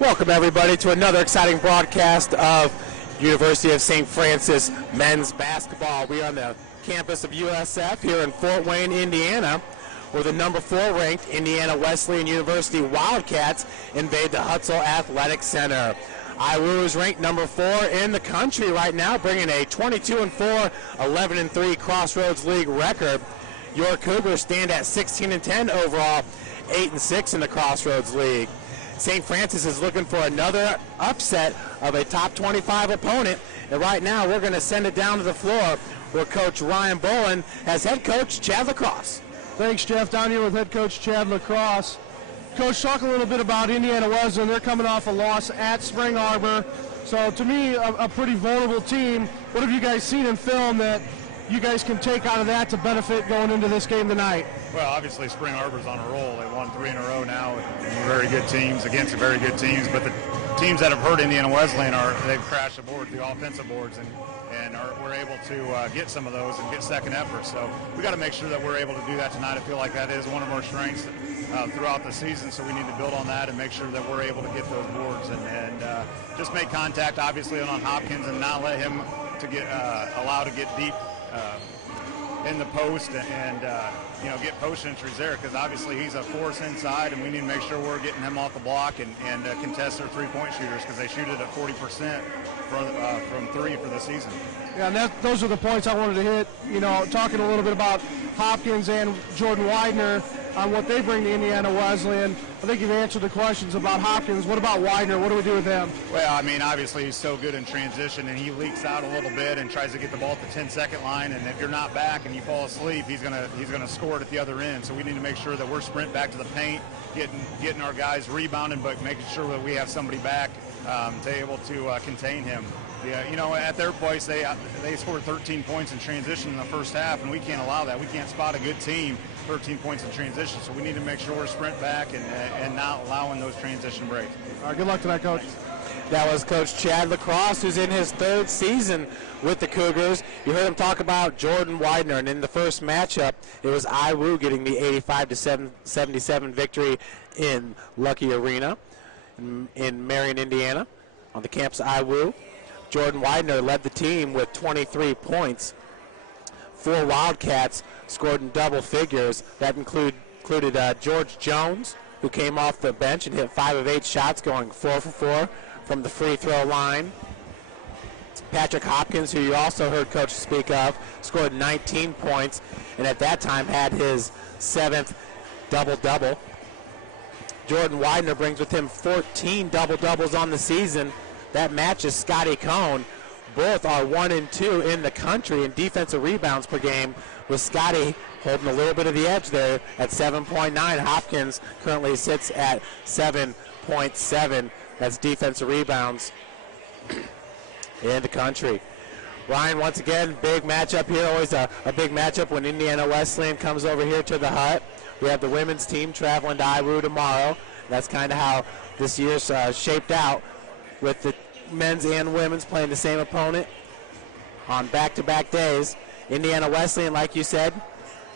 Welcome everybody to another exciting broadcast of University of St. Francis men's basketball. We are on the campus of USF here in Fort Wayne, Indiana, where the number 4 ranked Indiana Wesleyan University Wildcats invade the Hutzel Athletic Center. IWU is ranked number 4 in the country right now, bringing a 22-4, 11-3 Crossroads League record. Your Cougars stand at 16-10 overall, 8-6 in the Crossroads League. St. Francis is looking for another upset of a top 25 opponent, and right now we're going to send it down to the floor where Coach Ryan Bolin has head coach Chad Lacrosse. Thanks, Jeff. Down here with head coach Chad Lacrosse. Coach, talk a little bit about Indiana Wesleyan. They're coming off a loss at Spring Arbor. So to me, a pretty vulnerable team. What have you guys seen in film that you guys can take out of that to benefit going into this game tonight? Well, obviously Spring Arbor's on a roll. They won 3 in a row now with very good teams against very good teams. But the teams that have hurt Indiana Wesleyan they've crashed the board, the offensive boards, and we're able to get some of those and get second efforts. So we got to make sure that we're able to do that tonight. I feel like that is one of our strengths throughout the season. So we need to build on that and make sure that we're able to get those boards and just make contact, obviously, on Hopkins and not let him to get allow to get deep in the post and get post entries there, because obviously he's a force inside, and we need to make sure we're getting him off the block and contest their three-point shooters, because they shoot it at 40% from 3 for the season. Yeah, and those are the points I wanted to hit. Talking a little bit about Hopkins and Jordan Widener on what they bring to Indiana Wesleyan. I think you've answered the questions about Hopkins. What about Widener? What do we do with him? Well, I mean, obviously he's so good in transition, and he leaks out a little bit and tries to get the ball at the 10-second line, and if you're not back and you fall asleep, he's gonna score it at the other end. So we need to make sure that we're sprint back to the paint, getting our guys rebounding, but making sure that we have somebody back to be able to contain him. Yeah, at their place, they scored 13 points in transition in the first half, and we can't allow that. We can't spot a good team 13 points in transition, so we need to make sure we're sprint back and not allowing those transition breaks. All right, good luck tonight, Coach. That was Coach Chad Lacrosse, who's in his 3rd season with the Cougars. You heard him talk about Jordan Widener, and in the first matchup, it was IWU getting the 85-77 victory in Lucky Arena in Marion, Indiana, on the campus of IWU. Jordan Widener led the team with 23 points. 4 Wildcats scored in double figures. That included George Jones, who came off the bench and hit 5 of 8 shots, going 4 for 4 from the free throw line. Patrick Hopkins, who you also heard Coach speak of, scored 19 points, and at that time had his 7th double-double. Jordan Widener brings with him 14 double-doubles on the season. That matches Scotty Cohn. Both are 1 and 2 in the country in defensive rebounds per game, with Scotty holding a little bit of the edge there at 7.9. Hopkins currently sits at 7.7. That's defensive rebounds in the country. Ryan, once again, big matchup here. Always a big matchup when Indiana Wesleyan comes over here to the Hut. We have the women's team traveling to IWU tomorrow. That's kind of how this year's shaped out, with the men's and women's playing the same opponent on back-to-back days. Indiana Wesleyan, like you said,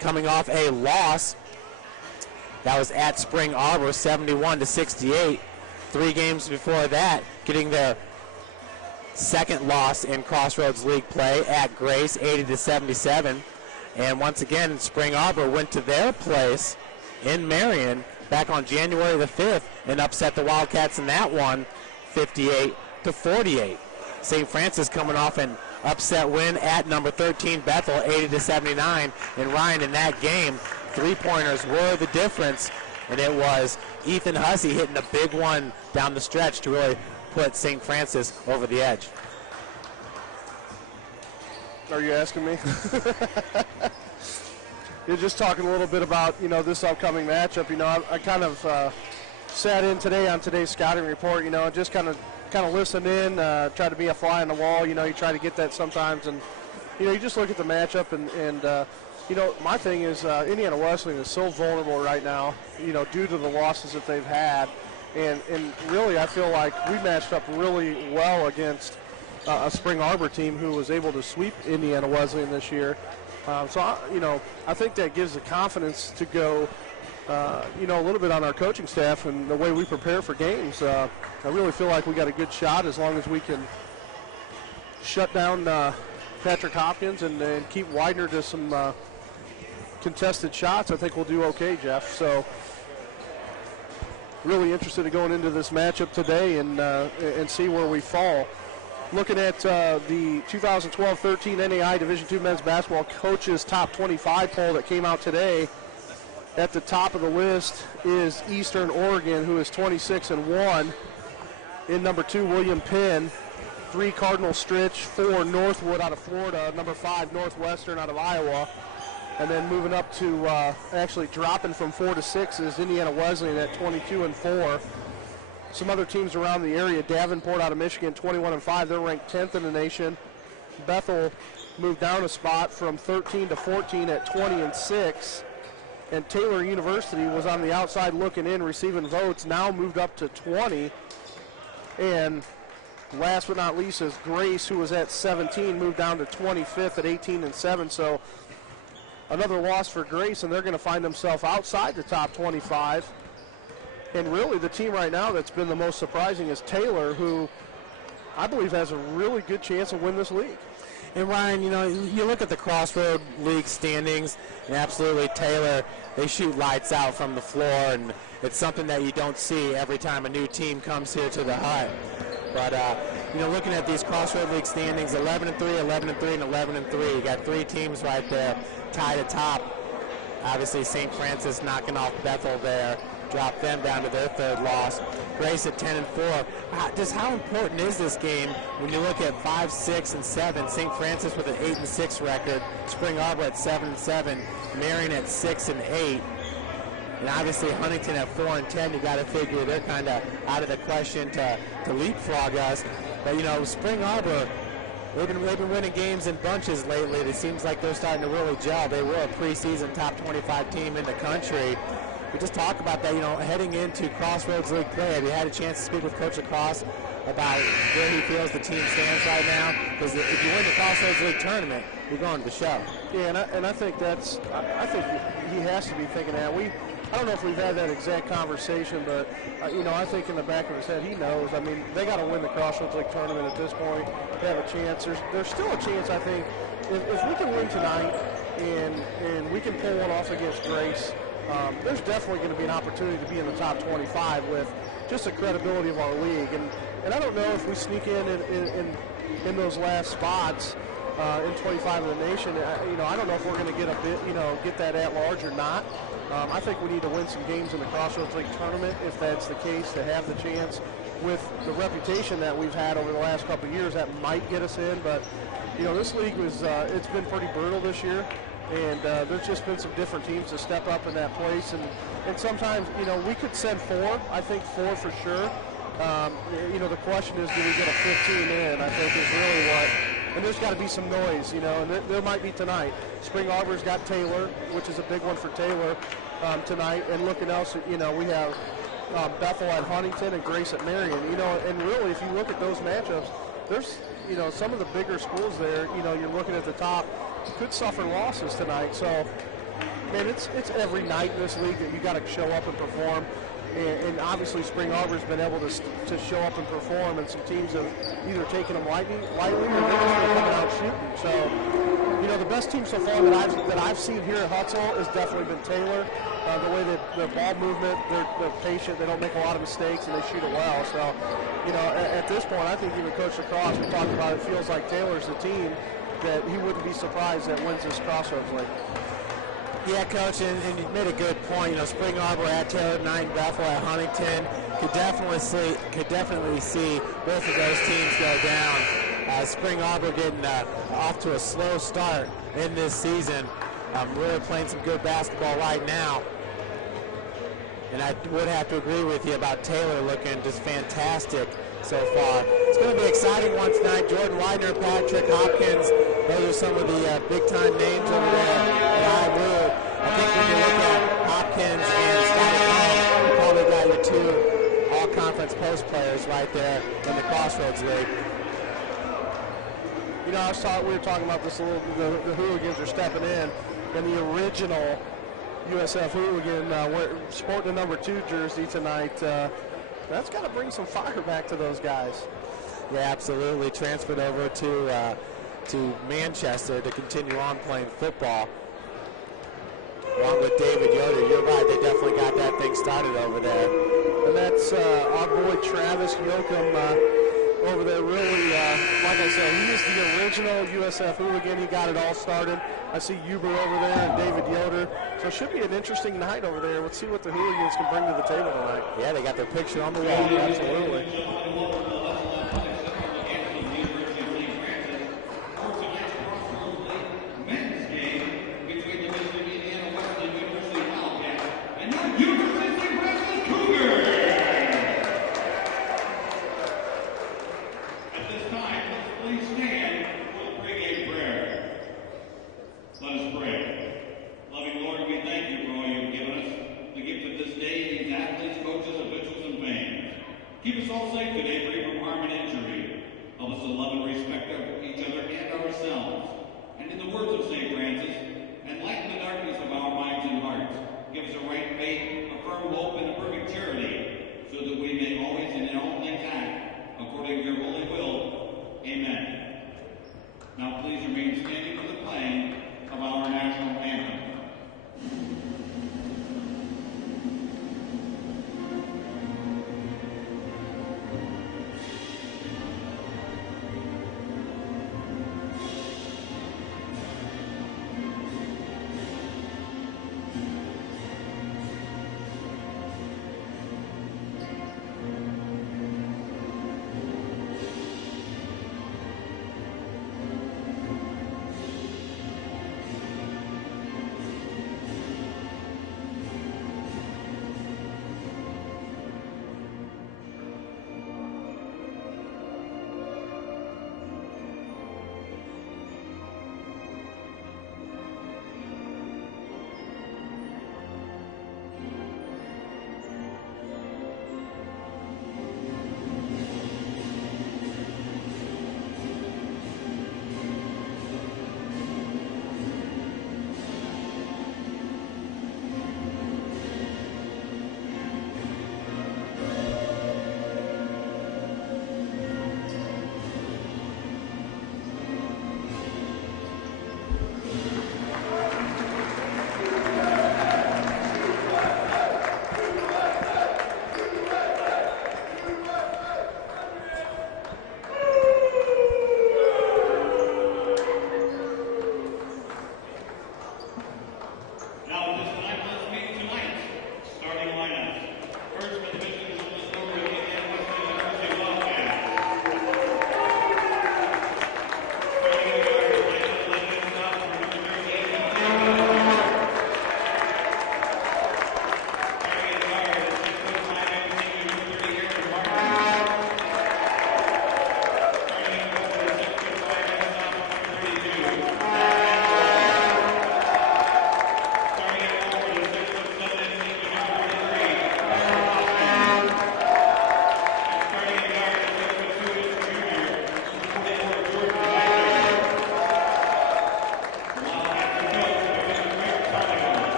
coming off a loss. That was at Spring Arbor, 71-68. 3 games before that, getting their 2nd loss in Crossroads League play at Grace, 80-77. And once again, Spring Arbor went to their place in Marion back on January the 5th and upset the Wildcats in that one, 58-48. St. Francis coming off an upset win at number 13 Bethel, 80-79. And Ryan, in that game, 3-pointers were the difference, and it was Ethan Hussey hitting a big one down the stretch to really put St. Francis over the edge. Are you asking me? You're just talking a little bit about, this upcoming matchup. I kind of sat in today on today's scouting report, and just kind of listened in, try to be a fly on the wall. You try to get that sometimes, and, you just look at the matchup, and my thing is Indiana Wesleyan is so vulnerable right now, due to the losses that they've had. And really, I feel like we matched up really well against a Spring Arbor team who was able to sweep Indiana Wesleyan this year. So I think that gives the confidence to go you know, a little bit on our coaching staff and the way we prepare for games. I really feel like we got a good shot as long as we can shut down Patrick Hopkins and keep Widener to some contested shots. I think we'll do okay, Jeff. So really interested in going into this matchup today and see where we fall. Looking at the 2012-13 NAI Division II Men's Basketball Coaches Top 25 poll that came out today, at the top of the list is Eastern Oregon, who is 26-1. In number 2, William Penn. 3, Cardinal Stritch. 4, Northwood out of Florida. Number 5, Northwestern out of Iowa. And then moving up to, actually dropping from 4 to 6 is Indiana Wesleyan at 22-4. Some other teams around the area, Davenport out of Michigan, 21-5. They're ranked 10th in the nation. Bethel moved down a spot from 13 to 14 at 20-6. And Taylor University was on the outside looking in, receiving votes, now moved up to 20. And last but not least is Grace, who was at 17, moved down to 25th at 18-7. So another loss for Grace, and they're going to find themselves outside the top 25. And really the team right now that's been the most surprising is Taylor, who I believe has a really good chance to win this league. And Ryan, you know, you look at the Crossroad League standings, and absolutely Taylor, they shoot lights out from the floor, and it's something that you don't see every time a new team comes here to the hut. But, you know, looking at these Crossroad League standings, 11-3, 11-3, and 11-3. You got 3 teams right there tied atop. Obviously, St. Francis knocking off Bethel there, dropped them down to their 3rd loss. Grace at 10-4. Just how important is this game when you look at 5, 6, and 7? St. Francis with an 8-6 record, Spring Arbor at 7-7, Marion at 6-8, and obviously Huntington at 4-10. You got to figure they're kind of out of the question to leapfrog us. But you know, Spring Arbor, they've been winning games in bunches lately. It seems like they're starting to really gel. They were a preseason top 25 team in the country. We just talk about that, you know, heading into Crossroads League play. Have you had a chance to speak with Coach Lacrosse about where he feels the team stands right now? Because if you win the Crossroads League tournament, you're going to the show. Yeah, and I think that's, I think he has to be thinking that. I don't know if we've had that exact conversation, but, you know, I think in the back of his head he knows. I mean, they got to win the Crossroads League tournament at this point. They have a chance. There's still a chance, I think, if we can win tonight and we can pull one off against Grace, there's definitely going to be an opportunity to be in the top 25 with just the credibility of our league. And I don't know if we sneak in those last spots in 25 of the nation. You know, I don't know if we're going to get get that at large or not. I think we need to win some games in the Crossroads League tournament if that's the case, to have the chance. With the reputation that we've had over the last couple of years, that might get us in. But you know, this league was it's been pretty brutal this year. And there's just been some different teams to step up in that place. And sometimes, you know, we could send 4. I think 4 for sure. You know, the question is, do we get a 15 in, I think is really what. And there's got to be some noise, you know, and there might be tonight. Spring Arbor's got Taylor, which is a big one for Taylor tonight. And looking else, you know, we have Bethel at Huntington and Grace at Marion. You know, and really, if you look at those matchups, there's, you know, some of the bigger schools there, you know, you're looking at the top, could suffer losses tonight. So, man, it's every night in this league that you got to show up and perform. And obviously Spring Arbor's been able to show up and perform, and some teams have either taken them lightly or they're just coming out shooting. So, you know, the best team so far that I've seen here at Hutzel has definitely been Taylor. The way that their ball movement, they're patient, they don't make a lot of mistakes, and they shoot it well. So, you know, at this point, I think even Coach Lacrosse, we talked about it, feels like Taylor's the team that he wouldn't be surprised that wins this Crossroads League. Yeah, Coach, and you made a good point. You know, Spring Arbor at Taylor tonight, Bethel at Huntington. Could definitely see both of those teams go down. Spring Arbor getting off to a slow start in this season. Really playing some good basketball right now. And I would have to agree with you about Taylor looking just fantastic so far. It's going to be an exciting one tonight. Jordan Widener, Patrick Hopkins, those are some of the big-time names over there at IWU. I think when you look at Hopkins and Scotty Collins, you probably got your 2 all-conference post players right there in the Crossroads League. You know, we were talking about this a little bit. The Hooligans are stepping in, and the original USF Hooligan sporting the number 2 jersey tonight. That's got to bring some fire back to those guys. Yeah, absolutely. Transferred over to Manchester to continue on playing football. Along with David Yoder, you're right, they definitely got that thing started over there. And that's our boy Travis Yoakum over there. Really, like I said, he is the original USF Hooligan. He got it all started. I see Huber over there and David Yoder. So it should be an interesting night over there. Let's see what the Hooligans can bring to the table tonight. Yeah, they got their picture on the wall. Absolutely. Keep us all safe today,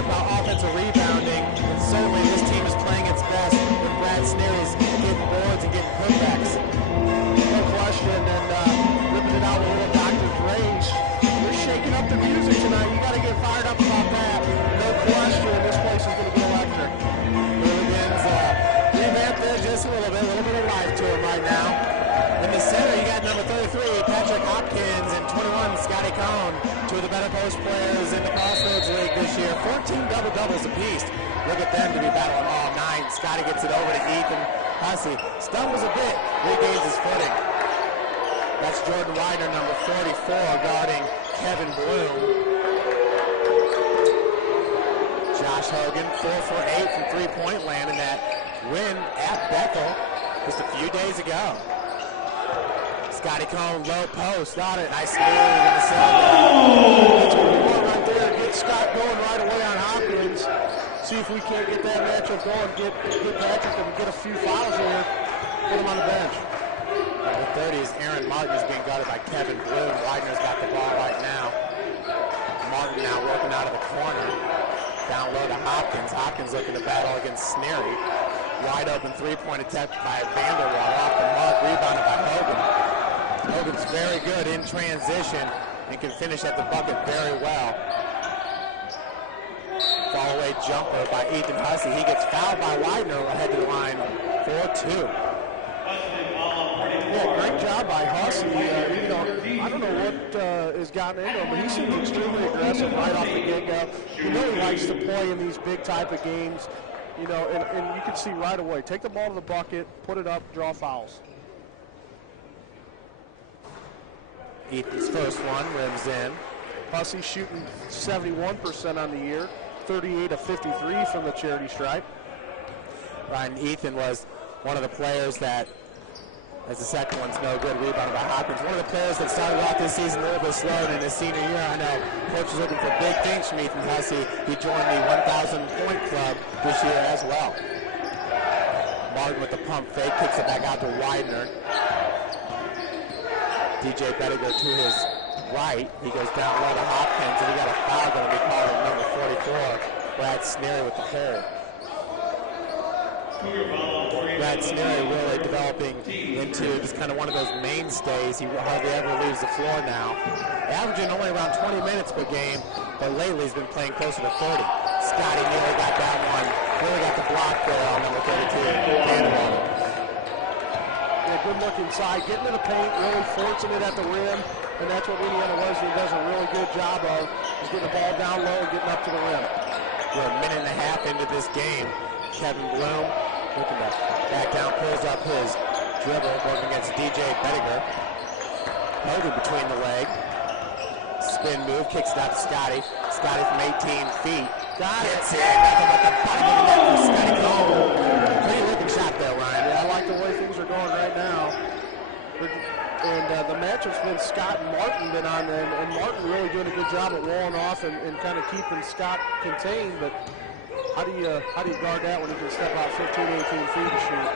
talk about offensive rebounding, and certainly this team is playing its best when Brad Sneary's getting boards and getting putbacks. No question, and ripping it out with little Dr. Dre's. They're shaking up the music tonight. You got to get fired up about that. No question, this place is going to be electric. Hooligans revamped there just a little bit of life to him right now. In the center, you got number 33, Patrick Hopkins, and 21, Scotty Cohn, two of the better post players in the Crossroads League this year. 14 double-doubles apiece. Look at them to be battling all night. Scotty gets it over to Ethan Hussey. Stumbles a bit, regains his footing. That's Jordan Widener, number 44, guarding Kevin Bloom. Josh Hogan, 4 for 8 from three-point land in that win at Bethel just a few days ago. Scotty Cohn, low post, got it. Nice move in the center. That's what we want right there. Get Scott going right away on Hopkins. See if we can't get that matchup going. Get Patrick and get a few fouls here. Put him on the bench. Number 30 is Aaron Martin, is being guarded by Kevin Bloom. Widener's got the ball right now. Martin now working out of the corner. Down low to Hopkins. Hopkins looking to battle against Sneary. Wide open three-point attempt by Vanderwater. Off the mark, rebounded by Hogan. Hogan's very good in transition and can finish at the bucket very well. Fall away jumper by Ethan Hussey. He gets fouled by Widener. Will head to the line for 2. Yeah, great job by Hussey. I don't know what has gotten into him, but he seems extremely aggressive right off the get-go. You know he likes to play in these big type of games, and you can see right away. Take the ball to the bucket, put it up, draw fouls. Ethan's first one rims in. Hussey shooting 71% on the year, 38 of 53 from the charity stripe. Ryan Ethan was one of the players that, as the second one's no good, rebounded by Hopkins. One of the players that started off this season a little bit slow, and in his senior year, I know coach is looking for big things from Ethan Hussey. He joined the 1,000-point club this year as well. Martin with the pump fake, kicks it back out to Widener. DJ Bettiger to his right. He goes down low to Hopkins, and we got a foul going to be called on number 44, Brad Sneary with the hold. Brad Sneary really developing into just kind of one of those mainstays. He hardly ever leaves the floor now. Averaging only around 20 minutes per game, but lately he's been playing closer to 30. Scotty nearly got that one. Really got the block there on number 32, Vanderwater. Yeah, good look inside, getting to the paint, really forcing it at the rim, and that's what Indiana Wesleyan does a really good job of, is getting the ball down low and getting up to the rim. We're a minute and a half into this game. Kevin Bloom looking to back down, pulls up his dribble, working against DJ Bettiger. Hogan between the leg. Spin move, kicks it out to Scotty. Scotty from 18 feet. Gets it. Nothing but the bottom of the net for Scotty Cole. Pretty looking shot there, Ryan. Yeah, I like the way things are going right now. And the matchup's been Scott and Martin been on there, and Martin really doing a good job at walling off and kind of keeping Scott contained, but how do you guard that when he can step out 15, 18 feet to shoot?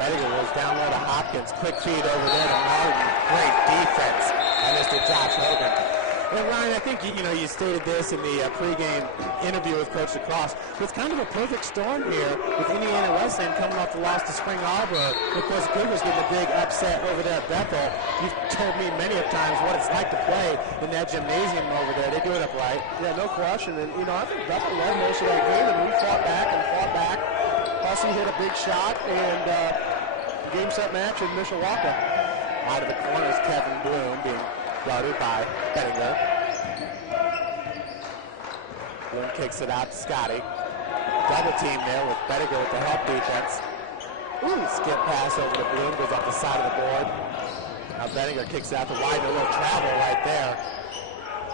Bettiger was down low to Hopkins. Quick feed over there to Martin. Great defense by Mr. Josh Hogan. And Ryan, I think you stated this in the pregame interview with Coach Lacrosse. It's kind of a perfect storm here with Indiana Wesleyan coming off the loss to Spring Arbor. Of course, Cougars getting a big upset over there at Bethel. You've told me many of times what it's like to play in that gymnasium over there. They do it up right. Yeah, no question. And I think Bethel led most of that game, and we fought back. Hussey hit a big shot, and game set match in Mishawaka. Out of the corners, Kevin Bloom being guarded by Bettinger. Bloom kicks it out to Scotty. Double team there with Bettiger with the help defense. Skip pass over to Bloom, goes off the side of the board. Now Bettinger kicks it out to Widener, a little travel right there.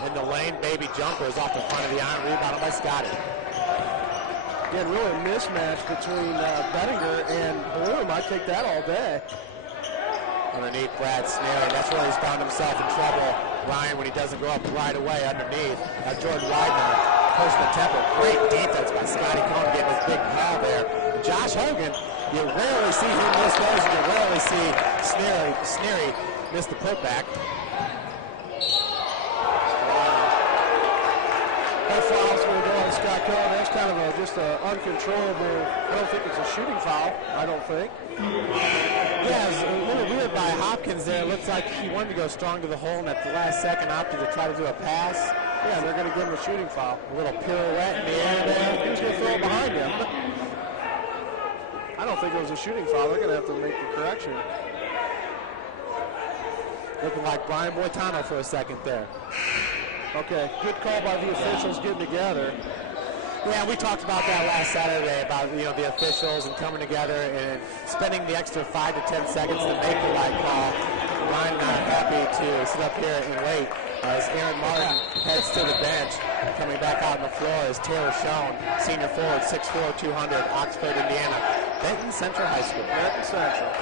In the lane, baby jumper is off the front of the iron, rebounded by Scotty. Again, really a mismatch between Bettinger and Bloom. I'd take that all day. Underneath Brad Sneary. That's where he's found himself in trouble, Ryan, when he doesn't go up right away underneath. Now Jordan Widener, pushing the tempo. Great defense by Scotty Cohn getting his big pal there. And Josh Hogan, you rarely see him miss those, and you rarely see Sneary miss the putback. That foul's going to go on Scott Cohen, that's kind of just an uncontrollable, I don't think it's a shooting foul, I don't think. Yeah, it was a little weird by Hopkins there. It looks like he wanted to go strong to the hole and at the last second opted to try to do a pass. Yeah, and they're going to give him a shooting foul. A little pirouette in the air there. He was going to throw it behind him. I don't think it was a shooting foul. They're going to have to make the correction. Looking like Brian Boitano for a second there. Okay, good call by the officials getting together. Yeah, we talked about that last Saturday about the officials and coming together and spending the extra 5 to 10 seconds to make the right call. Ryan not happy to sit up here and wait as Aaron Martin heads to the bench. Coming back out on the floor is Taylor Schoen, senior forward, 6'4", 200, Oxford, Indiana. Benton Central High School. Benton Central.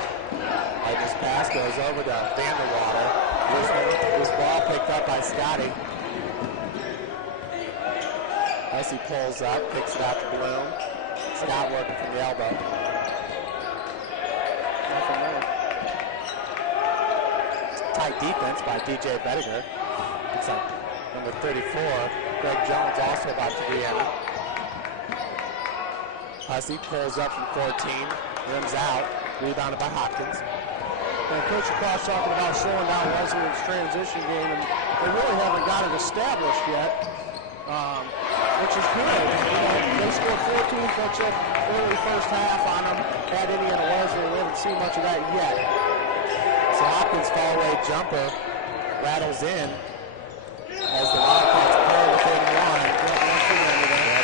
This pass goes over to Vanderwater. This ball picked up by Scotty. As he pulls up, picks it out to Bloom. Scott working from the elbow. Nothing there. Tight defense by DJ Bettiger. Looks like number 34, Greg Jones, also about to be in. Hussey pulls up from 14, rims out, rebounded by Hopkins. And Coach Cross talking about slowing down Wesleyan's transition game, and they really haven't got it established yet, which is good. They scored 14 points up early first half on them at Indiana Wesleyan. We haven't seen much of that yet. So Hopkins' fall-away jumper rattles in as the Wildcats pull within one.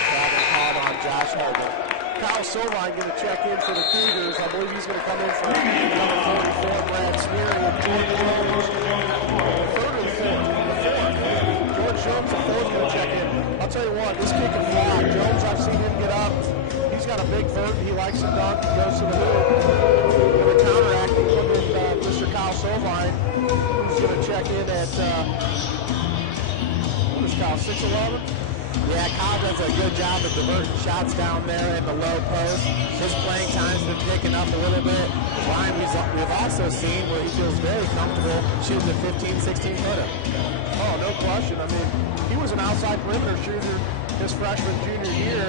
Travel called on Josh Hogan. Kyle Sovine going to check in for the Cougars. I believe he's going to come in for number 44, Brad Smeary, and George Jones. Third or the fourth? George Jones, the fourth, going to check in. I'll tell you what, this kid can fly. Jones, I've seen him get up. He's got a big vert. He likes to dunk. He goes to the hoop. Going to counteract and put in Mr. Kyle Sovine, who's going to check in at, what is Kyle, 6'11"? Yeah, Kyle does a good job of diverting shots down there in the low post. His playing time's been picking up a little bit. Ryan, we've also seen where he feels very comfortable shooting the 15, 16-footer. Oh, no question. I mean, he was an outside perimeter shooter his freshman, junior year,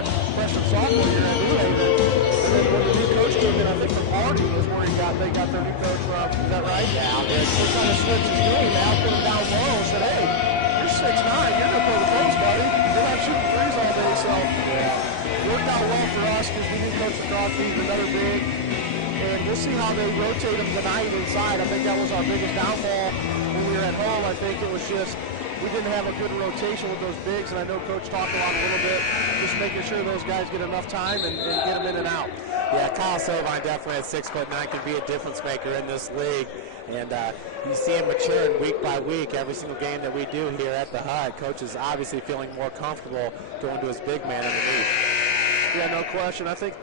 sophomore year at New Haven. And then when the new coach came in, I think from Hardy is where they got their new coach from. Is that right? Yeah, they're trying to switch his game now, put him down low and said, hey, you're 6'9", you're going to play the post, buddy. You're not shooting threes all day, so worked out well for us because we didn't coach the cross feed another big. And we'll see how they rotate him tonight inside. I think that was our biggest downfall when we were at home. I think it was just we didn't have a good rotation with those bigs, and I know Coach talked about it a little bit, just making sure those guys get enough time and get them in and out. Yeah, Kyle Sovine definitely at 6'9" can be a difference maker in this league. And you see him maturing week by week, every single game that we do here at the HUD. Coach is obviously feeling more comfortable going to his big man underneath. Yeah, no question. I think,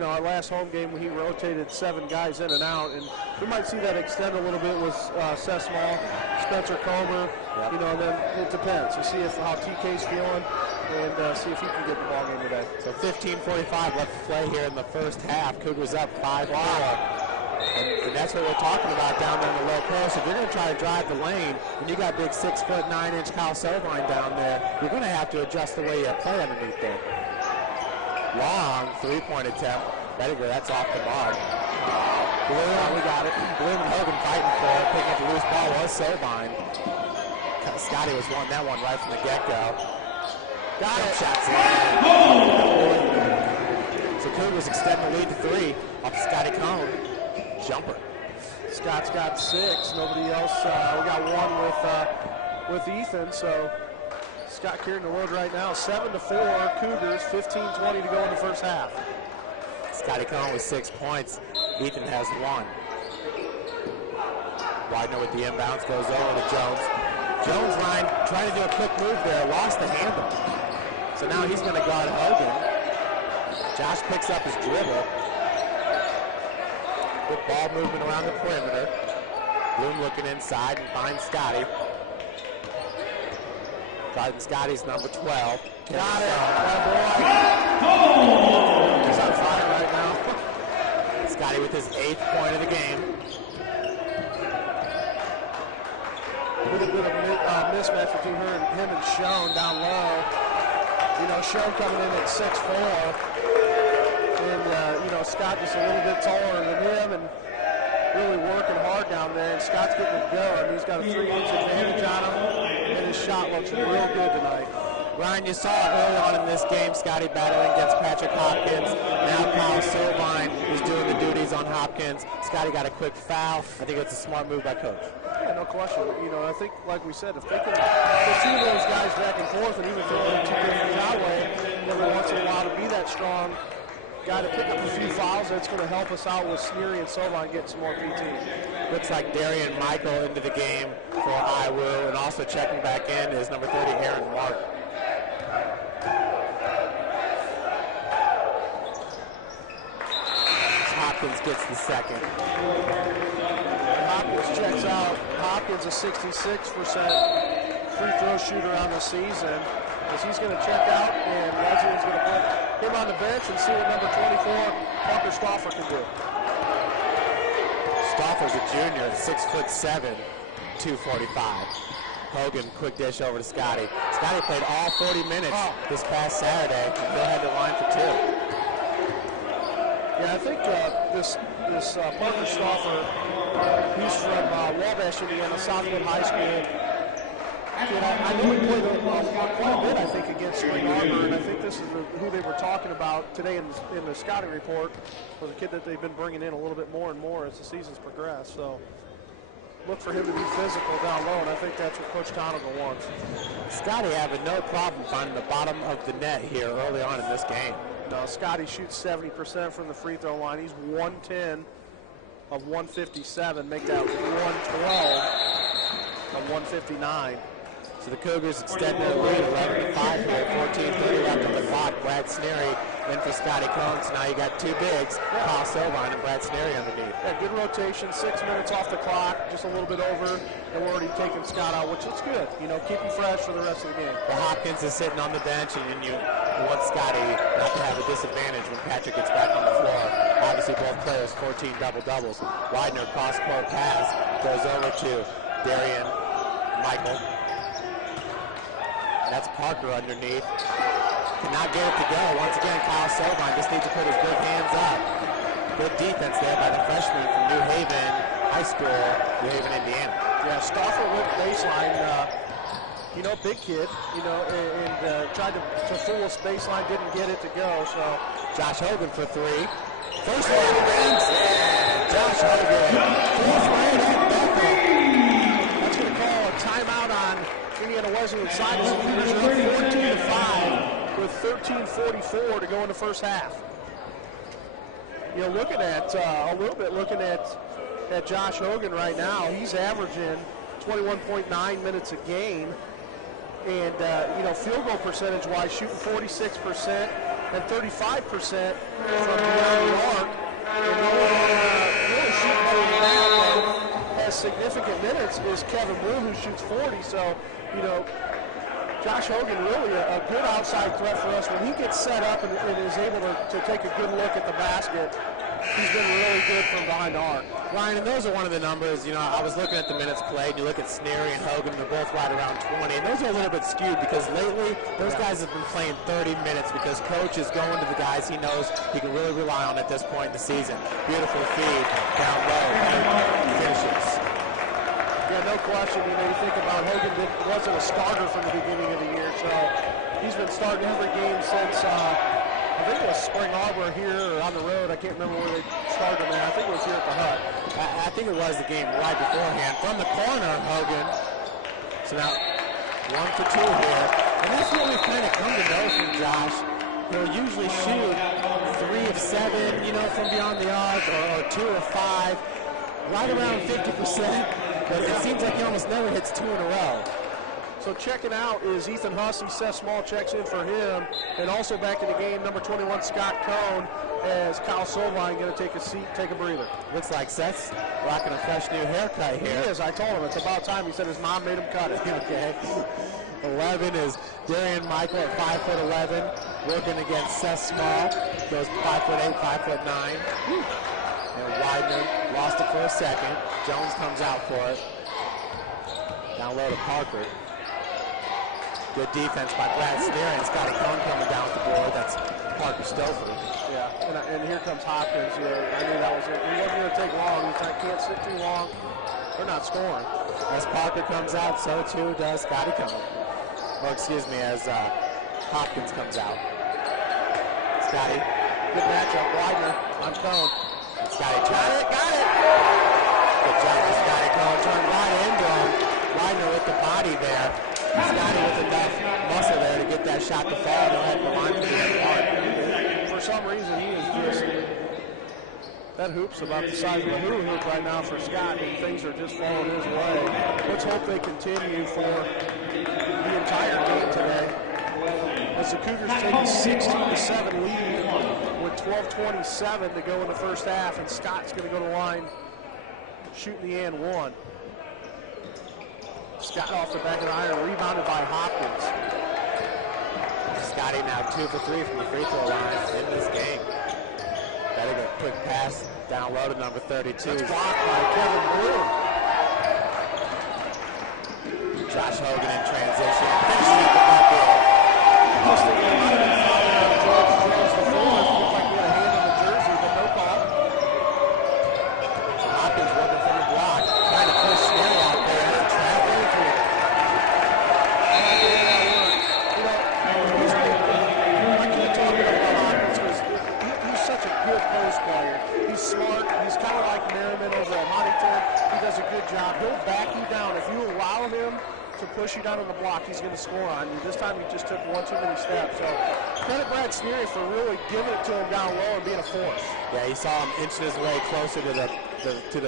our last home game, he rotated 7 guys in and out, and we might see that extend a little bit with Seth Small, Spencer Comer, and then it depends. You see how TK's feeling and see if he can get the ball game today. So 15:45 left to play here in the first half. Cougars up 5-4. And that's what we're talking about down there in the low post. If you're going to try to drive the lane, and you got big 6'9" Kyle Sovine down there, you're going to have to adjust the way you play underneath there. Long three-point attempt. Bettiger, that's off the mark. Bloom, we got it. Bloom and Hogan fighting for it. Picking up the loose ball was Sovine. Scotty was wanting that one right from the get-go. Got it. Shots in. So Cougars extend the lead to 3 off Scotty Cohn. Jumper. Scott's got 6. Nobody else. We got 1 with Ethan. So Scott carrying the load right now. 7-4 Cougars. 15:20 to go in the first half. Scotty Cohn with 6 points. Ethan has 1. Widener with the inbounds goes over to Jones. Jones line trying to do a quick move there. Lost the handle. So now he's going to guard Hogan. Josh picks up his dribble. Good ball movement around the perimeter. Bloom looking inside and finds Scotty. Guarding Scotty's number 12. Got it. He's on fire right now. Scotty with his 8th point of the game. A little bit of mismatch between him and Schoen down low. Show coming in at 6'4", and Scott just a little bit taller than him, and really working hard down there. And Scott's getting it going. He's got a 3-inch advantage on him, and his shot looks real good tonight. Ryan, you saw it early on in this game, Scotty battling against Patrick Hopkins. Now Kyle Silvine is doing the duties on Hopkins. Scotty got a quick foul. I think it's a smart move by Coach. Yeah, no question. I think, like we said, if they can put two of those guys back and forth and even throw them two different that way every once in a while to be that strong guy to pick up a few fouls, that's going to help us out with Sneary and Silvine getting some more PT. Looks like Darian Michael into the game for IWU, and also checking back in is number 30, Aaron Martin. Hopkins gets the second. Hopkins checks out. Hopkins a 66% free throw shooter on the season. As he's going to check out, and Wesley's going to put him on the bench and see what number 24, Parker Stauffer, can do. Stauffer's a junior, 6'7", 245. Hogan, quick dish over to Scotty. Scotty played all 40 minutes this past Saturday. Still had the line for two. Yeah, I think this Parker Stauffer, he's from Wabash, Indiana, Southwood High School. I know he played quite a bit, I think, against Spring Arbor, and I think this is who they were talking about today in the scouting report, was a kid that they've been bringing in a little bit more and more as the season's progressed. So look for him to be physical down low, and I think that's what Coach Tonigal wants. Scotty having no problem finding the bottom of the net here early on in this game. No, Scotty shoots 70% from the free throw line. He's 110 of 157, make that 112 of 159. So the Cougars extend their lead 11-5 here, 14:30 left on the clock. Brad Sneary in for Scotty Combs. Now you got two bigs, Kyle Silvine and Brad Sneary underneath. Yeah, good rotation, 6 minutes off the clock, just a little bit over, and we're already taking Scott out, which looks good. Keep him fresh for the rest of the game. Well, Hopkins is sitting on the bench, and you want Scotty not to have a disadvantage when Patrick gets back on the floor. Obviously, both players 14 double-doubles. Widener cross-court pass goes over to Darian Michael. That's Parker underneath. Cannot get it to go. Once again, Kyle Silvine just needs to put his good hands up. Good defense there by the freshman from New Haven High School, New Haven, Indiana. Yeah, Stauffer went baseline. Big kid, and tried to fool us baseline, didn't get it to go. So Josh Hogan for three. First one banks, and Josh Hogan. That's going to call a timeout on Indiana Wesleyan side as the Cougars are up 14-5 with 13:44 to go in the first half. Looking at Josh Hogan right now, he's averaging 21.9 minutes a game, and field goal percentage-wise, shooting 46% and 35% from beyond the arc. And really shooting better than that, has significant minutes, is Kevin Blue, who shoots 40. So, Josh Hogan really a good outside threat for us. When he gets set up and is able to take a good look at the basket, he's been really good from behind the arc. Ryan, and those are one of the numbers, I was looking at the minutes played, you look at Sneary and Hogan, they're both right around 20, and those are a little bit skewed because lately those guys have been playing 30 minutes because Coach is going to the guys he knows he can really rely on at this point in the season. Beautiful feed down low, finishes. Yeah, no question. You think about Hogan wasn't a starter from the beginning of the year, so he's been starting every game since, I think it was Spring Arbor here or on the road. I can't remember where they started him at. I think it was here at the Hut. I think it was the game right beforehand. From the corner, Hogan. So now 1 for 2 here. And that's what we've kind of come to know from Josh. He'll usually shoot 3 of 7, from beyond the arc, or 2 of 5. Right around 50%. But it seems like he almost never hits 2 in a row. So checking out is Ethan Hussey. Seth Small checks in for him. And also back in the game, number 21, Scott Cohn, as Kyle Silvine going to take a seat, take a breather. Looks like Seth's rocking a fresh new haircut here. He is. I told him it's about time. He said his mom made him cut it. Okay. 11 is Darian Michael at 5'11", working against Seth Small. Goes 5'8", 5'9". And Widener lost it for a second. Jones comes out for it. Down low to Parker. Good defense by Brad Sneer, and Scotty Cohn coming down with the board. That's Parker Stover. Yeah, and here comes Hopkins. You know, I knew that was it. He wasn't going to take long. He's like, can't sit too long. They're not scoring. As Parker comes out, so too does Scotty Cohn. Well, excuse me, as Hopkins comes out. Scotty. Good matchup. Widener on Cohn. Scotty Got it. Good job for Scotty Cohn. Turned right into him. Widener with the body there. Scotty with enough muscle there to get that shot to fall. They'll have the line to the For some reason, he is just, that hoop's about the size of a hula hoop right now for Scott, and things are just falling his way. Let's hope they continue for the entire game today. As the Cougars take a 16-7 lead with 12:27 to go in the first half, and Scott's going to go to the line shooting the and one. Scott off the back of the iron, rebounded by Hopkins. Scotty now 2 for 3 from the free throw line in this game. Better get a quick pass down low to number 32. That's blocked by Kevin Bloom. Josh Hogan in transition. Finishes at the bucket. Just thinking it might have been fouled on George Jones the fourth. Looked like he had a hand on the jersey, but no call. So Hopkins working from the block, trying to push Snell out there in traffic. I can't talk enough about Hopkins because he's such a good post player. He's smart. He's kind of like Merriman over at Huntington. He does a good job. He'll back you down. If you allow him to push you down on the block, he's going to score on you. This time he just took one too many steps. So credit Brad Sneary for really giving it to him down low and being a force. Yeah, he saw him inching his way closer to the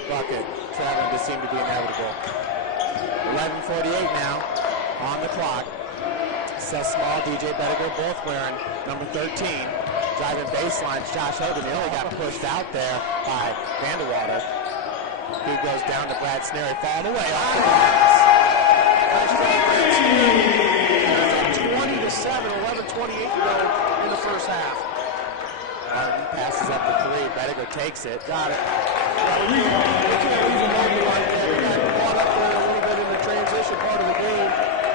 bucket. Traveling just seemed to be inevitable. 11:48 now on the clock. Seth Small, DJ Bettiger, both wearing number 13. Driving baseline, Josh Hogan. He only got pushed out there by Vanderwater. He goes down to Brad Sneary, falling away off the glass. 20-7, 11:28 to go in the first half. Martin passes up the three. Bettiger takes it. Got it. Yeah, we can't leave him open like that. He got caught up there a little bit in the transition part of the game.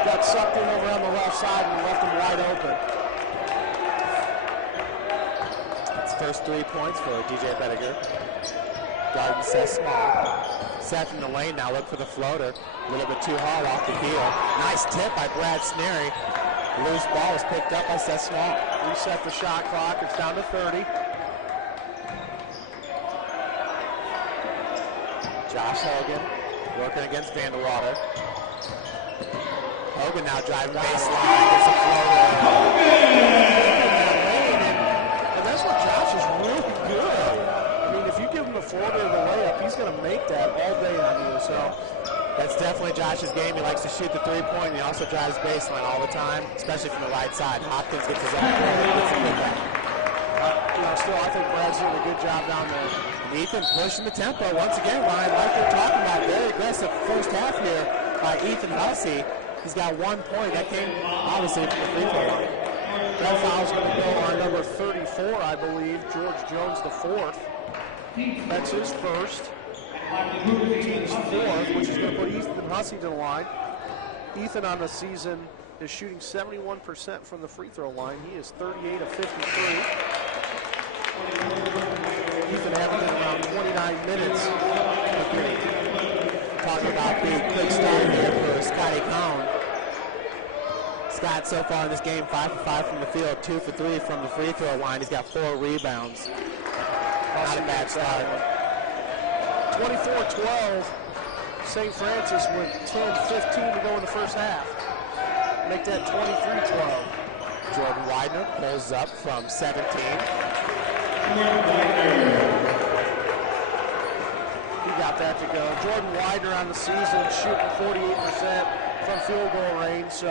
Got sucked in over on the left side and left him wide open. It's first 3 points for DJ Bettiger. Guarding Seth Small. Seth in the lane now, look for the floater. A little bit too hard off the heel. Nice tip by Brad Sneary. Loose ball was picked up by Seth Small. Reset the shot clock. It's down to 30. Josh Hogan working against Vanderwater. Hogan now driving baseline. Gets a floater. And that's what Josh is really good at. I mean, if you give him the floater or the layup, he's going to make that all day on you. So that's definitely Josh's game. He likes to shoot the three-point, and he also drives baseline all the time, especially from the right side. Hopkins gets his own goal. Still, I think Brad's doing a good job down there. And Ethan pushing the tempo once again, Ryan, like they're talking about. Very aggressive first half here by Ethan Hussey. He's got 1 point. That came, obviously, from the free throw line. That foul's going to go on number 34, I believe, George Jones the fourth. That's his first. Team's fourth, which is going to put Ethan Hussey to the line. Ethan on the season is shooting 71% from the free throw line. He is 38 of 53. Ethan averaging around 29 minutes a game. Talking about the quick start here for Scotty Cohn. Scott so far in this game 5 for 5 from the field, 2 for 3 from the free throw line. He's got 4 rebounds. Not a bad start. 24-12. St. Francis with 10-15 to go in the first half. Make that 23-12. Jordan Widener pulls up from 17. He got that to go. Jordan Widener on the season shooting 48% from field goal range, so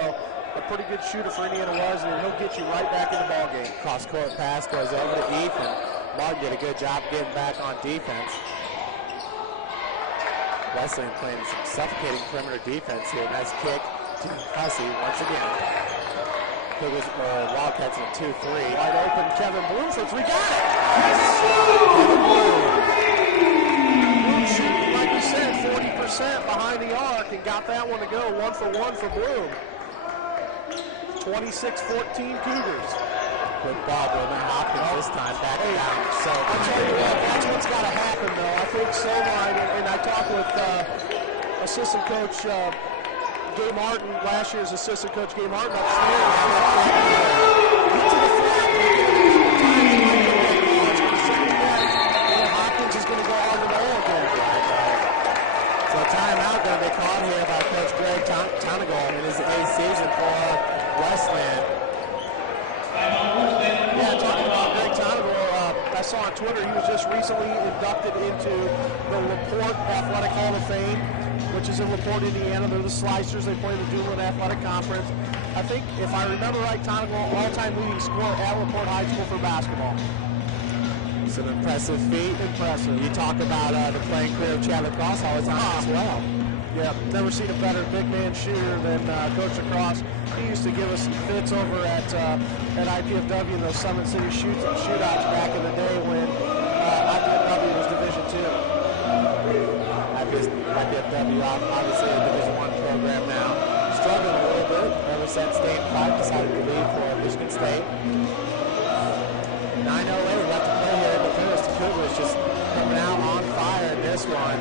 a pretty good shooter for Indiana Wesleyan. He'll get you right back in the ballgame. Cross-court pass goes over to Ethan. Martin did a good job getting back on defense. Wesleyan playing some suffocating perimeter defense here. Nice kick to Hussey once again. Cougars Wildcats in 2-3. Wide open, Kevin Bloom for three. Got it! Kevin Bloom. Bloom shooting, like we said, 40% behind the arc and got that one to go. 1 for 1 for Bloom. 26-14 Cougars. Good ball, Bowman Hopkins this time back down. So I'll tell you what, that's what's got to happen, though. I think Solheim, and I talked with assistant coach Gay Martin, last year's assistant coach Gay Martin upstairs. Get to the flat, and you get it a couple times, you might get that ball. It's going to sit in there, and Hopkins is going to go hard to the hole again. So timeout going to be called here by Coach Greg Tonigal in his 8th season for Westland. Yeah, talking about Greg Tonigal, I saw on Twitter he was just recently inducted into the Laporte Athletic Hall of Fame, which is in Laporte, Indiana. They're the Slicers. They play in the Duneland Athletic Conference. I think, if I remember right, Tonigal, all-time leading scorer at Laporte High School for basketball. It's an impressive feat. Impressive. You talk about the playing career of Chad Lacrosse all the time as well. Yeah, never seen a better big man shooter than Coach Lacrosse. He used to give us some fits over at IPFW in those Summit City shootouts back in the day when IPFW was Division II. IPFW, obviously a Division I program now. Struggling a little bit ever since Dane Clark decided to leave for Michigan State. 9:08 left to play here in the first. The Cougars just coming out on fire in this one.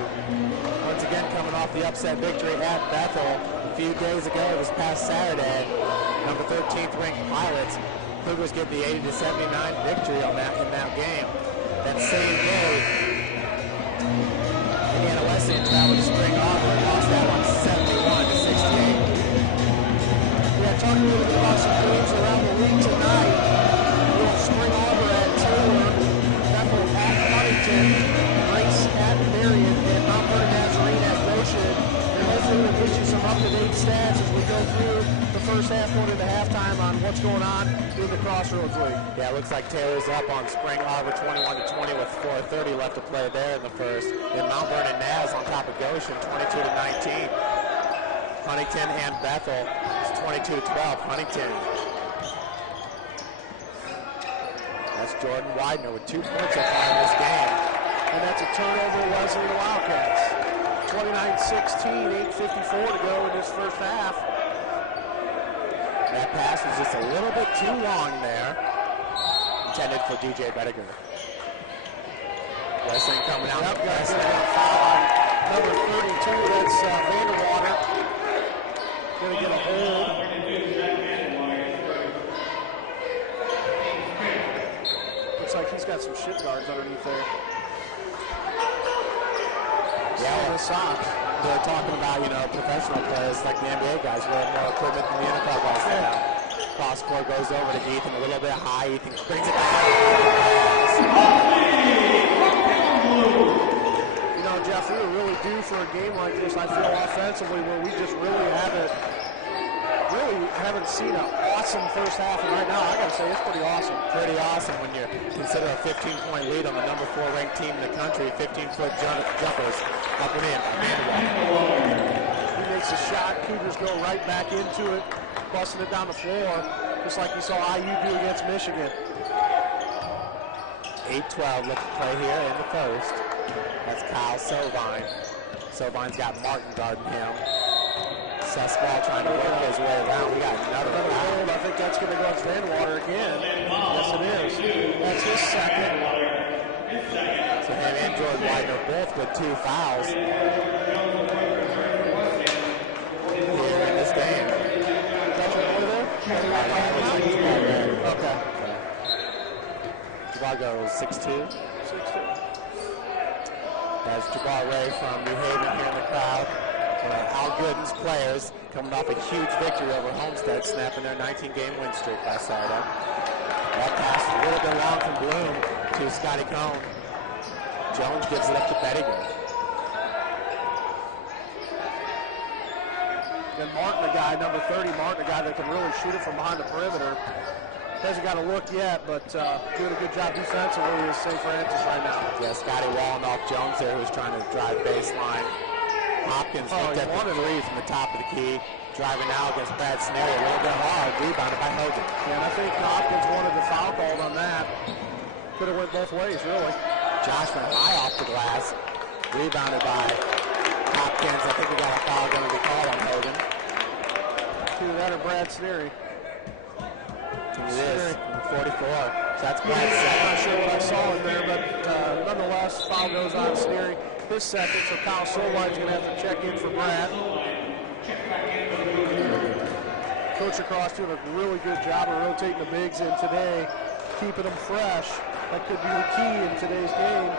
Once again coming off the upset victory at Bethel a few days ago, this past Saturday. Number 13th ranked Pilots. Cougars get the 80-79 victory on in that game. That same day, Indiana Wesleyan traveled to Spring Arbor and lost that one 71-68. Yeah, talking a little bit about some games around the league tonight. Spring Arbor at Taylor, Bethel at Huntington, Grace at Marion, and Mount Vernon Nazarene at Goshen. And hopefully we'll get you some up-to-date stats as we go through the first half going into halftime on what's going on in the Crossroads League. Yeah, it looks like Taylor's up on Spring Arbor 21-20 with 4:30 left to play there in the first. And Mount Vernon Naz on top of Goshen 22-19. Huntington and Bethel is 22-12. Huntington. That's Jordan Widener with 2 points so far in this game. And that's a turnover, Wesleyan Wildcats. 29-16, 8:54 to go in this first half. That pass was just a little bit too long there. Intended for DJ Bettiger. Wesleyan coming out. Yep, got a foul on number 32, that's Vanderwater. Going to get a hold. Looks like he's got some shin guards underneath there. Yeah, the socks. They're talking about, professional players like the NBA guys who have more equipment than the NFL guys now. Cross court goes over to Ethan a little bit high. Ethan brings it back. Jeff, we were really due for a game like this, I feel, offensively, where we just really haven't seen an awesome first half. And right now, I got to say, it's pretty awesome. Pretty awesome when you consider a 15-point lead on the number 4 ranked team in the country. 15-foot jumpers up and in. He makes a shot. Cougars go right back into it, busting it down the floor, just like you saw IU do against Michigan. 8-12 left to play here in the first. That's Kyle Sovine. Sovine's got Martin guarding him. Sesball trying to work his way around. We got another foul. I think that's going to go to Vanderwater again. Yes, it is. That's his second. So him and Jordan Widener both with 2 fouls here in this game. Okay. Jabbar is 6'2". 6'2". That's Jabbar Ray from New Haven here in the crowd. Al Gooden's players coming off a huge victory over Homestead, snapping their 19-game win streak last Saturday. That pass is a little bit long from Bloom to Scotty Cohn. Jones gives it up to Bettigan. And Martin, the guy, number 30, Martin, a guy that can really shoot it from behind the perimeter. Hasn't got a look yet, but doing a good job defensively with St. Francis right now. Yeah, Scotty walling off Jones there, who's trying to drive baseline. Hopkins looked at the 3 from the top of the key, driving now against Brad Snary, a little bit hard, rebounded by Hogan. Yeah, and I think Hopkins wanted the foul called on that. Could have went both ways, really. Josh went high off the glass, rebounded by Hopkins. I think we got a foul going to be called on Hogan. Either that or Brad Snary. It is. 44. So that's I'm Brad's second. not sure what I saw in there, but nonetheless, foul goes on Sneary. His second, so Kyle Solwine's going to have to check in for Brad. Coach Lacrosse doing a really good job of rotating the bigs in today, keeping them fresh. That could be the key in today's game,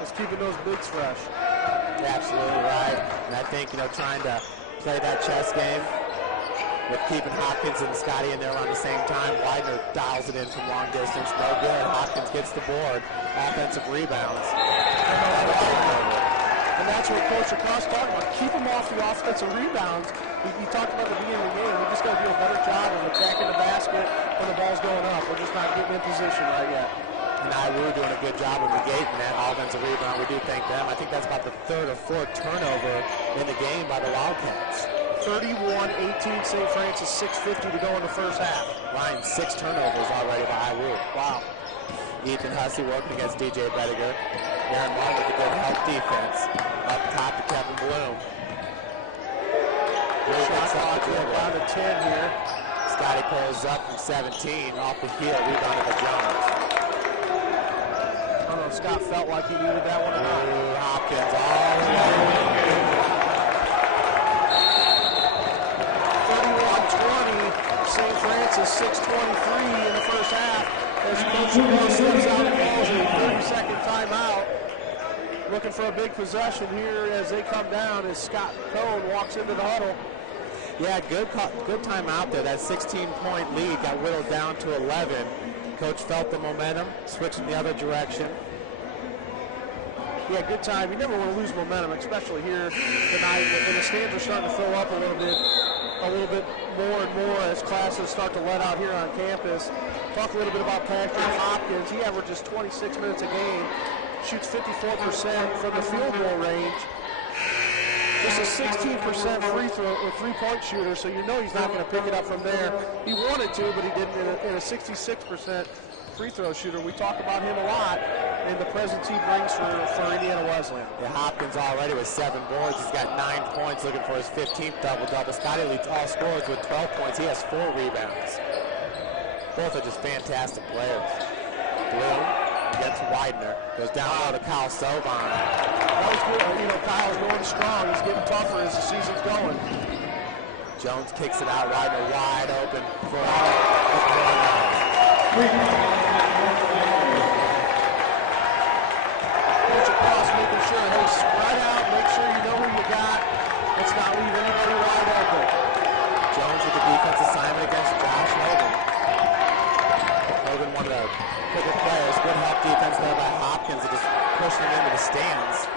is keeping those bigs fresh. You're absolutely right. And I think, trying to play that chess game with keeping Hopkins and Scotty in there around the same time. Widener dials it in from long distance. No good. Hopkins gets the board. Offensive rebounds. And that's what Coach Lacrosse talked about. Keep them off the offensive rebounds. He talked about at the beginning of the game. We just got to do a better job of attacking the basket when the ball's going up. We're just not getting in position right yet. And IWU doing a good job of negating that offensive rebound. We do thank them. I think that's about the third or fourth turnover in the game by the Wildcats. 31-18 St. Francis, 6:50 to go in the first half. Ryan, 6 turnovers already by IWU. Wow. Ethan Hussey working against DJ Bettiger. Aaron Martin with a good help defense. Up top to Kevin Bloom. Shot clock down to 10 here. Scotty pulls up from 17 off the heel, rebounded by Jones. I don't know if Scott felt like he needed that one or not. Ooh, Hopkins all the way. 31-20, St. Francis, 6:23 in the first half. As Coach Lacrosse steps out and calls a 30-second timeout. Looking for a big possession here as they come down as Scott Cohn walks into the huddle. Yeah, good timeout there. That 16-point lead got whittled down to 11. Coach felt the momentum, switching the other direction. Yeah, good time. You never want to lose momentum, especially here tonight when the stands are starting to fill up a little bit more and more as classes start to let out here on campus. Talk a little bit about Patrick Hopkins. He averages 26 minutes a game, shoots 54% from the field goal range. This is 16% free throw or three-point shooter, so you know he's not going to pick it up from there. He wanted to, but he didn't in a 66% free throw shooter. We talk about him a lot and the presence he brings for Indiana Wesleyan. Yeah, Hopkins already with 7 boards. He's got 9 points, looking for his 15th double-double. Scotty leads all scorers with 12 points. He has 4 rebounds. Both are just fantastic players. Bloom against Widener. Goes down low to Kyle Sovine. That was good. Kyle's going strong. He's getting tougher as the season's going. Jones kicks it out. Widener wide open for Coach Lacrosse making sure, hey, spread out, make sure you know who you got. Let's not leave anybody wide open. Jones with the defense assignment against Josh Hogan. Hogan, one of the quicker players. Good help defense there by Hopkins to just pushing him into the stands.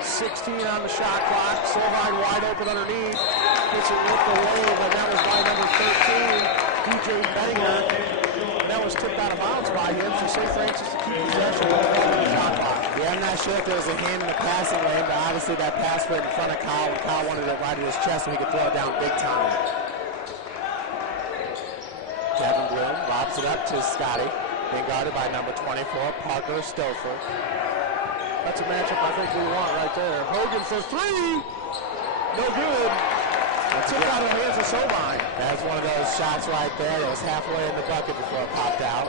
16 on the shot clock. Solheim wide open underneath. Gets it with the wave, and that was by number 13, DJ Bettinger. And that was tipped out of bounds by him, so St. Francis to keep possession of the shot clock. Yeah, I'm not sure if there was a hand in the passing lane, but obviously that pass went in front of Kyle, and Kyle wanted it right at his chest so he could throw it down big time. Kevin Bloom lobs it up to Scotty, being guarded by number 24, Parker Stouffer. That's a matchup I think we want right there. Hogan for 3. No good. Tipped out of the hands of Sobine. That's one of those shots right there that was halfway in the bucket before it popped out.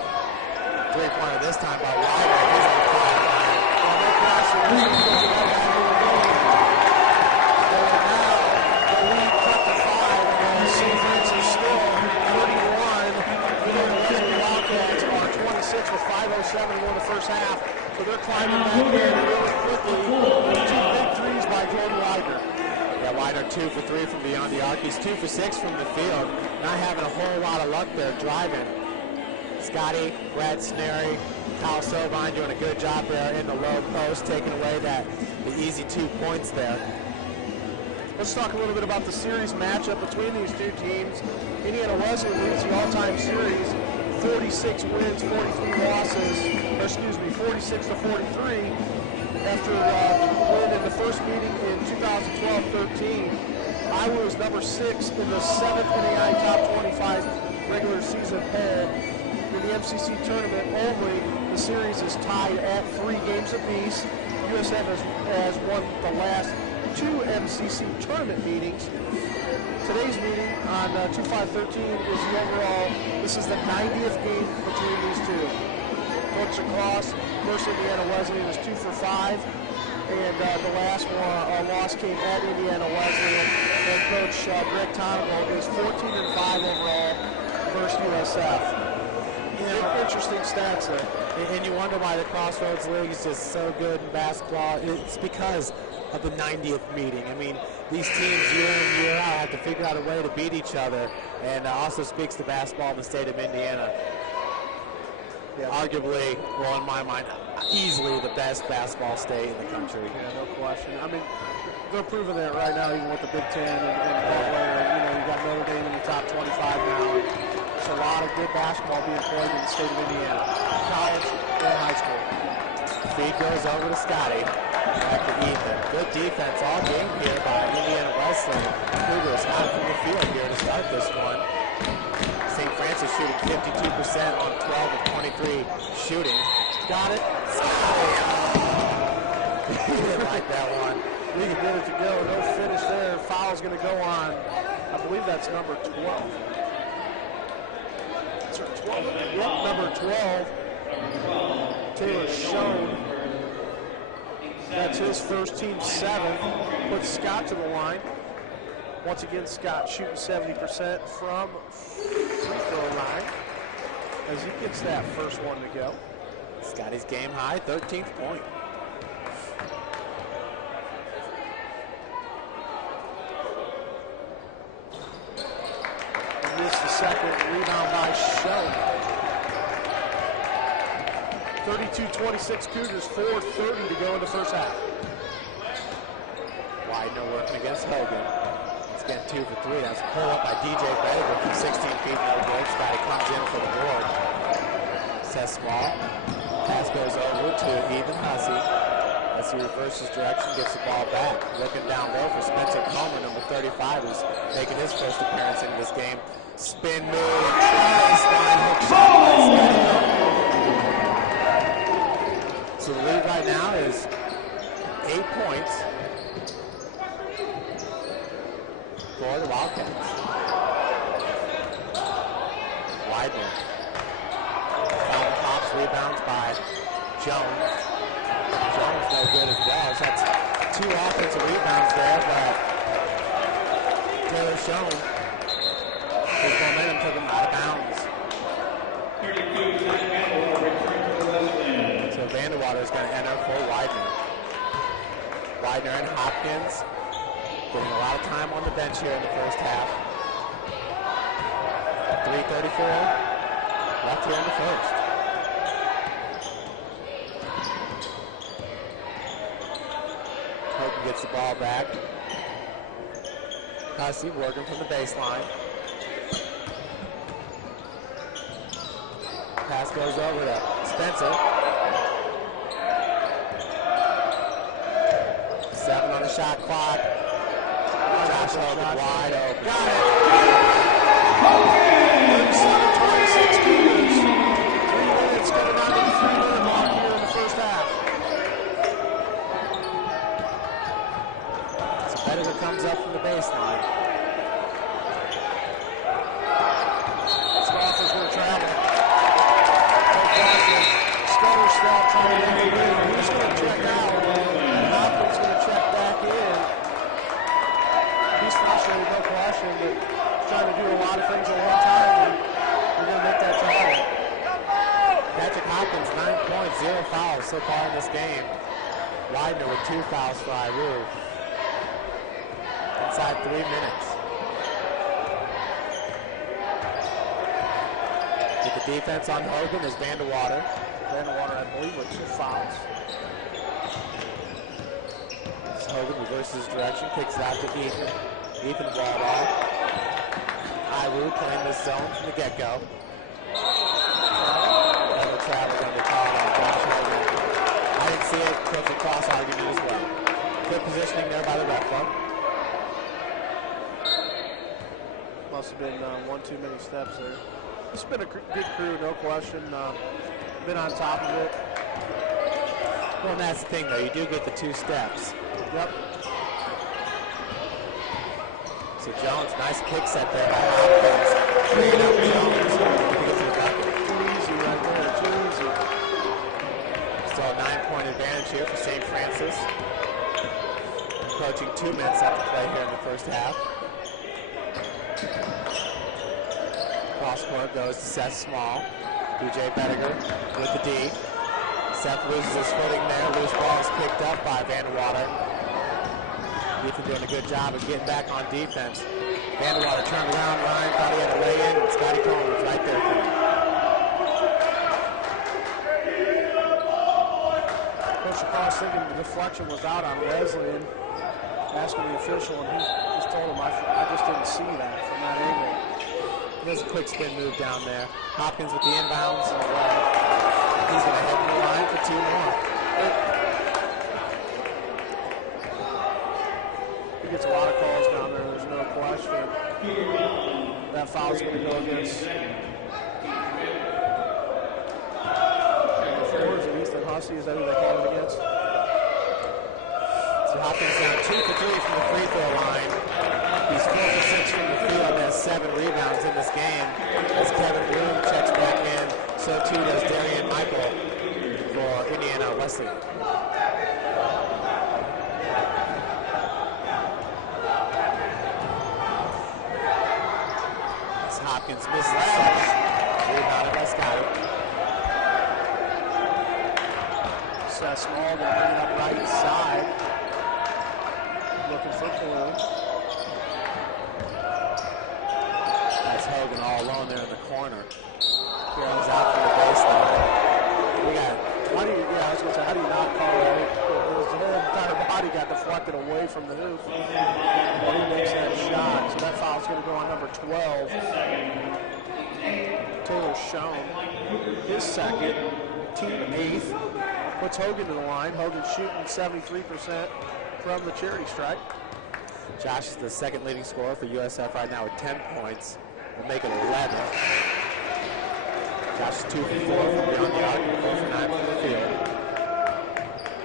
3-pointer this time by Widener. He's on fire. And they cross the line. Now the lead cut to 5. And St. Francis still 31. The Wesleyan Wildcats are 26 with 5:07 to go in the first half. So they're climbing back in really quickly. 2 big threes by Jordan Widener. Yeah, Widener 2 for 3 from beyond the arc. He's 2 for 6 from the field. Not having a whole lot of luck there driving. Scotty, Brad Sneary, Kyle Sovine doing a good job there in the low post, taking away the easy 2 points there. Let's talk a little bit about the series matchup between these two teams. Indiana Wesleyan leads the all-time series, 46 wins, 43 losses, 46 to 43. After win in the first meeting in 2012-13, IWU is number 6 in the 7th NAI Top 25 regular season poll. In the MCC tournament only, the series is tied at 3 games apiece. USF has won the last 2 MCC tournament meetings. Today's meeting on 2513 is the overall, this is the 90th game between these two. Coach across, first Indiana Wesleyan was 2 for 5, and the last one, loss came at Indiana Wesleyan, and Coach Greg Tonigal is 14-5 overall versus USF. Interesting stats there. And you wonder why the Crossroads League is just so good in basketball. It's because of the 90th meeting. I mean, these teams year in, year out have to figure out a way to beat each other, and also speaks to basketball in the state of Indiana. Yeah. Arguably, well, in my mind, easily the best basketball state in the country. Yeah, no question. I mean, they're proving that right now, even with the Big Ten and where, you got Notre Dame in the top 25 now. There's a lot of good basketball being played in the state of Indiana, college and high school. Feed goes over to Scotty. Back to Ethan. Good defense all game here by Indiana Wesleyan. Cougars out from the field here to start this one. St. Francis shooting 52% on 12 of 23 shooting. Got it. Scotty. He didn't like that one. League get it to go. No finish there. Foul's going to go on, I believe that's number 12. Yep, number 12, Taylor Schoen. That's his first, team 7. Puts Scott to the line. Once again, Scott shooting 70% from free throw line as he gets that first one to go. Scotty's game high, 13th point. Missed the second, rebound by Schoen. 32-26 Cougars, 4:30 to go in the first half. Widener working against Hogan. It's getting 2 for 3. That's a pull up by DJ Baker from 16 feet, no good. Scotty comes in for the board. Says small. Pass goes over to Ethan Hussey. As he reverses direction, gets the ball back. Looking down low for Spencer Coleman, number 35, who's making his first appearance in this game. Spin move, baseline hook shot. So the lead right now is 8 points for the Wildcats. Widener. Foul pops, rebounds by Jones. Jones no good as well. So that's 2 offensive rebounds there, but Taylor Schoen, his momentum took him out of bounds. So Vanderwater is going to enter for Widener. Widener and Hopkins getting a lot of time on the bench here in the first half. 3:34 left here in the first. Hogan gets the ball back. Hussey working from the baseline. Pass goes over to Spencer. 7 on the shot clock. Josh Hogan wide open. Got it. 37-26 Cougars. 3 minutes going down to the 3-minute mark here in the first half. So Pettigrew comes up from the baseline. Stoffer's going to travel. Stutter step trying to get it in. He's going to check out. Hopkins going to check back in. He's frustrated, no question, but he's trying to do a lot of things at one time, and we're going to make that travel. Patrick Hopkins, 9 points, 0 fouls so far in this game. Widener with 2 fouls for IWU. Inside 3 minutes. With the defense on Hogan is Vanderwater. Vanderwater, I believe, with 2 fouls. Hogan reverses direction, kicks it out to Ethan. Ethan walled off. IWU playing this zone from the get-go. And the travel going to be called on Josh Hogan. I didn't see it. Coach a cross argument as well. Good positioning there by the ref, though. Must have been one too many steps there. It's been a good crew, no question. Been on top of it. Well, and that's the thing, though. You do get the 2 steps. Yep. So Jones, nice kick set there by Hopkins. Bringing up Jones to get to the bucket. Too easy right there, too easy. Still a 9-point advantage here for St. Francis. Approaching 2 minutes left to play here in the first half. Cross court goes to Seth Small. DJ Bettiger with the D. Seth loses his footing there. Loose ball is picked up by Vandewater. Ethan doing a good job of getting back on defense. Vandewater turned around. Ryan thought he had to lay in, and Scotty Coleman was right there for him. Coach Cross thinking the deflection was out on Wesleyan. Asking the official, and he just told him, I just didn't see that from that angle. There's a quick spin move down there. Hopkins with the inbounds. He's going to head to the line for 2 more. He gets a lot of calls down there, there's no question. That foul's going to go against. Is it Easton Hussey? Is that who they call it against? So Hopkins down 2 for 3 from the free throw line. He's 4 for 6 from the field and has 7 rebounds in this game. As Kevin Bloom checks back in, so too does Darian Michael for Indiana Wesleyan. As Hopkins misses, rebounded by Scotty. Seth Small going to bring it up right side. Looking for Bloom. That's Hogan all alone there in the corner. Goes out for the baseline. We got. I was going to say, how do you not call it? His whole entire body got deflected away from the hoop when he makes that shot. So that foul's going to go on number 12. Taylor Schoen, his second, team 8th. Puts Hogan to the line. Hogan shooting 73% from the charity stripe. Josh is the second leading scorer for USF right now with 10 points. We'll make it 11. Josh is 2 for 4 from beyond the arc, 4 for 9 from the field.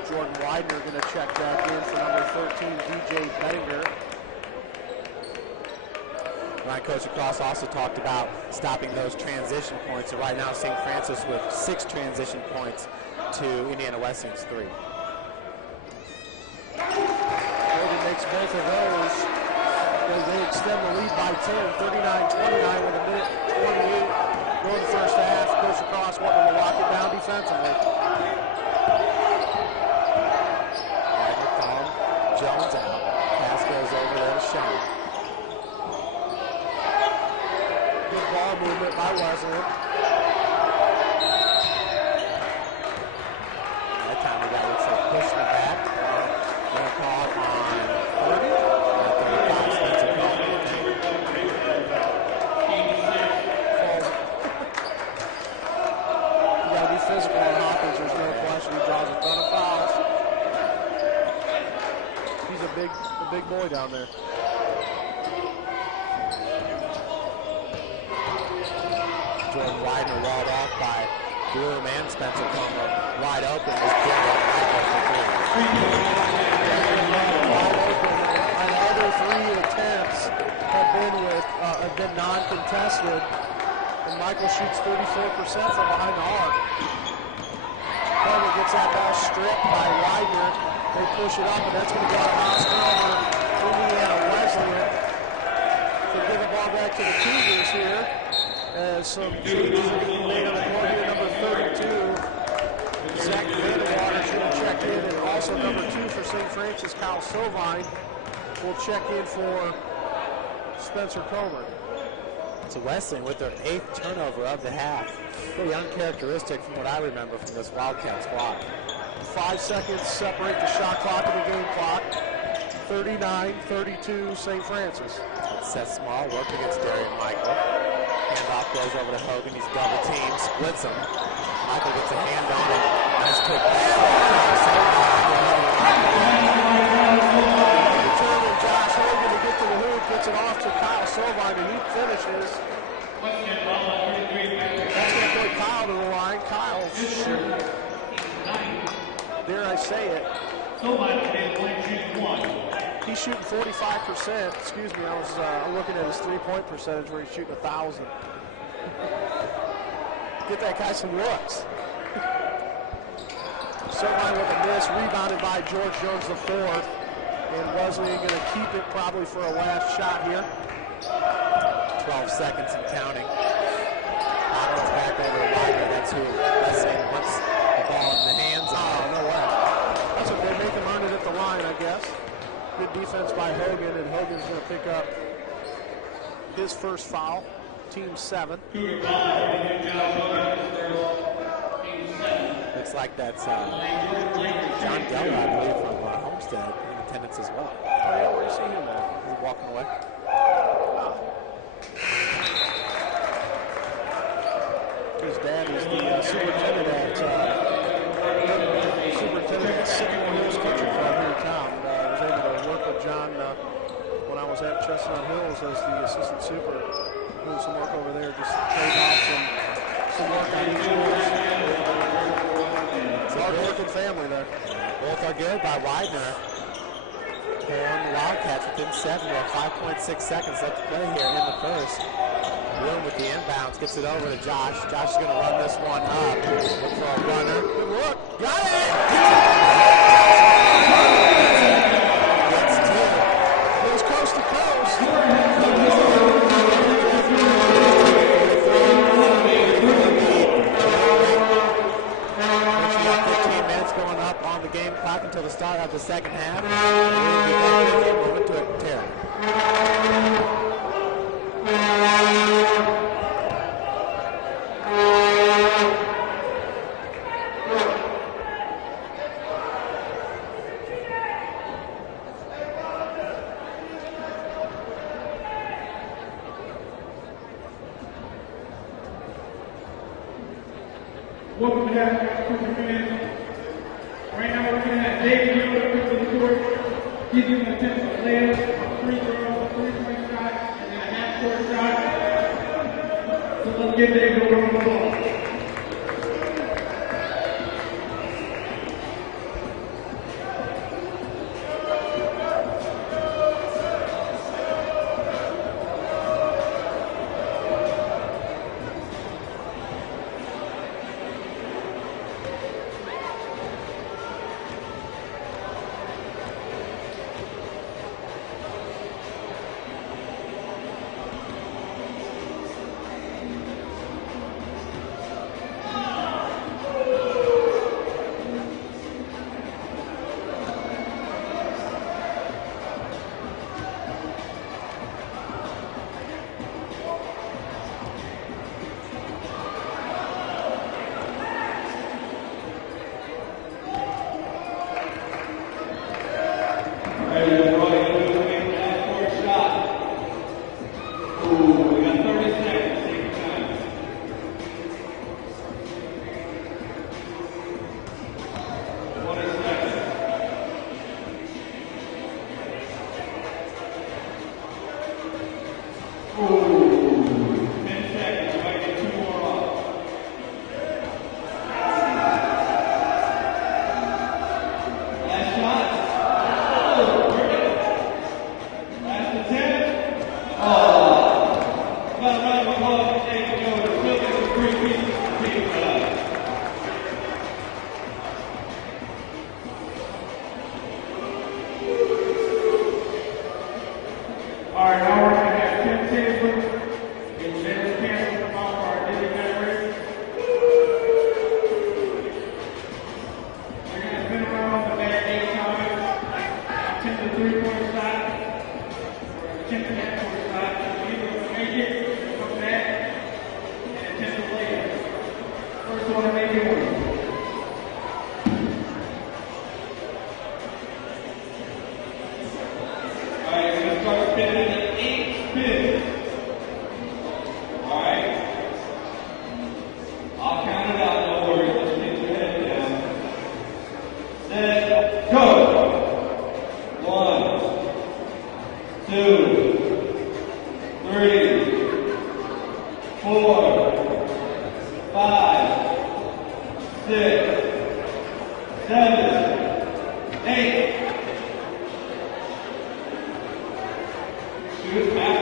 Jordan Widener going to check back in for number 13, DJ Bettinger. Ryan Coach Across also talked about stopping those transition points. So right now, St. Francis with 6 transition points to Indiana Wesleyan's 3. Hogan makes both of those. They extend the lead by 10, 39-29 with a minute 28 going the first half. Coach Across wanting to lock it down defensively. Wagner calm, Jones out. Pass goes over there to Sean. Good ball movement by Wesleyan. That time we got looks like push in the back. Going to call it on 30. 35 Spencer Coleman. You got to be physical on Hopkins. There's no question. He draws a ton of fouls. He's a big boy down there. Jordan Widener walled off by Bloom and Spencer Coleman. Wide open was Darian Michael for 3. Wide open. And other 3 attempts have been non-contested. And Michael shoots 34% from behind the arc. Coleman gets that ball stripped by Widener. They push it up, and that's going to go across over Indiana Wesleyan. To give the ball back to the Cougars here. As some changes are being made on the court here. Number 32, Zach Vandewater is going to check in, and also number 2 for St. Francis, Kyle Sovine, will check in for Spencer Coleman. So Wesleyan with their 8th turnover of the half. Pretty uncharacteristic from what I remember from this Wildcat squad. 5 seconds separate the shot clock and the game clock. 39-32 St. Francis. Seth Small working against Darian Michael. Handoff goes over to Hogan. He's double teamed, splits him. Michael gets a hand on it. Nice quick pass. Determined Josh Hogan to get to the hoop, gets it off to Kyle Sovine, and he finishes. That's going to put Kyle to the line. Kyle, dare I say it, He's shooting 45%. Excuse me, I was looking at his three-point percentage where he's shooting 1,000. Get that guy some looks. Certainly with a miss, rebounded by George Jones IV. And Wesleyan going to keep it probably for a last shot here. 12 seconds and counting. Hopkins back over to Wagner. That's who Wesleyan wants the ball in the hands of. Oh, no way. That's what they make him earn it at the line, I guess. Good defense by Hogan, and Hogan's going to pick up his first foul. Team 7. Looks like that's John Geller, I believe, from Homestead in attendance as well. Oh, yeah, where do you see him at? He's walking away. His dad is the superintendent at Sycamore Hills Country Club here in town. I was able to work with John when I was at Chestnut Hills as the assistant super, doing some work over there, just trade off some work on each course. It's a hard-working family there. Both are good by Widener. And the Wildcats within 7. We have 5.6 seconds left to play here in the first. Bloom with the inbounds, gets it over to Josh. Josh is going to run this one up. Look for a runner. Good look. Got it! Gets 2. Goes coast to coast. Pushing up 15 minutes going up on the game clock until the start of the second half. We'll be back with you a moment to it. Terry. Welcome to that Country fans. Right now we're looking at David Miller to the court. He's going to attempt a layup, a free throw, a three-point shot, and then a half-court shot. So let's get David over on the ball.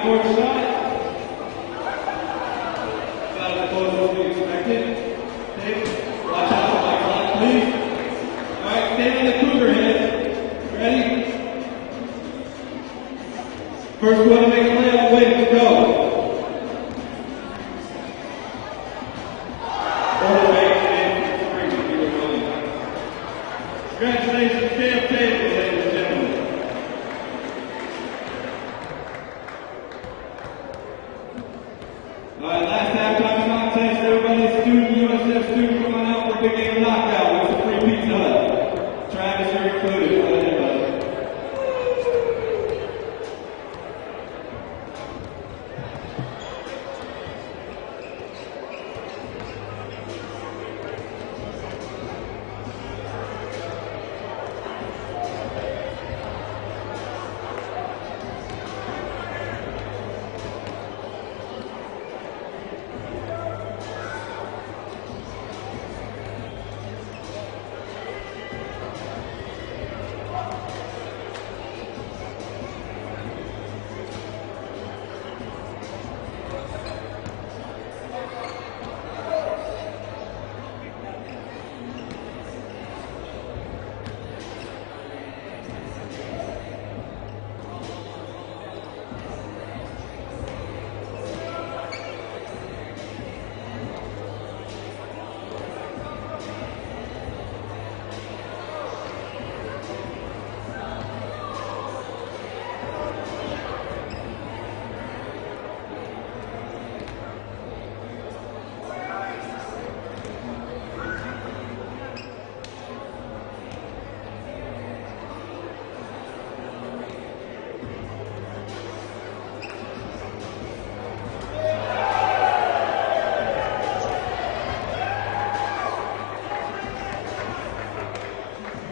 Howard shot. Shot as close as we expected. Watch out for my clock, please. All right, stand on the Cougar head. Ready? First one to make a play on the way to go. Congratulations, KFK, ladies and gentlemen. All right, last halftime contest. Everybody, student, USF student, come on out for a big game knockout with some free Pizza Hut. Travis, you're included. Go ahead, buddy.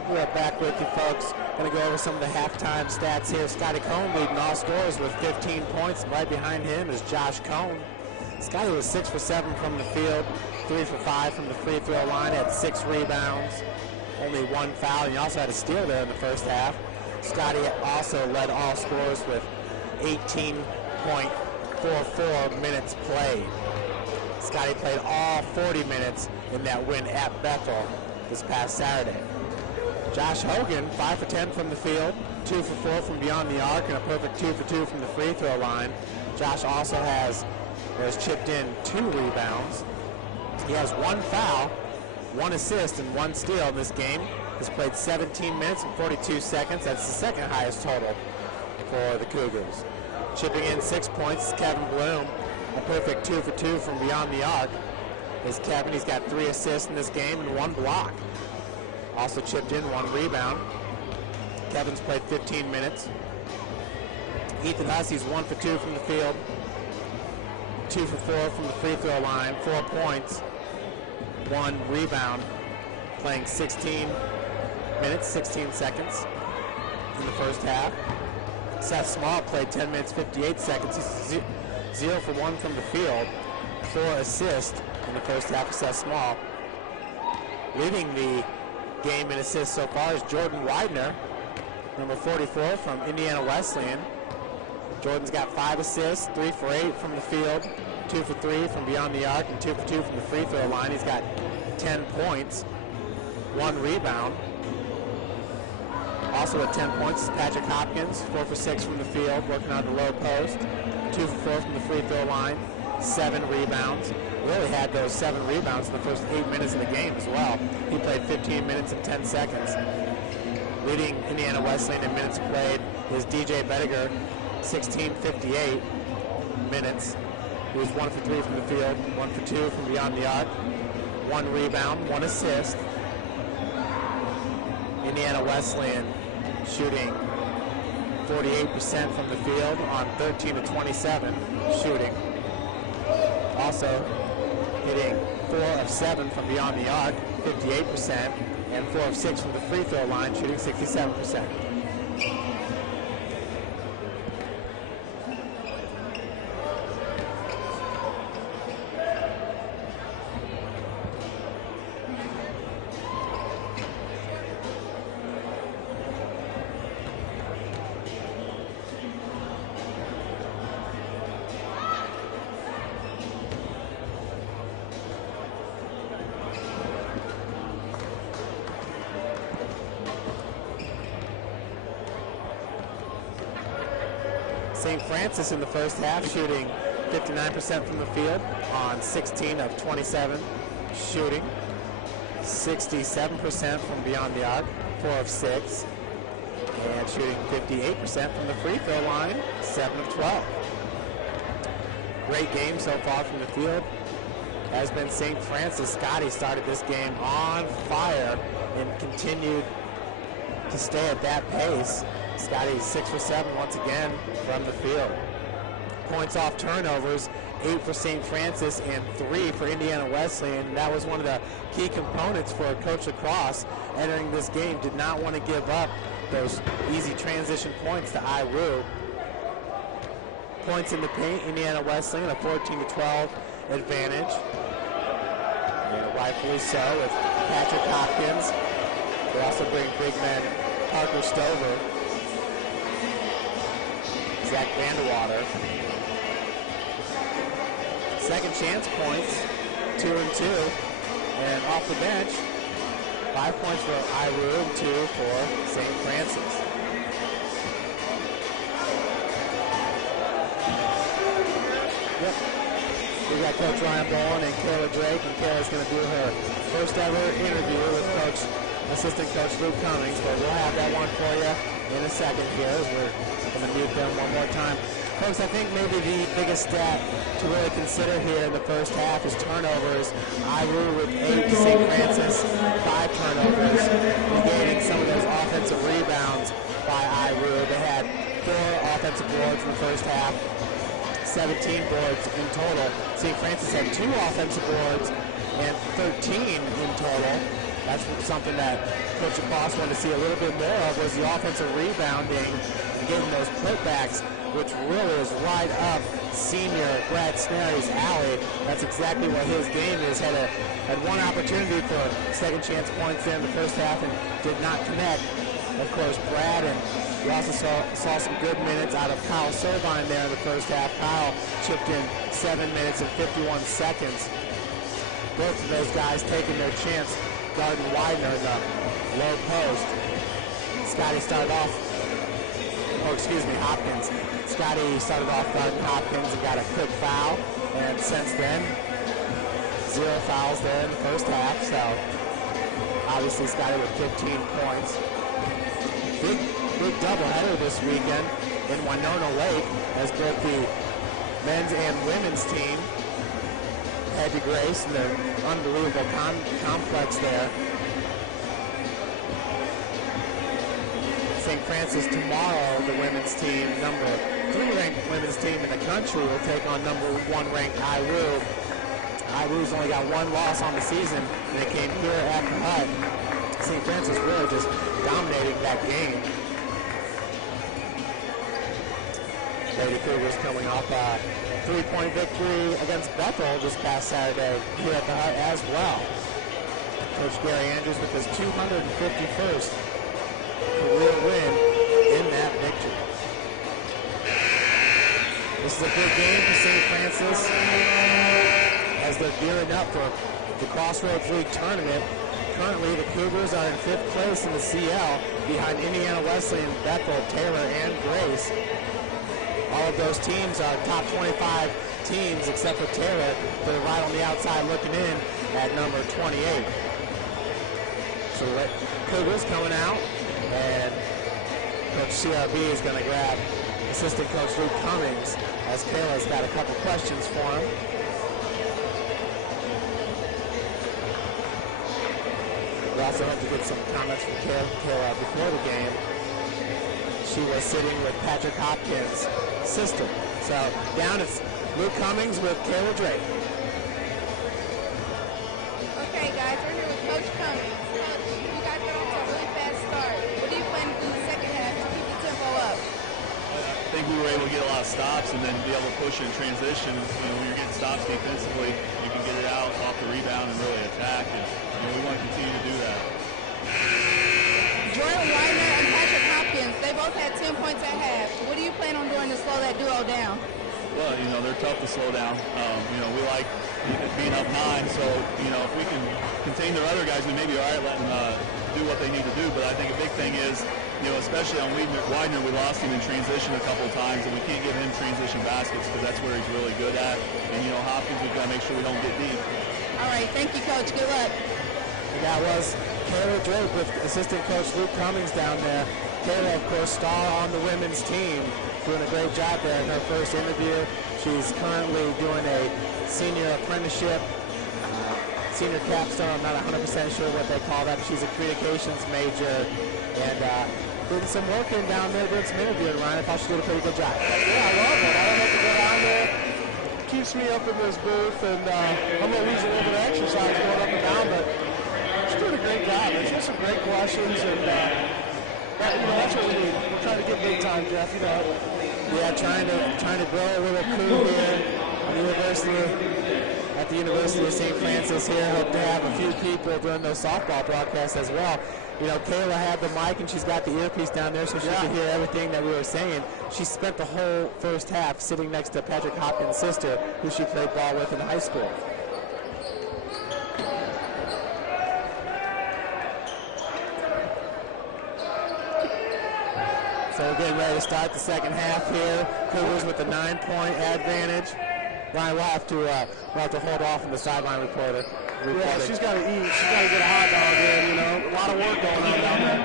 We're back with you folks. Going to go over some of the halftime stats here. Scotty Cohn leading all scorers with 15 points. Right behind him is Josh Cohn. Scotty was 6 for 7 from the field, 3 for 5 from the free throw line, had 6 rebounds, only 1 foul, and he also had a steal there in the first half. Scotty also led all scorers with 18.44 minutes played. Scotty played all 40 minutes in that win at Bethel this past Saturday. Josh Hogan, 5 for 10 from the field, 2 for 4 from beyond the arc, and a perfect 2 for 2 from the free throw line. Josh also has chipped in 2 rebounds. He has 1 foul, 1 assist, and 1 steal in this game. He's played 17 minutes and 42 seconds. That's the second highest total for the Cougars. Chipping in 6 points is Kevin Bloom, a perfect 2 for 2 from beyond the arc. Is Kevin, he's got 3 assists in this game and 1 block. Also chipped in 1 rebound. Kevin's played 15 minutes. Ethan Hussey's 1 for 2 from the field, 2 for 4 from the free throw line, 4 points, 1 rebound, playing 16 minutes, 16 seconds in the first half. Seth Small played 10 minutes, 58 seconds. He's 0 for 1 from the field, 4 assists in the first half of Seth Small. Leading the game in assists so far is Jordan Widener, number 44 from Indiana Wesleyan. Jordan's got 5 assists, 3 for 8 from the field, 2 for 3 from beyond the arc, and 2 for 2 from the free throw line. He's got 10 points, 1 rebound. Also at 10 points is Patrick Hopkins, 4 for 6 from the field, working on the low post, 2 for 4 from the free throw line, 7 rebounds. Really had those 7 rebounds in the first 8 minutes of the game as well. He played 15 minutes and 10 seconds. Leading Indiana Wesleyan in minutes played is DJ Bettiger, 16:58 minutes. He was 1 for 3 from the field, 1 for 2 from beyond the arc, 1 rebound, 1 assist. Indiana Wesleyan shooting 48% from the field on 13 to 27 shooting. Also hitting 4 of 7 from beyond the arc, 58%, and 4 of 6 from the free throw line, shooting 67%. St. Francis in the first half shooting 59% from the field on 16 of 27 shooting, 67% from beyond the arc, 4 of 6, and shooting 58% from the free throw line, 7 of 12. Great game so far from the field has been St. Francis. Scotty started this game on fire and continued to stay at that pace. Scotty 6 for 7 once again from the field. Points off turnovers, 8 for St. Francis and 3 for Indiana Wesleyan. That was one of the key components for Coach Lacrosse entering this game. Did not want to give up those easy transition points to IWU. Points in the paint, Indiana Wesleyan a 14-12 advantage. And rightfully so with Patrick Hopkins. They also bring big men Parker Stover, Zach Vandewater. Second chance points, 2 and 2. And off the bench, 5 points for IWU and 2 for St. Francis. Yep. We got Coach Ryan Bowen and Kayla Drake, and Kayla's going to do her first ever interview with Assistant Coach Luke Cummings, but we'll have that one for you in a second here as we're going to mute them one more time. Folks, I think maybe the biggest stat to really consider here in the first half is turnovers. IWU with 8, St. Francis 5 turnovers, negating some of those offensive rebounds by IWU. They had 4 offensive boards in the first half, 17 boards in total. St. Francis had 2 offensive boards and 13 in total. That's something that Coach Lacrosse wanted to see a little bit more of, was the offensive rebounding and getting those putbacks, which really is right up senior Brad Snary's alley. That's exactly what his game is. Had one opportunity for second chance points there in the first half and did not connect. Of course, Brad, and we also saw some good minutes out of Kyle Servine there in the first half. Kyle chipped in 7 minutes and 51 seconds. Both of those guys taking their chance guarding Widener in the low post. Scotty started off, Hopkins. Scotty started off guarding Hopkins and got a quick foul, and since then, 0 fouls there in the first half, so obviously Scotty with 15 points. Big doubleheader this weekend in Winona Lake as both the men's and women's team had to grace the unbelievable complex there. St. Francis tomorrow, the women's team, number 3 ranked women's team in the country, will take on number 1 ranked IWU. IWU's only got 1 loss on the season, and they came here at the Hut. St. Francis really just dominating that game. Lady Cougars coming off a 3-point victory against Bethel this past Saturday here at the Hut as well. Coach Gary Andrews with his 251st career win in that victory. This is a big game for St. Francis as they're gearing up for the Crossroads League tournament. Currently, the Cougars are in 5th place in the CL behind Indiana Wesleyan, Bethel, Taylor, and Grace. All of those teams are top 25 teams except for Taylor. They're right on the outside looking in at number 28. So Cougars coming out, and Coach CRB is going to grab Assistant Coach Luke Cummings as Kayla's got a couple questions for him. We also hope to get some comments from Kayla before the game. She was sitting with Patrick Hopkins' sister. So down it's Luke Cummings with Kayla Drake. Okay, guys, we're here with Coach Cummings. Coach, you guys got off to a really fast start. What do you plan to do in the second half to keep the tempo up? I think we were able to get a lot of stops and then be able to push in transition. When you're getting stops defensively, you can get it out off the rebound and really attack. And we want to continue to do that. Jordan Widener and Patrick Hopkins, they both had 10 points at half. What do you plan on doing to slow that duo down? Well, they're tough to slow down. We like being up 9, so, if we can contain their other guys, we may be all right letting them do what they need to do. But I think a big thing is especially on Widener, we lost him in transition a couple of times, and we can't give him transition baskets because that's where he's really good at. And, Hopkins, we've got to make sure we don't get deep. All right, thank you, Coach. Good luck. That was Kayla Drake with assistant coach Luke Cummings down there. Kayla, of course, star on the women's team, doing a great job there in her first interview. She's currently doing a senior apprenticeship, senior capstone. I'm not 100% sure what they call that. She's a communications major and doing some work in down there, doing some interviewing. Ryan, I thought she did a pretty good job. Yeah, I love it. I don't have to go down there. Keeps me up in this booth, and I'm going to lose a little bit of exercise going up and down, but she's doing a great job. There's just some great questions, and that's what we need. We're trying to get big time, Jeff. Yeah, trying to grow a little coup here at the University of St. Francis here. Hope to have a few people doing those softball broadcasts as well. Kayla had the mic and she's got the earpiece down there so she could hear everything that we were saying. She spent the whole first half sitting next to Patrick Hopkins' sister, who she played ball with in high school. So we're getting ready to start the second half here. Cougars with the 9-point advantage. Ryan, we'll have to hold off on the sideline reporter. Yeah, she's got to eat. She's got to get a hot dog in, A lot of work going on down there.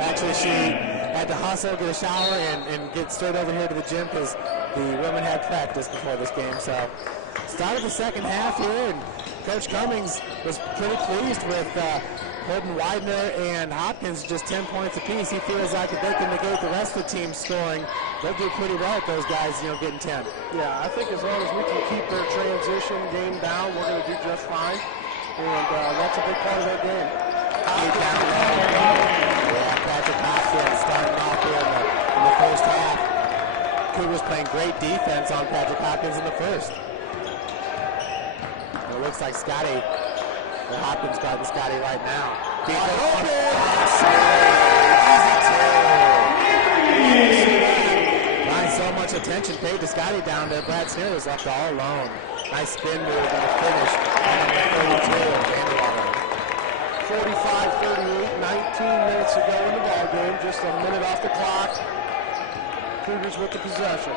Actually, she had to hustle, get a shower, and get straight over here to the gym because the women had practice before this game. So started the second half here, and Coach Cummings was pretty pleased with Holden Widener and Hopkins, just 10 points apiece. He feels like if they can negate the rest of the team scoring, they'll do pretty well with those guys, getting 10. Yeah, I think as long as we can keep their transition game down, we're going to do just fine. And that's a big part of their game. Down low. Yeah, Patrick Hopkins starting off here in the first half. Cougars playing great defense on Patrick Hopkins in the first. It looks like Scotty, or Hopkins guarding Scotty right now. Wide open! Easy two. Right, so much attention paid to Scotty down there. Brad Sneer was left all alone. Nice spin move and a finish. And 32 of Vanderwater. 45-38, 19 minutes ago in the ball game. Just a minute off the clock. Cougars with the possession.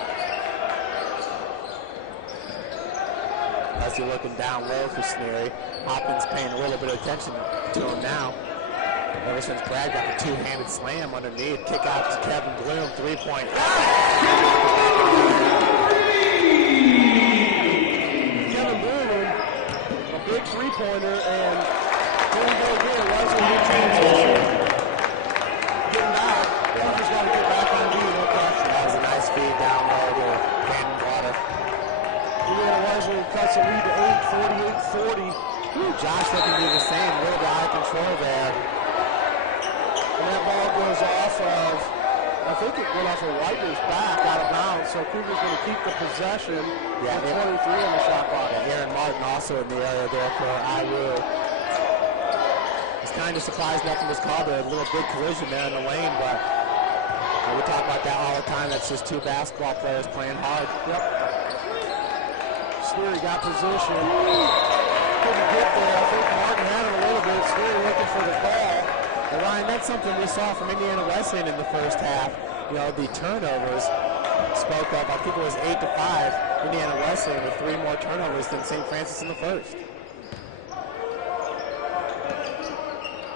As you're looking down low for Sneary. Hopkins paying a little bit of attention to him now. Ever since Brad got the two-handed slam underneath. Kick out to Kevin Bloom, 3-point. Kevin Bloom, a big three-pointer, and here we go again. Wesley in transition. Getting out. Cougars got to get back on D, no question. That was a nice feed down low to Vanderwater. Wesley cuts the lead to 8, 48-40. Josh looking to do the same, a little bit out of control there. And that ball goes off of, I think it went off of Widener's back out of bounds, so Cougars going to keep the possession with 23 in the shot clock. And Aaron Martin also in the area there for IWU. Was kind of surprised nothing was called. A little big collision there in the lane, but we talk about that all the time. That's just two basketball players playing hard. Yep. Sneary got position. Couldn't get there. I think Martin had it a little bit. Sneary looking for the ball. And Ryan, that's something we saw from Indiana Wesleyan in the first half. The turnovers spoke up. I think it was 8-5. Indiana Wesleyan with 3 more turnovers than St. Francis in the first.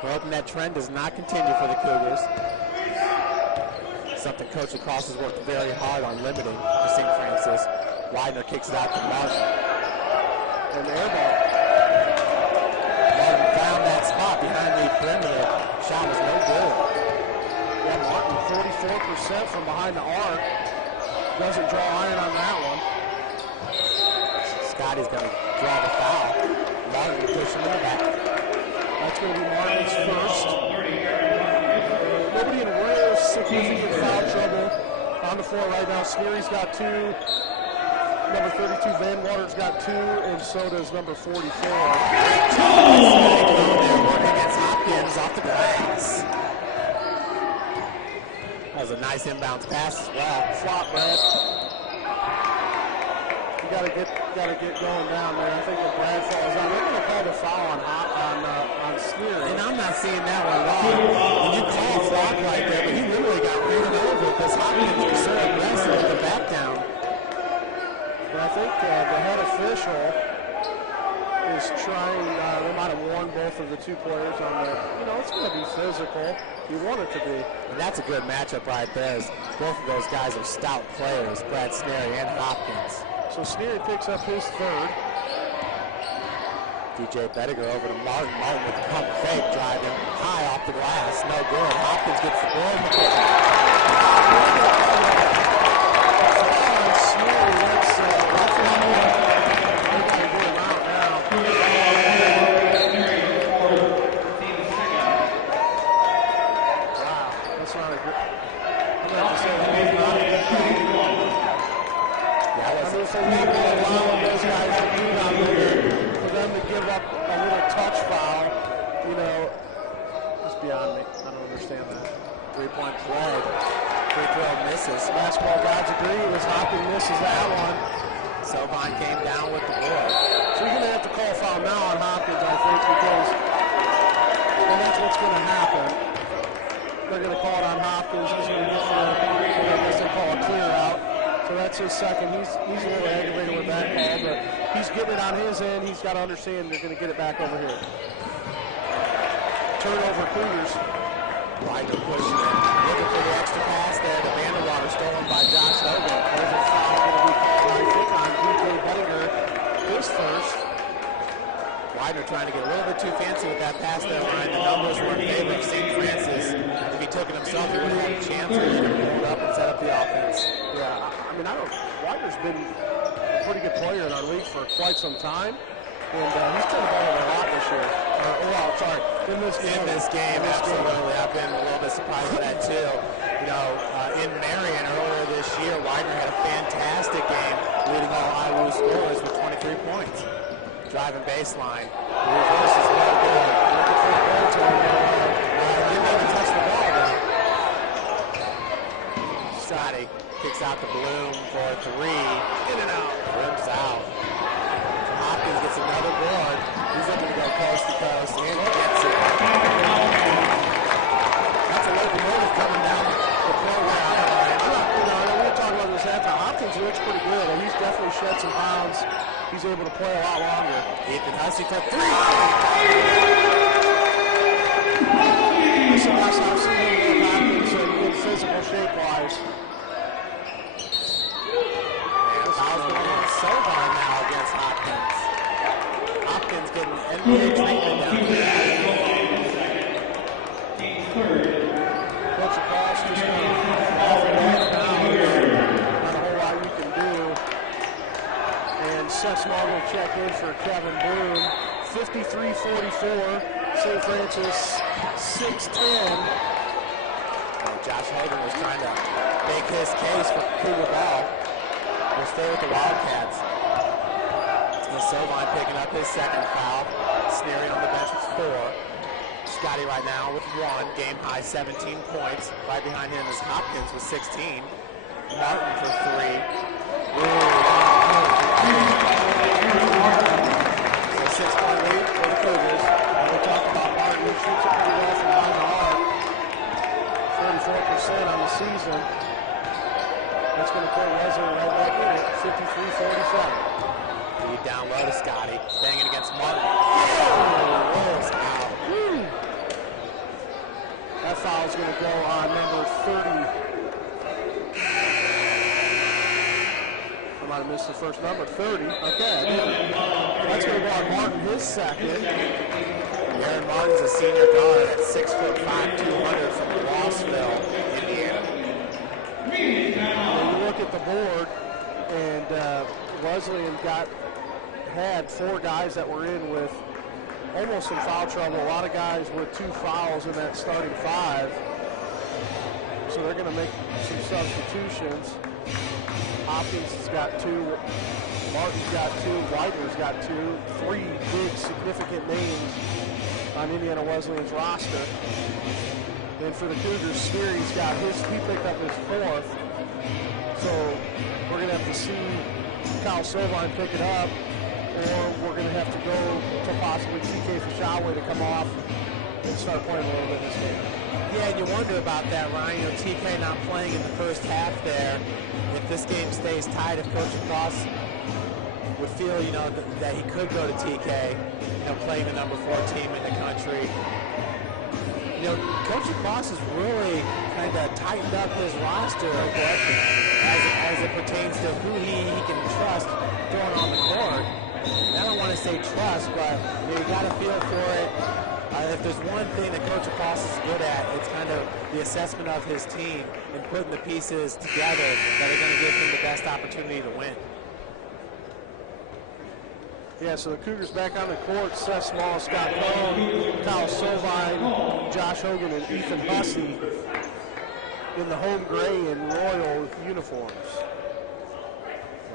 We're hoping that trend does not continue for the Cougars. Something Coach Lacrosse has worked very hard on limiting for St. Francis. Widener kicks it out to Martin. And the air ball. Martin found that spot behind the perimeter. Shot was no good. Yeah, Martin 44% from behind the arc. Doesn't draw iron on that one. Scotty's going to draw the foul. Martin will push him in the back. That's going to be Martin's first. Nobody in real significant foul trouble on the floor right now. Sneary's got 2. Number 32, Van Water's got 2, and so does number 44. Working against Hopkins off the glass. That was a nice inbounds pass as well. Flop, Brad. You gotta get going down there. I think if Brad falls down, they're gonna call the foul on Sneary. And I'm not seeing that one at all. When you call a flop right there, because Hopkins was so aggressive with the back down. But I think the head official is trying, they might have warned both of the two players on that, it's going to be physical. You want it to be. And that's a good matchup right there. Both of those guys are stout players, Brad Sneary and Hopkins. So Sneary picks up his third. DJ Bettiger over to Martin. Martin with the pump fake, driving high off the glass. No good. Hopkins gets the ball. Three-point play. Free throw misses. Basketball gods agree as Hopkins misses that one. Sovine came down with the board. So you're going to have to call a foul now on Hopkins, I think, because that's what's going to happen. They're going to call it on Hopkins. He's going to get for I guess they call a clear out. So that's his second. He's a little aggravated with that call, but he's getting it on his end. He's got to understand they're going to get it back over here. Turnover Cougars. Widener pushing it. Looking for the extra pass there. The Vanderwater stolen by Josh Hogan. There's a foul going to be called, I think, on DJ Bettinger. His first. Widener trying to get a little bit too fancy with that pass there, Ryan. The numbers were in favor of St. Francis. If he took it himself, he would have had a chance to pull it up and set up the offense. Yeah, Widener's been a pretty good player in our league for quite some time. And he's turned the ball over a lot this year. In this game, absolutely. I've been a little bit surprised by that too. In Marion earlier this year, Widener had a fantastic game, leading all IWU scorers with 23 points. Driving baseline. The reverse is no good. Looking for the goal to didn't even touch the ball though. Scotty kicks out the Bloom for a three. In and out. Rims out. Hopkins gets another board. He's looking to go coast to coast, and he gets it. That's a locomotive coming down the program. We were talking about this after. Hopkins looks pretty good, and he's definitely shed some pounds. He's able to play a lot longer. Ethan Hussey for three. This is the last I've seen him with Hopkins in good physical shape-wise. Foul's going on Sovine now against Hopkins. Hopkins getting NBA treatment down here. Coach Cross just kind of off the bench now. Not a whole lot you can do. And Seth Small will check in for Kevin Bloom. 53-44. St. Francis 6-10. Josh Hogan was trying to make his case for Cougar ball. We'll stay with the Wildcats. Sovine picking up his second foul. Sneary on the bench with 4. Scotty right now with 1. Game high 17 points. Right behind him is Hopkins with 16. Martin for 3. So 6-point lead for the Cougars. And we talked about Martin. He shoots it pretty well from behind the arc. 44% on the season. That's going to put Wesley right back in at 53-47. Lead down low to Scotty. Banging against Martin. Rolls out. That foul is going to go on number 30. I might have missed the first number. 30. Okay. That's going to go on Martin, his second. Aaron Martin's a senior guard at 6'5", 200 from Rossville, Indiana. When you look at the board, and Wesleyan had 4 guys that were in with almost in foul trouble. A lot of guys with 2 fouls in that starting 5. So they're going to make some substitutions. Hopkins has got 2. Martin's got 2. Widener's got 2. 3 big significant names on Indiana Wesleyan's roster. And for the Cougars, Sneary's got he picked up his 4th. So we're going to have to see Kyle Sovine pick it up, or we're going to have to go to possibly TK Fashawe to come off and start playing a little bit this game. Yeah, and you wonder about that, Ryan. You know, TK not playing in the first half there. If this game stays tight, if Coach Cross would feel, you know, that he could go to TK, you know, playing the number 4 team in the country. You know, Coach Cross has really kind of tightened up his roster as it pertains to who he can trust throwing on the court. And I don't want to say trust, but you know, you got to feel for it. If there's one thing that Coach Cross is good at, it's kind of the assessment of his team and putting the pieces together that are going to give him the best opportunity to win. Yeah, so the Cougars back on the court. Seth Small, Scott Cohn, Kyle Sovine, Josh Hogan, and Ethan Hussey in the home gray and royal uniforms.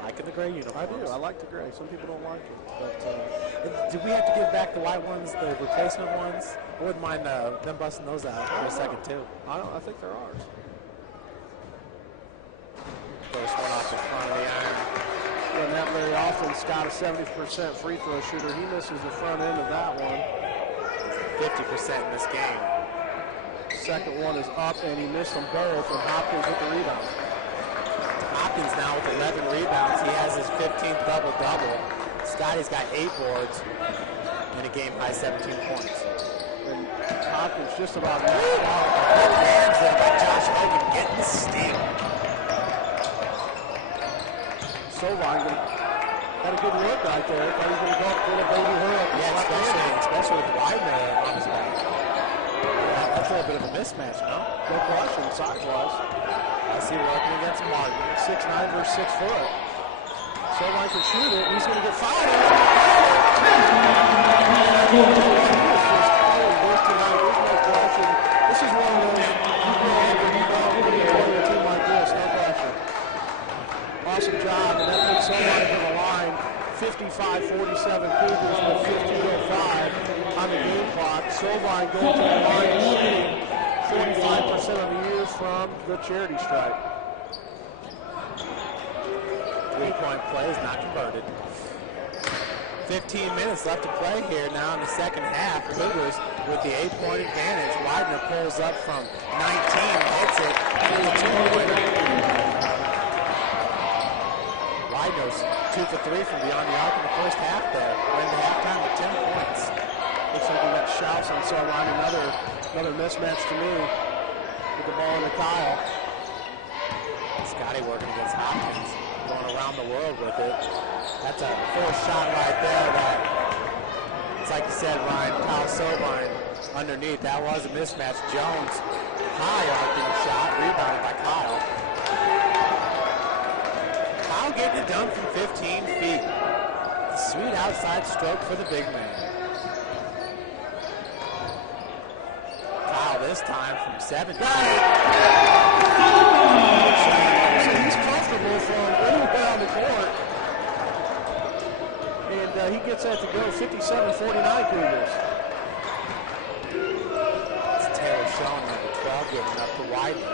Liking the gray uniforms. I do. I like the gray. Some people don't like it. But do we have to give back the white ones, the replacement ones? I wouldn't mind them busting those out for a second, too. I think they're ours. First one off the front of the iron. Doesn't happen very often. Scott, a 70% free throw shooter. He misses the front end of that one. 50% in this game. Second one is up, and he missed them both, and Hopkins with the rebound. Hopkins now with 11 rebounds. He has his 15th double-double. Scotty's got 8 boards and a game-high 17 points. And Hopkins just about knocked out. Good hands there by Josh Hogan getting the steal. Sovine had a good look right there. Thought he was going to go up with a baby hurl. Yeah, especially with Widener on his back. Yeah, that's a little bit of a mismatch, no? No question, size-wise. I see working against Martin. 6'9" versus 6 foot. Sovine can shoot it. He's going to get fouled. This is one of those you go over, you go over, you play a team like this, no question. Awesome job, and that puts Sovine to the line. 55-47 Cougars with 15:05 on the game clock. Sovine going to the line, shooting 45% of the year from the charity stripe. 3-point play is not converted. 15 minutes left to play here now in the second half. Cougars with the 8-point advantage. Widener pulls up from 19, hits it for the 2-pointer. Widener's 2 for 3 from beyond the arc in the first half there. Went to halftime with 10 points. Looks like we got shouts on Sovine. Another mismatch to me with the ball in the Kyle. Scotty working against Hopkins, going around the world with it. That's a forced shot right there that, it's like you said, Ryan, Kyle Sovine underneath. That was a mismatch. Jones, high arcing shot, rebounded by Kyle. Kyle getting it done from 15 feet. Sweet outside stroke for the big man. Kyle this time from 17. He's comfortable from anywhere on the court. And he gets that to go 57-49 Cougars. It's Taylor Schoen, number 12, giving up to Widener.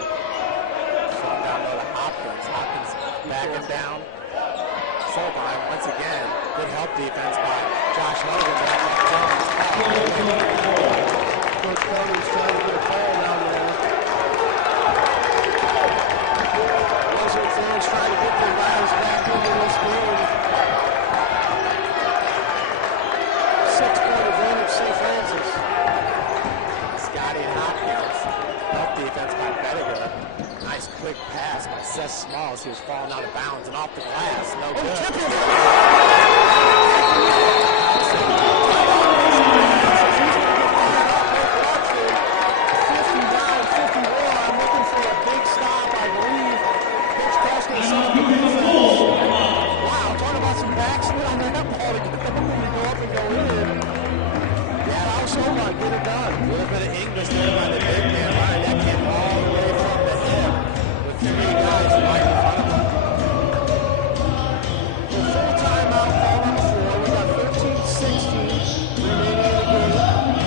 Schoen down low to Hopkins. Hopkins backing down. Sovine once again. Good help defense by Josh Hogan. Coach Carter's trying to get a call down there. Wizard fans trying to get their guys back into this game. 6-point advantage, St. Francis. Scotty and Hopkins. Help defense by Bettiger. Nice quick pass by Seth Smalls. He was falling out of bounds and off the glass. No good. Wow, talking about some backslid on that ball to get the move to go up and go in. Yeah, Kyle Sovine get it done. A little bit of English there by the big man. Ryan, that came all the way from the hip with 3 guys right in front of him. The full timeout called on the floor. We got 13-16 remaining in the game.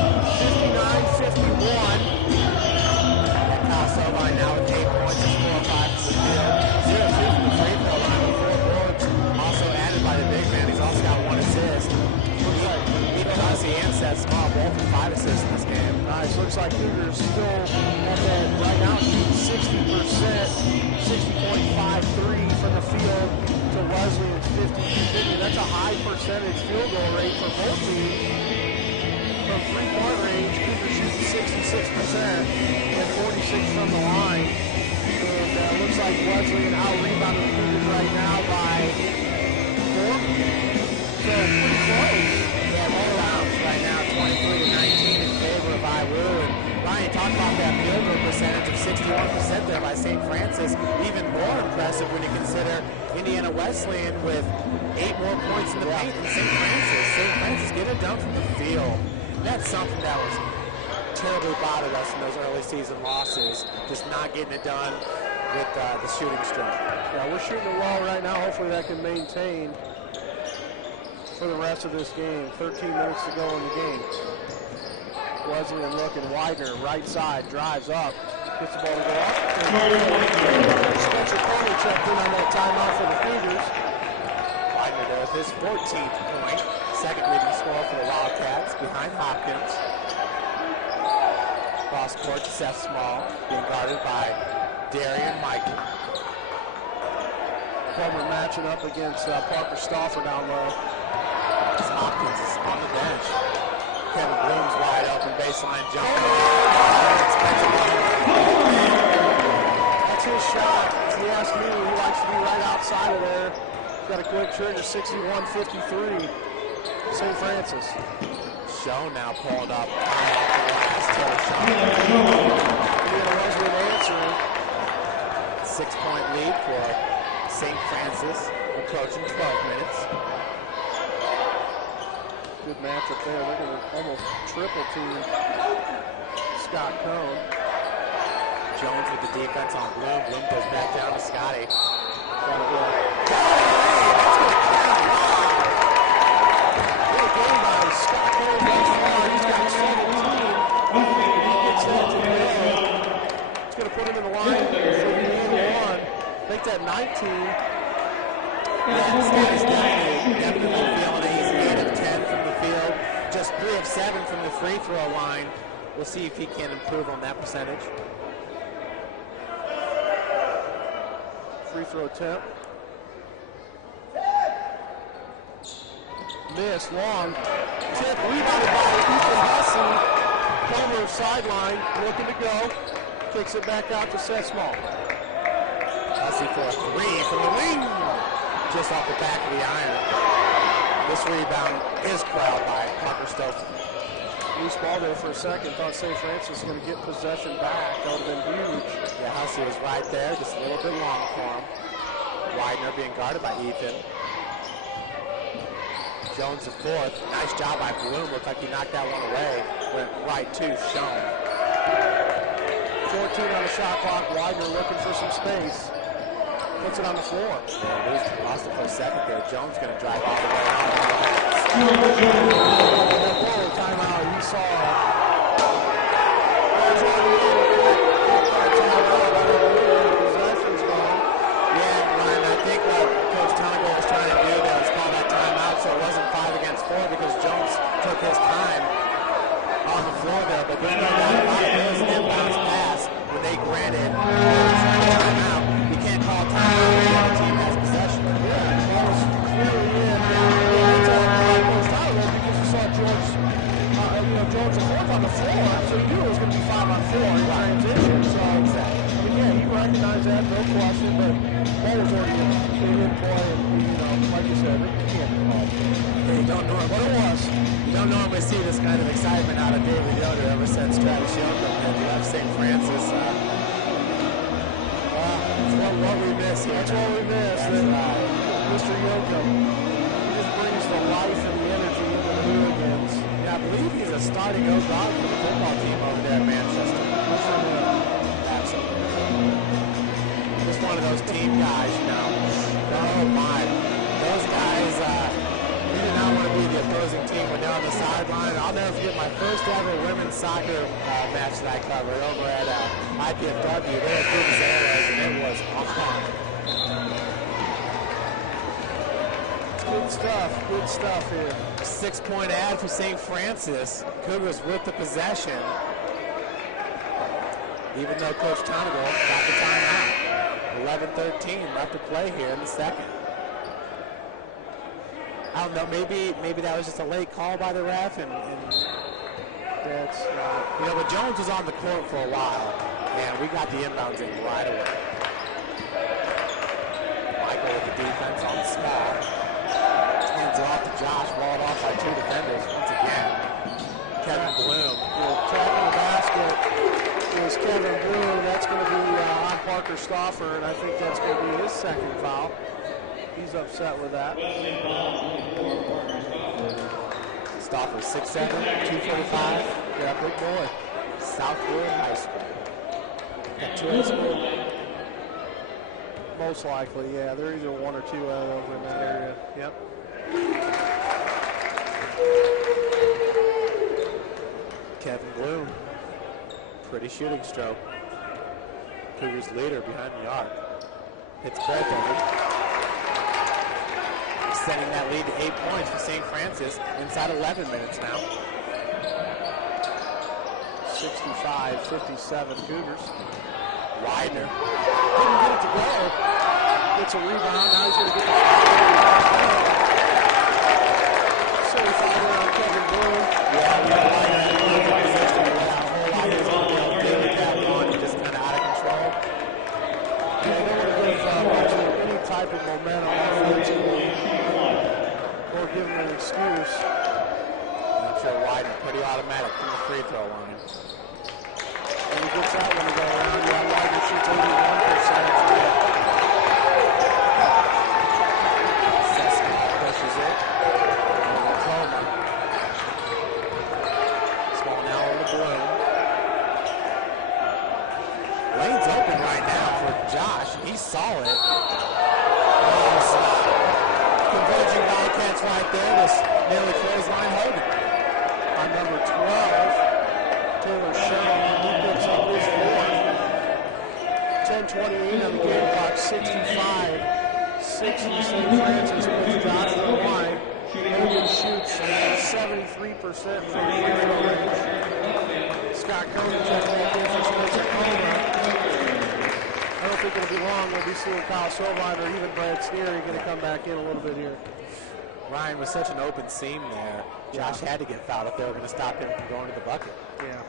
percentage field goal rate for both teams. From three-point range, Cougars shooting 66% and 46 from the line. And looks like Wesleyan out-rebounded the Cougars right now by 4. So pretty close. Yeah, both rounds right now, 23-19 in favor of IWU. And Ryan, talk about that field goal percentage of 61% there by St. Francis. Even more impressive when you consider Indiana Wesleyan with 8 more points in the paint than St. Francis. St. Francis get it done from the field. That's something that was terribly bothered us in those early season losses, just not getting it done with the shooting stroke. Yeah, we're shooting it well right now. Hopefully that can maintain for the rest of this game. 13 minutes to go in the game. Wesleyan looking, Widener, right side, drives up, gets the ball to go up. Spencer Coleman checked in on that timeout for the Cougars. Widener does his 14th point, second leading scorer for the Wildcats, behind Hopkins. Cross court to Seth Small, being guarded by Darian Michael. Coleman matching up against Parker Stauffer down low. Hopkins is on the bench. Kevin Bloom's wide open baseline jumper. That's his shot. If you ask me, he likes to be right outside of there. He's got a quick trigger, 61-53. St. Francis. Show now pulled up. Wesleyan answering. 6-point lead for St. Francis, approaching 12 minutes. Good matchup there. They're going to almost triple team Scott Cohn. Jones with the defense on Bloom. Bloom goes back down to Scotty. Good game by Scott Cohn thus far. He's got 17. He gets that today. It's going to put him in the line for the 1. Make that 19. Yeah, Scotty's definitely feeling it. He's 8 of 10 from the field. Just 3 of 7 from the free throw line. We'll see if he can improve on that percentage. Free throw attempt. Miss, long. Tip, rebounded by Ethan Hussey. Comer sideline, looking to go. Kicks it back out to Seth Small. Hussey for a 3 from the wing. Just off the back of the iron. This rebound is corralled by Parker Stauffer. Loose ball there for a second. Thought St. Francis was going to get possession back. That would have been huge. Yeah, Hussey was right there, just a little bit long for him. Widener being guarded by Ethan. Jones the 4th. Nice job by Bloom. Looked like he knocked that one away. Went right to Schoen. 14 on the shot clock. Widener looking for some space. Puts it on the floor. Yeah, lost it for a second there. Jones going to drive all the way out. Timeout. You saw Yeah, Ryan, I think what Coach Tonga was trying to do there was call that timeout so it wasn't 5 against 4 because Jones took his time on the floor there. But there's no doubt about it. It was an inbounds pass when they granted timeout. You can't call timeout when the other team has possession. Yeah, the ball was clearly in. It's almost out of there because you saw George, George the 4th on the floor, so you knew it was going to be 5 on 4 in transition. So, but yeah, he recognized that, no question, but ball was already in play, and, like you said, you can't call it. Yeah, you don't normally, But it was. you don't normally see this kind of excitement out of David Yoder ever since Travis Yoder left St. Francis. That's what we miss here. That's what we miss. Mr. Yoko, he just brings the life and the energy into the hooligans. Yeah, I believe he's a starting guard for the football team over there in Manchester. Absolutely. Just one of those team guys, Oh my. Those guys, we did not want to be the opposing team when they're on the sideline. I'll never forget my first ever women's soccer match that I covered over at IPFW. They were Cubas Airways, and it was on. Good stuff here. 6-point ad for St. Francis. Cougars with the possession. Even though Coach Tonagel got the timeout. 11-13 left to play here in the second. I don't know. Maybe that was just a late call by the ref, and That's but Jones was on the court for a while, and we got the inbounds in right away. Michael with the defense on the spot. Hands it off to Josh, walled off by 2 defenders once again. Kevin Bloom. Tracking the basket is Kevin Bloom. That's going to be on Parker Stauffer, and I think that's going to be his second foul. He's upset with that. Stauffer 6'7", 245. Yeah, big boy. Southwood High School. Got 2 high school. Most likely, yeah. They're either 1 or 2 over in that area. Yep. Kevin Bloom. Pretty shooting stroke. Cougars leader behind the arc. Hits both of them. Extending that lead to 8 points for St. Francis inside 11 minutes now. 65-57 Cougars. Widener. Didn't get it to go. Gets a rebound. Now he's going to get the shot. Safe there on Kevin Bloom. Yeah, Widener in a good position. A whole lot he's going to be able to do with that one. Just kind of out of control. Yeah, they don't want to give any type of momentum offensively or give him an excuse. I'm sure Widener pretty automatic from the free throw line. And he gets that one to go around. Yeah, Widener shoots 81%. Sesame pushes it. Coleman. Small now over to Bloom. Lane's open right now for Josh. He saw it. Converging Wildcats right there. This nearly clothesline Hogan. On number 12, Taylor Sherman, he picks up his 4th. 10:28 on the game clock, 65-60 St. Francis puts Josh to the line. Hogan shoots 73% from the free throw range. Scott Cohen checking back in for Spencer Coleman. I don't think it'll be long. We'll be seeing Kyle Sovine or even Brad Sneary going to come back in a little bit here. Ryan was such an open seam there. Josh had to get fouled if they were going to stop him from going to the bucket. Yeah.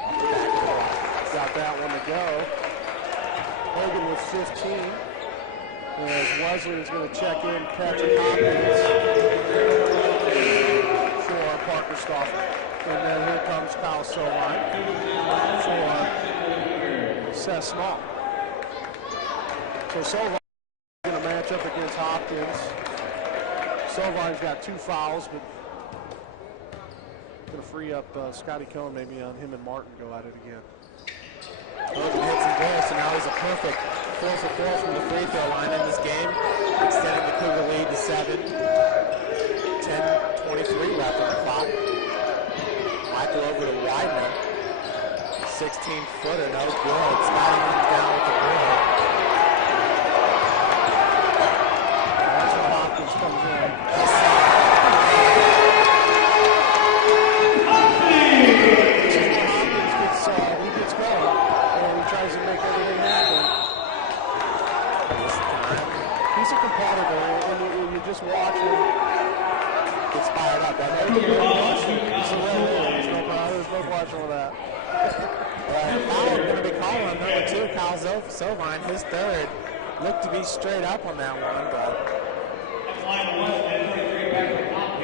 Off the back of the line. Got that one to go. Hogan with 15. As Wesley is going to check in Patrick Hopkins for Parker Stauffer. And then here comes Kyle Sovine for Seth Small. So Sovine's going to match up against Hopkins. Sovine's got 2 fouls, but going to free up Scotty Cohen maybe on him and Martin go at it again. Hogan hits him there, so now he's a perfect 4 for 4 from the free throw line in this game, extending the Cougar lead to 7. 10:23 left on the clock. Michael over to Widener. 16-footer, no good. Scotty comes down with the ball. That's when Hopkins comes in. He gets going, and he tries to make everything happen. He's a competitor, and you just watch him. Gets fired up. He's a real leader. There's no question with that. Foul going to be called on number 2, Kyle Sovine, his 3rd. Looked to be straight up on that one, but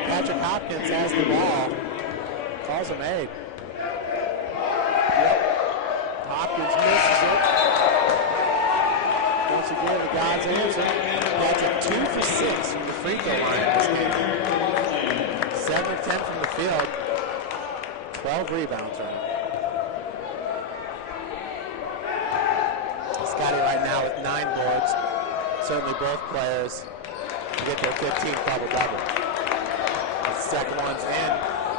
Patrick Hopkins has the ball. Calls are made. Yep. Hopkins misses it. Once again, the Gods answer. Patrick 2 for 6 from the free throw line in this game. 7 of 10 from the field. 12 rebounds right now. Scotty right now with 9 boards. Certainly both players to get their 15th double-double. The second one's in.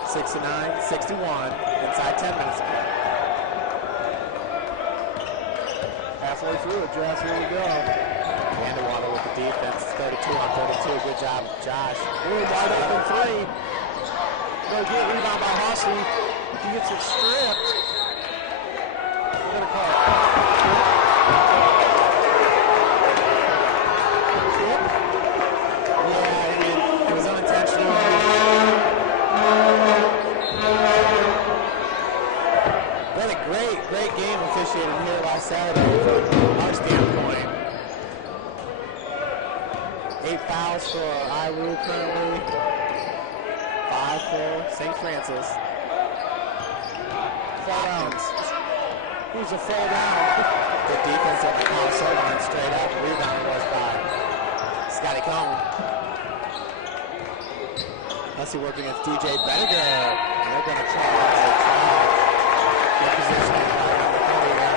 69, 61, inside 10 minutes ago. Halfway through it, Jeff. Here we go. Vanderwater with the defense. 32 on 32. Good job, Josh. Wide open 3. No good. Rebound by Hossie. He gets it stripped. We're going to call it. had a great game officiating here last Saturday from our standpoint. 8 fouls for IWU currently. 5 for St. Francis. Fall down. Who's a fall down? Good defense at the console line straight up. Rebound was by Scotty Cone. Hussey working against DJ Bediger. And they're going to try get position right on the 30 now.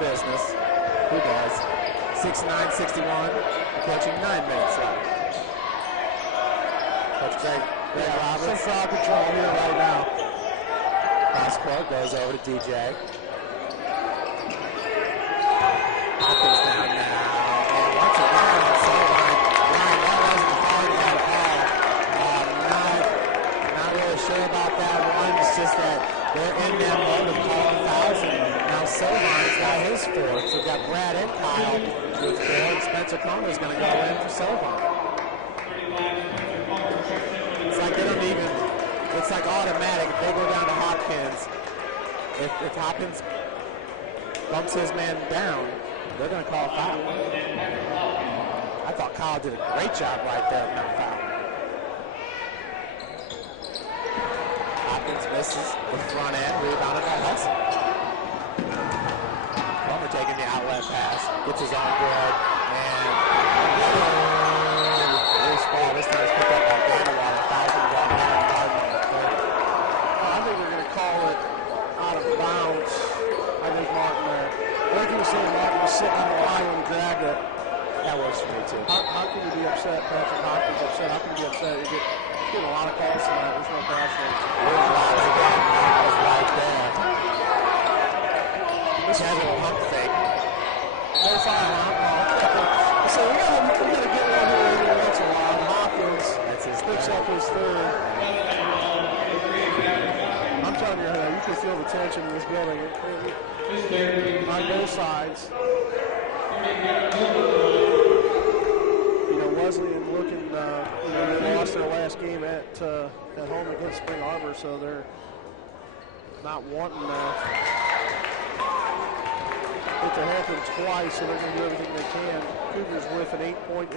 Business. Who does? 69-61, approaching 9 minutes left. Coach Greg Roberts. Some foul control here right now. Cross court goes over to DJ. Hopkins down now. And once again, Sullivan. Ryan, that wasn't hard at all. Not really sure about that one. It's just that they're in that mode of calling fouls. Now Sullivan's got his fourth. So we've got Brad and Kyle with 4. And Spencer Comer's going to go in for Sullivan. It's like they don't even, it's like automatic. If they go down to Hopkins, if Hopkins bumps his man down, they're going to call a foul. I thought Kyle did a great job right there with that foul. Hopkins misses the front end, rebounded by Hudson. Comer taking the outlet pass, gets his own board, and loose ball. This time it's picked up by Vanderwater. Fouls him down there and Martin on the 30. I think they're going to call it out of bounds. I think Martin there. They're going to say Martin was sitting on the line when he grabbed it. That works for me too. How can you be upset? Patrick Hopkins upset. How can you be upset? You're getting a lot of calls tonight. There's no question. Was right there. This has a pump fake. No foul. So we gotta get one here every once in a while. Hopkins picks up his third. I'm telling you right now, you can feel the tension in this building. On both sides. You know, Wesleyan looking, they lost their last game at home against Spring Arbor, so they're not wanting it to happen twice, so they're going to do everything they can. Cougars with an 8-point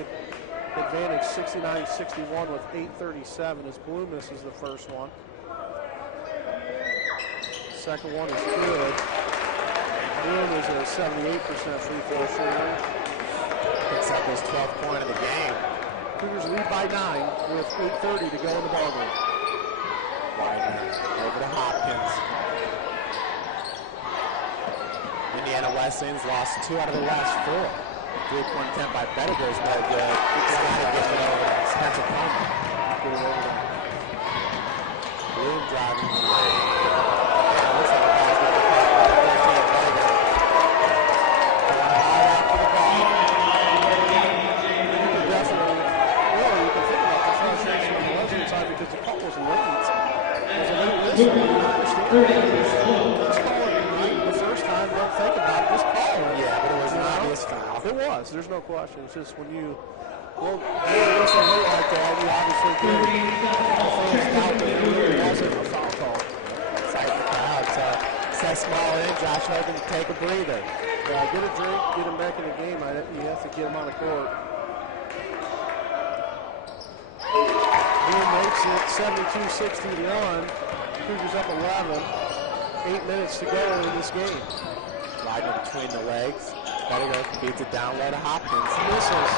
advantage, 69-61 with 8:37 as Blue misses the first one. Second one is good. Bloom is a 78% free throw shooter. Picks up his 12th point of the game. Cougars lead by 9 with 8:30 to go in the ballgame. Widener over to Hopkins. Indiana Wesleyan's lost 2 out of the last 4. 3-point attempt by Bediger is no good. Scotty gets it over to Spencer Comer. Get it over there. Bloom driving the lane. And looks like the ball's going to be caught by 13 of Bediger. Going hard after the ball. You can definitely, really, you can think about the frustration on the Wesleyan side because the call was late. It was a late whistle. I understand. Let's call it late the first time. Don't think about it. Just call it. Yeah, but it was an obvious foul. It was. There's no question. It's just when you whistle late like that, you obviously get the fans out there. It wasn't a foul call. Exciting the crowd. So Seth Small in, Josh Hogan to take a breather. Yeah, get a drink, get him back in the game. You have to get him on the court. Bloom makes it 72-61. Cougars up 11. 8 minutes to go in this game. Widener between the legs. Bediger beats it down low to Hopkins. Misses.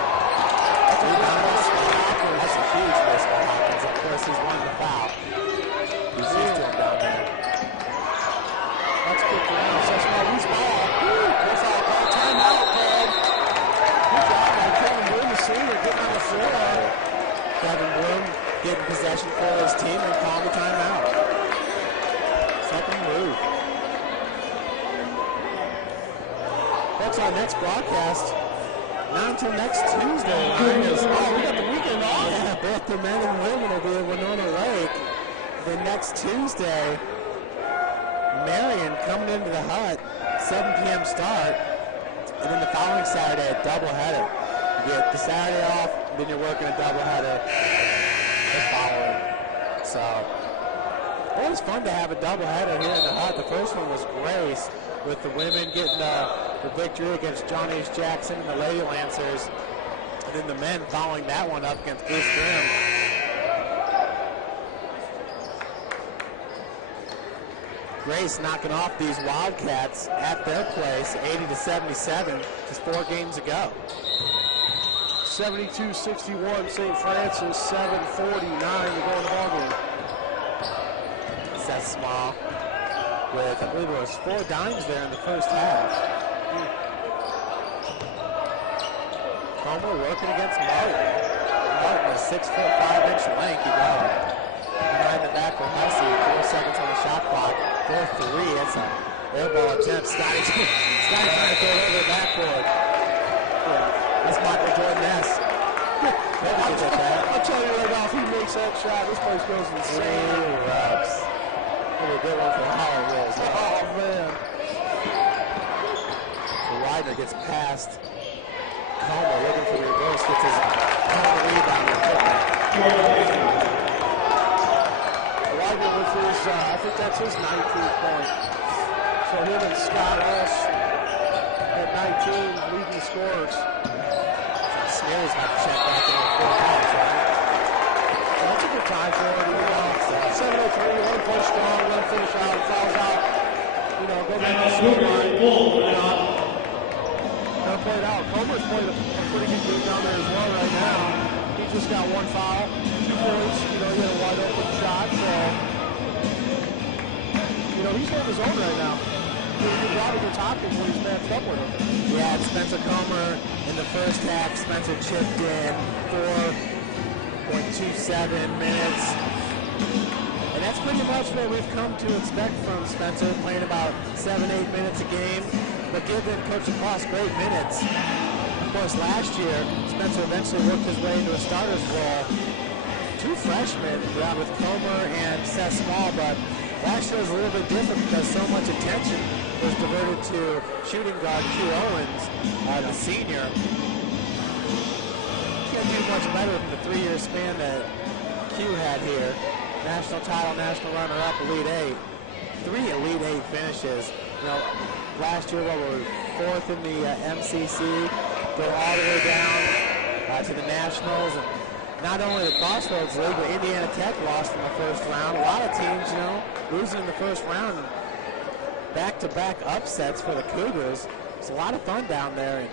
Rebound by Hopkins. That's a huge miss by Hopkins. Of course, he's won the foul. He's used to him down there. That's kicked around. So small loose ball. No foul call. Timeout called. Good job by Kevin Bloom, the senior, getting on the floor. Kevin Bloom getting possession for his team and calling the timeout. Second move. That's our next broadcast. Not until next Tuesday, Ryan. We got the men and women will be at Winona Lake. Then next Tuesday, Marion coming into the Hut, 7 p.m. start. And then the following Saturday, a doubleheader. You get the Saturday off, then you're working a doubleheader the following. So it was fun to have a doubleheader here in the Hut. The first one was Grace, with the women getting the victory against John H. Jackson and the Lady Lancers. And then the men following that one up against Goose Grimm. Grace knocking off these Wildcats at their place, 80-77, just 4 games ago. 72-61, St. Francis, 7:49 to go in the ballgame. Seth Small with, I believe it was 4 dimes there in the first half. Comer working against Martin. Martin, a 6'5" lanky guy. Behind the back for Hussey, 4 seconds on the shot clock. 4-3, that's an air ball attempt. Scotty trying to throw it over the backboard. That's Michael Jordan S. I'll tell you right now, if he makes that shot, this place goes insane. Rubs. What a good one for Howard Wills. Oh, man. Widener gets past Comer, looking for the reverse, gets his own rebound. Widener with his, I think that's his 19th point. So him and Scott Ess at 19 leading the scorers. Sneers have to check back in on 4 times, right? That's a good time for him. 7:03, you want to play strong, let him finish out, fouls out. You know, go back to the shoot line. Gotta play it out. Comer's played a pretty good game down there as well right now. He just got 1 foul, 2 points. You know, he had a wide open shot, so you know, he's holding his own right now. Doing a good job against Hopkins when he's matched up with him. Yeah, and Spencer Comer in the first half. Spencer chipped in 4.27 minutes. And that's pretty much what we've come to expect from Spencer, playing about 7-8 minutes a game, but giving Coach Lacrosse great minutes. Of course, last year, Spencer eventually worked his way into a starter's role. 2 freshmen, with Comer and Seth Small, but last year was a little bit different because so much attention was diverted to shooting guard Q Owens, the senior. Can't do much better than the 3-year span that Q had here. National title, national runner-up, Elite 8. 3 Elite 8 finishes. You know, last year, we were 4th in the MCC, go all the way down to the Nationals. And not only the Crossroads League, but Indiana Tech lost in the first round. A lot of teams, you know, losing in the first round. Back-to-back upsets for the Cougars. It's a lot of fun down there in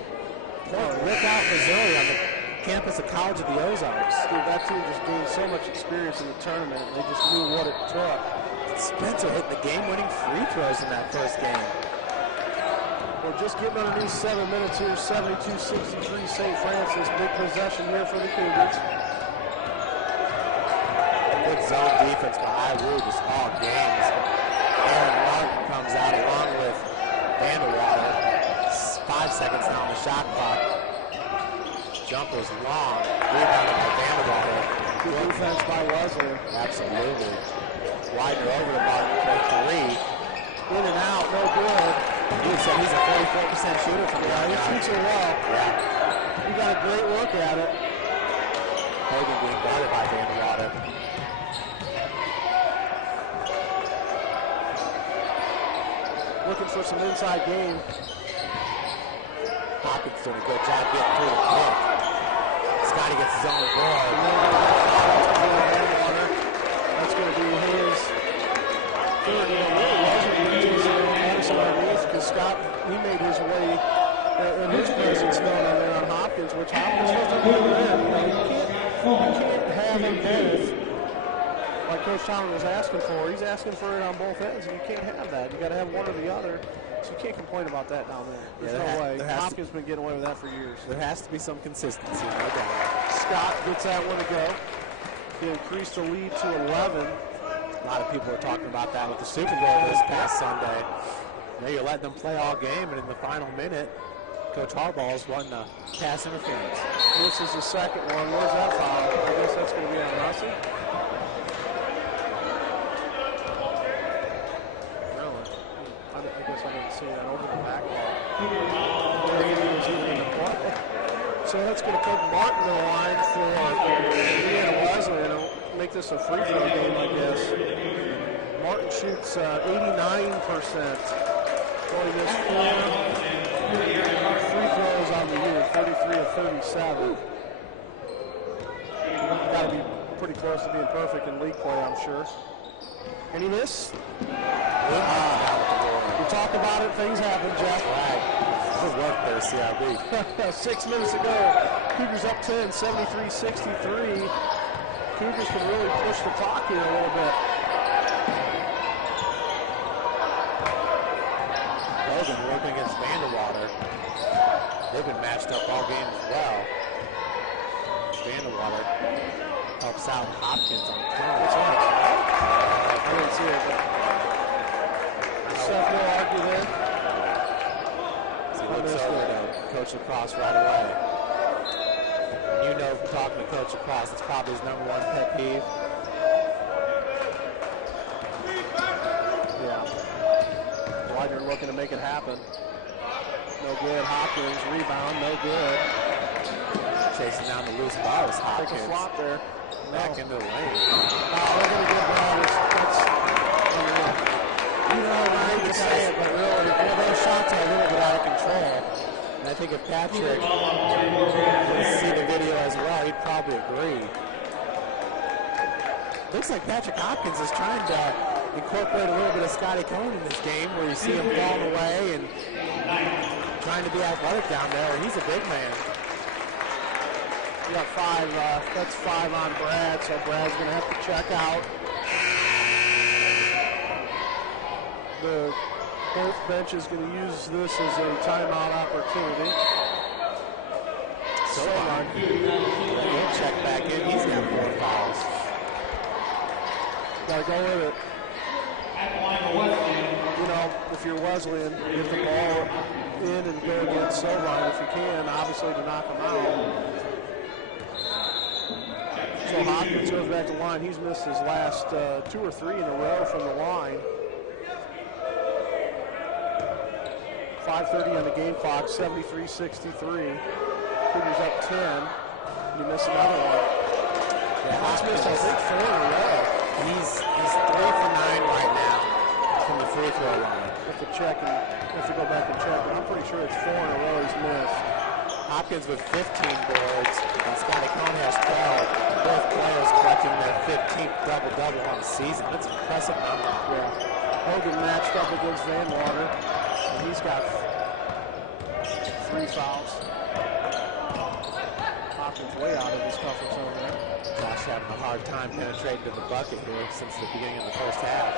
Lookout, Missouri, on the campus of College of the Ozarks. Dude, that team just gained so much experience in the tournament. They just knew what it took. Spencer hit the game-winning free throws in that first game. We're just getting underneath 7 minutes here. 72-63 St. Francis. Big possession here for the Cougars. Good zone defense by IWU just all games. Aaron Martin comes out along with Vanderwater. 5 seconds now on the shot clock. Jumper's long. Rebounded by Vanderwater. Good defense by Wesley. Absolutely. Widener over to Martin for 3. In and out, no good. He said he's a 44% shooter from Yeah, he shoots it well. Yeah. He got a great look at it. Hogan being guarded by Vanderwater. Looking for some inside game. Hopkins doing a good job getting through the pick. Scotty gets his own board. That's going to be his third. You know, really wasn't Madison underneath because Scott, he made his way in his presence known on there on Hopkins, which Hopkins doesn't do there. You know, you can't have him both like Coach Tomlin was asking for. He's asking for it on both ends, and you can't have that. You got to have one or the other. So you can't complain about that down there. There's no way. Hopkins been getting away with that for years. There has to be some consistency, no doubt. Scott gets that one to go. He increased the lead to 11. A lot of people were talking about that with the Super Bowl this past Sunday. You know, you're letting them play all game, and in the final minute, Coach Harbaugh's wanting a pass interference. This is the second one. Where's that foul? I guess that's going to be on Russell. Really? I guess I didn't see that over the back wall. So that's going to put Martin to the line for Indiana Wesleyan and it'll make this a free throw game, I guess. Martin shoots 89%. Only missed 4 free throws on the year, 33 of 37. Got to be pretty close to being perfect in league play, I'm sure. And he missed. You talk about it, things happen, Jeff. Right. Good work there, CRB. 6 minutes ago, Cougars up 10, 73-63. Cougars can really push the clock here a little bit. Logan working against Vanderwater. They've been matched up all game as well. Vanderwater helps out Hopkins on the corner. I didn't see it, but Seth will argue there. So he looks over to Coach Lacrosse right away. And you know, from talking to Coach Lacrosse, it's probably his #1 pet peeve. Yeah. Widener looking to make it happen. No good. Hopkins, rebound, no good. Chasing down the loose ball is Hopkins. Take a flop there. Back into the lane. They're going to give that. That's you know, I hate to say it, but really, those shots are a little bit out of control. And I think if Patrick would see the video as well, he'd probably agree. Looks like Patrick Hopkins is trying to incorporate a little bit of Scotty Cohn in this game, where you see him falling away and trying to be athletic down there. He's a big man. You got 5, that's 5 on Brad, so Brad's going to have to check out. Both benches going to use this as a timeout opportunity. So he'll check back in. He's got 4 fouls. Got to go with it. You know, if you're Wesleyan, get the ball in and go against Sovine if you can, obviously to knock them out. So Hopkins goes back to the line. He's missed his last 2 or 3 in a row from the line. 5:30 on the game clock, 73-63. Cougars up 10. You miss another one. Yeah, He's missed, I think, 4 in a row. He's 3 for 9 right now from the free throw line. Have to check and have to go back and check, but I'm pretty sure it's 4 in a row he's missed. Hopkins with 15 boards, and Scotty Cohn has 12. Both players collecting their 15th double-double on the season. That's an impressive number. Yeah. Hogan matched up against Vanwater, and he's got 3 fouls. Hopkins way out of his comfort zone there. Josh having a hard time penetrating to the bucket here since the beginning of the first half.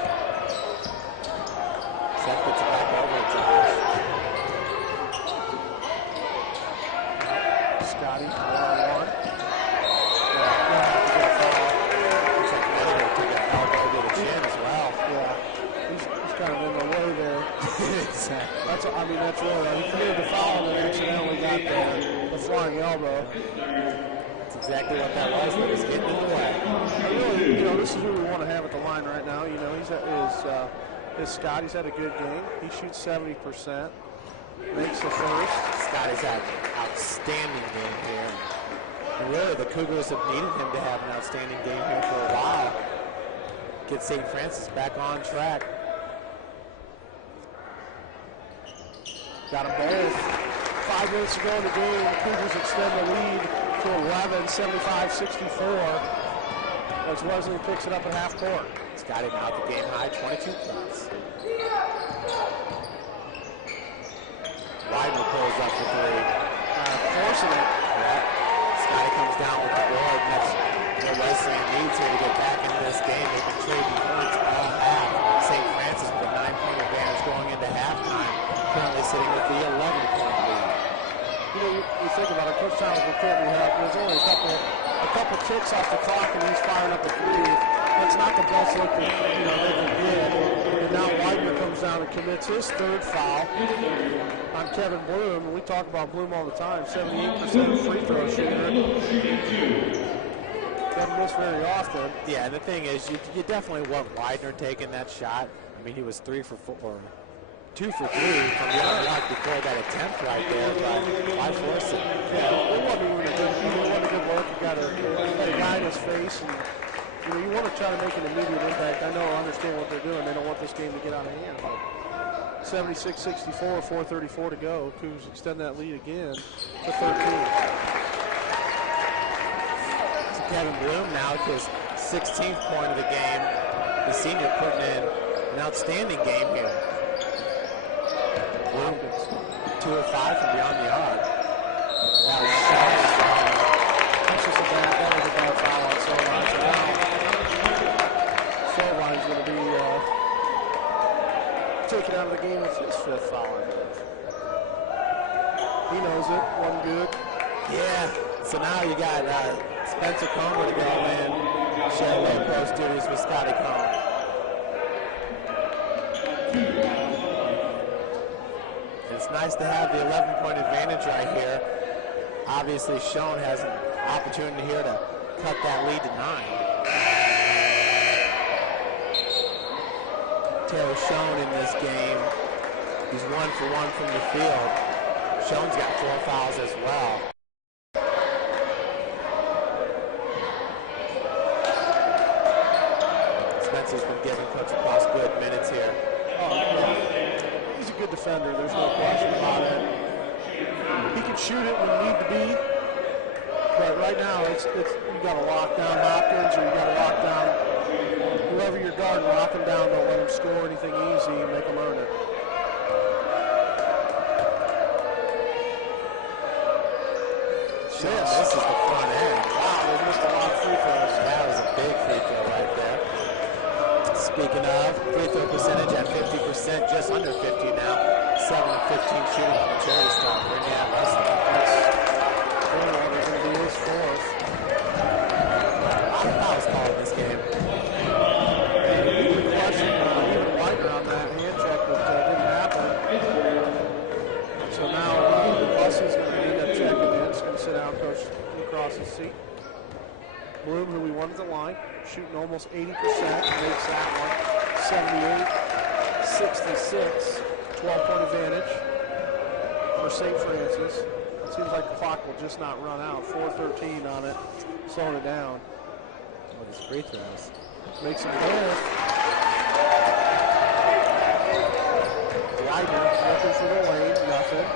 Seth puts it back over to Josh. Scotty, 1-on-1. Looks like Edward took an elbow to the chin as well. Yeah, he's kind of in the way there. Exactly. That's really, he committed the foul and then accidentally got the flying elbow. That's exactly what that was. That was getting in the way. Really, you know, this is who we want to have at the line right now. You know, is Scott. He's had a good game. He shoots 70%. Makes the first. Scotty's had an outstanding game here. And really, the Cougars have needed him to have an outstanding game here for a while. Get St. Francis back on track. Got them both. 5 minutes to go in the game. The Cougars extend the lead to 11, 75-64. As Wesleyan picks it up at half court. Scotty now at the game high, 22 points. Widener pulls up for 3. Forcing it. Yeah. Scotty comes down with the board. That's what Wesleyan needs here to get back into this game. They've been trading points all half. St. Francis with a 9-point advantage going into halftime. Currently sitting with the 11-point lead. You know, you think about it, Coach Thomas will can't be helped. There's only a couple ticks off the clock, and he's firing up a 3. That's not the best look that they can get. And now Widener comes down and commits his third foul on Kevin Bloom. And we talk about Bloom all the time, 78% free throw shooter. Doesn't miss very often. Yeah, and the thing is, you definitely want Widener taking that shot. I mean, he was 2 for 3 from the arc before that attempt right there, but why force it? Yeah, it wasn't even a good look. You got a guy in his face, and you want to try to make an immediate impact. I understand what they're doing. They don't want this game to get out of hand. 76-64, 4:34 to go. Cougs extend that lead again to 13. So Kevin Bloom now with his 16th point of the game. The senior putting in an outstanding game here. Bloom 2 of 5 from beyond the arc. That was a bad foul on Solvine. So now Solvine's going to be taken out of the game with his 5th foul. He knows it. One good. Yeah. So now you got Spencer Comer to go in, share low post duties with Scotty Comer. It's nice to have the 11-point advantage right here. Obviously, Schoen has an opportunity here to cut that lead to 9. Taylor Schoen in this game, he's 1 for 1 from the field. Schoen's got 4 fouls as well. Spencer's been giving Coach Cross good minutes here. He's a good defender. There's no question about it. He can shoot it when need to be, but right now it's you got to lock down Hopkins, or you got to lock down whoever you're guarding. Lock him down. Don't let him score anything easy and make him earn it. This is the front end. Wow, they missed a lot of free throws. That was a big free throw right there. Speaking of, free throw percentage at 50%, just under 50 now. 7 of 15 shooting on the charity stop for Indiana Wesleyan. That's going to be his 4th. A lot of fouls called in this game. Even Widener on that hand check that didn't happen. So now Bussey's going to end up checking in. It's going to sit down, Coach Cross's seat. Bloom, who we won at the line, shooting almost 80%, makes that one. 78-66, 12-point advantage for St. Francis. It seems like the clock will just not run out. 4:13 on it, slowing it down. With his free throws. Makes it both. Widener looking for the lane, nothing.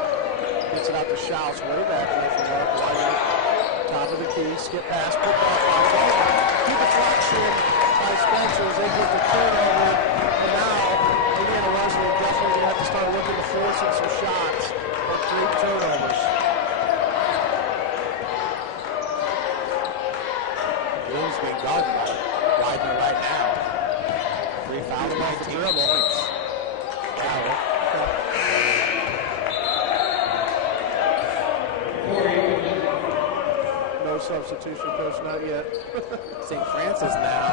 Gets it out to Schaus, way back there for that. Widener, top of the key, skip pass, put off by Comer. Good deflection by Spencer as they get the turnover. And now, Indiana Wesleyan definitely going to have to start looking to forcing some shots or create turnovers. Bloom's being guarded by Widener right now. 3 fouls, 19 points. No substitution, Coach, not yet. St. Francis now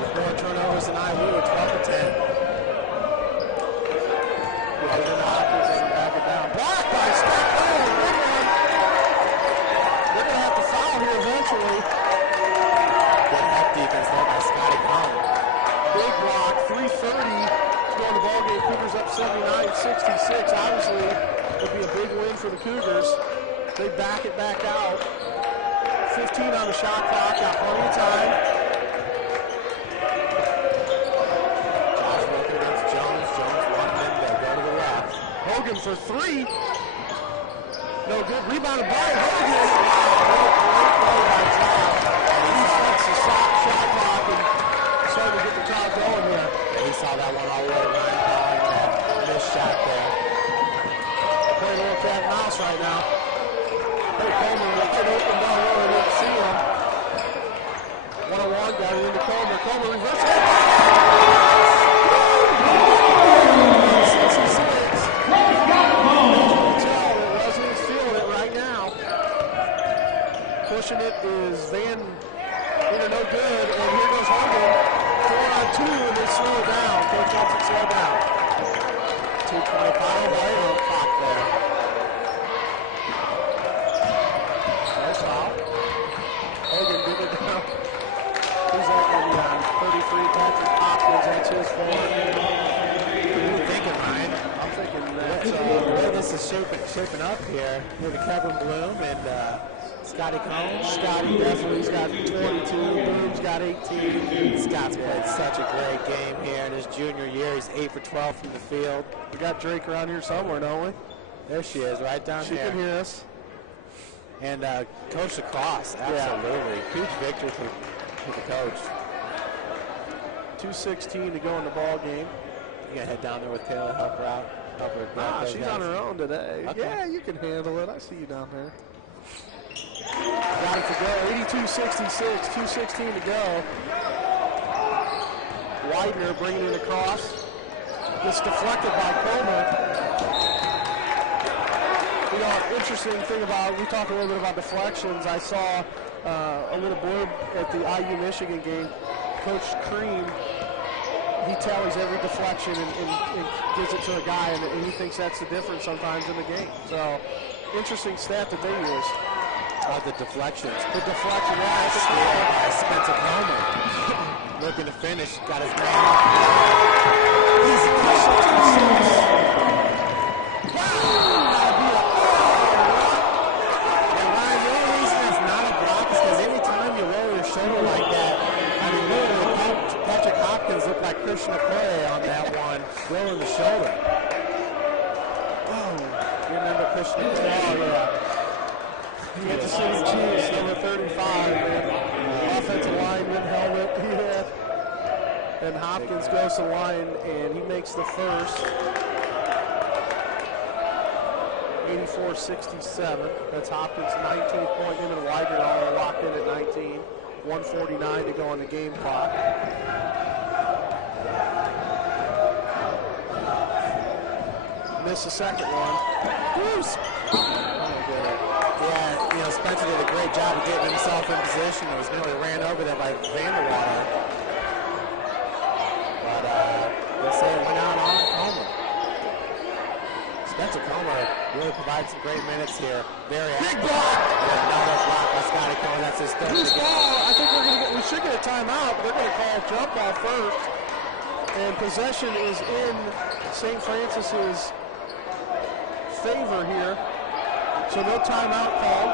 with more turnovers than IWU, 12 to 10. Hopkins doesn't back it down. Blocked by Scott Comer. Big one. They're going to have to foul here eventually. Good help defense there by Scotty Comer. Big block, 3:30 to go in the ballgame. Cougars up 79-66. Obviously, would be a big win for the Cougars. They back it back out. 15 on the shot clock, got plenty of time. Josh working against Jones. Jones walking in, they go to the left. Hogan for 3. No good. Rebounded by Hogan. Great play by Josh. He sets the shot clock and started to get the crowd going here. Yeah, he saw that one all the way around. Missed shot there. Playing a little cat and mouse right now. Hey, Comer looking open down low and didn't see him. 1-on-1, got it into Comer. Comer reverses it. 66. Wesley's feeling it right now. Pushing it is Van Either no good, and here goes Hogan. 4-on-2, and they slow it down. Coach wants it slow down. 2:25 away on clock there. No foul. Hogan did it down. He's up on the 33. Patrick Hopkins, that's his board. What are you thinking, Ryan? I'm thinking that The way this is shaping up here, we have Kevin Bloom and Scotty Combs. Scotty definitely's got 22. Bloom's got 18. Scott's played such a great game here in his junior year. He's 8 for 12 from the field. We got Drake around here somewhere, don't we? There she is, right down She here. can hear us. And Coach Lacrosse, absolutely. Huge victory for the coach. 2:16 to go in the ball game. You gotta head down there with Taylor, help her out. Help her grab those She's guys. on her own today. Okay. Yeah, you can handle it. I see you down there. Got it to go. 82-66, 2:16 to go. Widener bringing it across. Gets deflected by Comer. You know, interesting thing about, we talked a little bit about deflections. I saw a little blurb at the IU Michigan game. Coach Cream, he tallies every deflection and gives it to a guy, and he thinks that's the difference sometimes in the game. So, interesting stat that they used. The deflections. The deflection, yeah, it's Steal by Spencer Comer. Looking to finish, got his man. Easy. Looked like Christian Okoye on that one, rolling the shoulder. Oh, you remember Christian Okoye? Oh, yeah. Kansas City Chiefs, number 35, man. Offensive lineman, helmet, yeah. And Hopkins goes to the line, and he makes the first. 84-67. That's Hopkins' 19th point. Him and Widener all locked in at 19. 1:49 to go on the game clock. Missed the second one. Bruce. Yeah, you know, Spencer did a great job of getting himself in position. It was nearly ran over there by Vanderwater. But they say it went out on Comer. Spencer Comer really provides some great minutes here. Very big block. Yeah, another block by Scotty Comer. That's his third. Loose ball. I think we should get a timeout, but they're going to call jump ball first. And possession is in St. Francis's favor here. So no timeout call.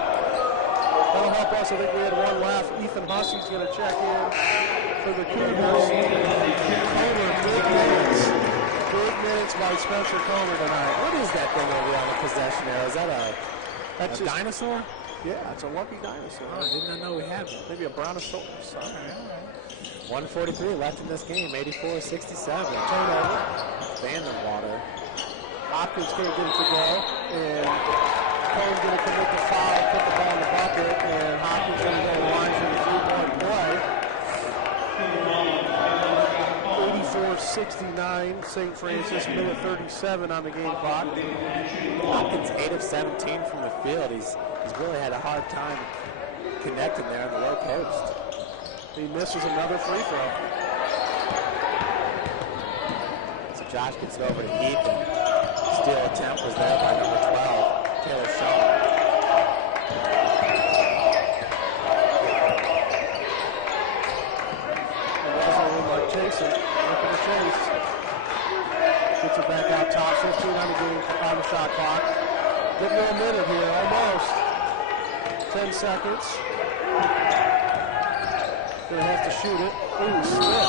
That'll help us. I think we had one left. Ethan Hussey's going to check in for the Cougars. Comer, big minutes. Big minutes by Spencer Comer tonight. What is that thing over there on the possession arrow? Is that a dinosaur? Yeah, it's a lucky dinosaur. Oh, I did not know we had one. Maybe a brontosaurus. All right. 1:43 left in this game. 84-67. Turnover. Vanderwater. Hopkins can't get it to go, and Cole's going to commit the foul, put the ball in the bucket, and Hopkins going to go line for the three-point play. 84-69, St. Francis, minute 37 on the game clock. Hopkins 8 of 17 from the field. He's really had a hard time connecting there on the low post. He misses another free throw. So Josh gets it over to Ethan. Steal attempt was there by number 12, Taylor Shaw. Like Jason, looking to chase. Gets it back out top, 15 on the game, on the shot clock. Getting to a minute here, almost. 10 seconds. Gonna have to shoot it. Ooh, slip.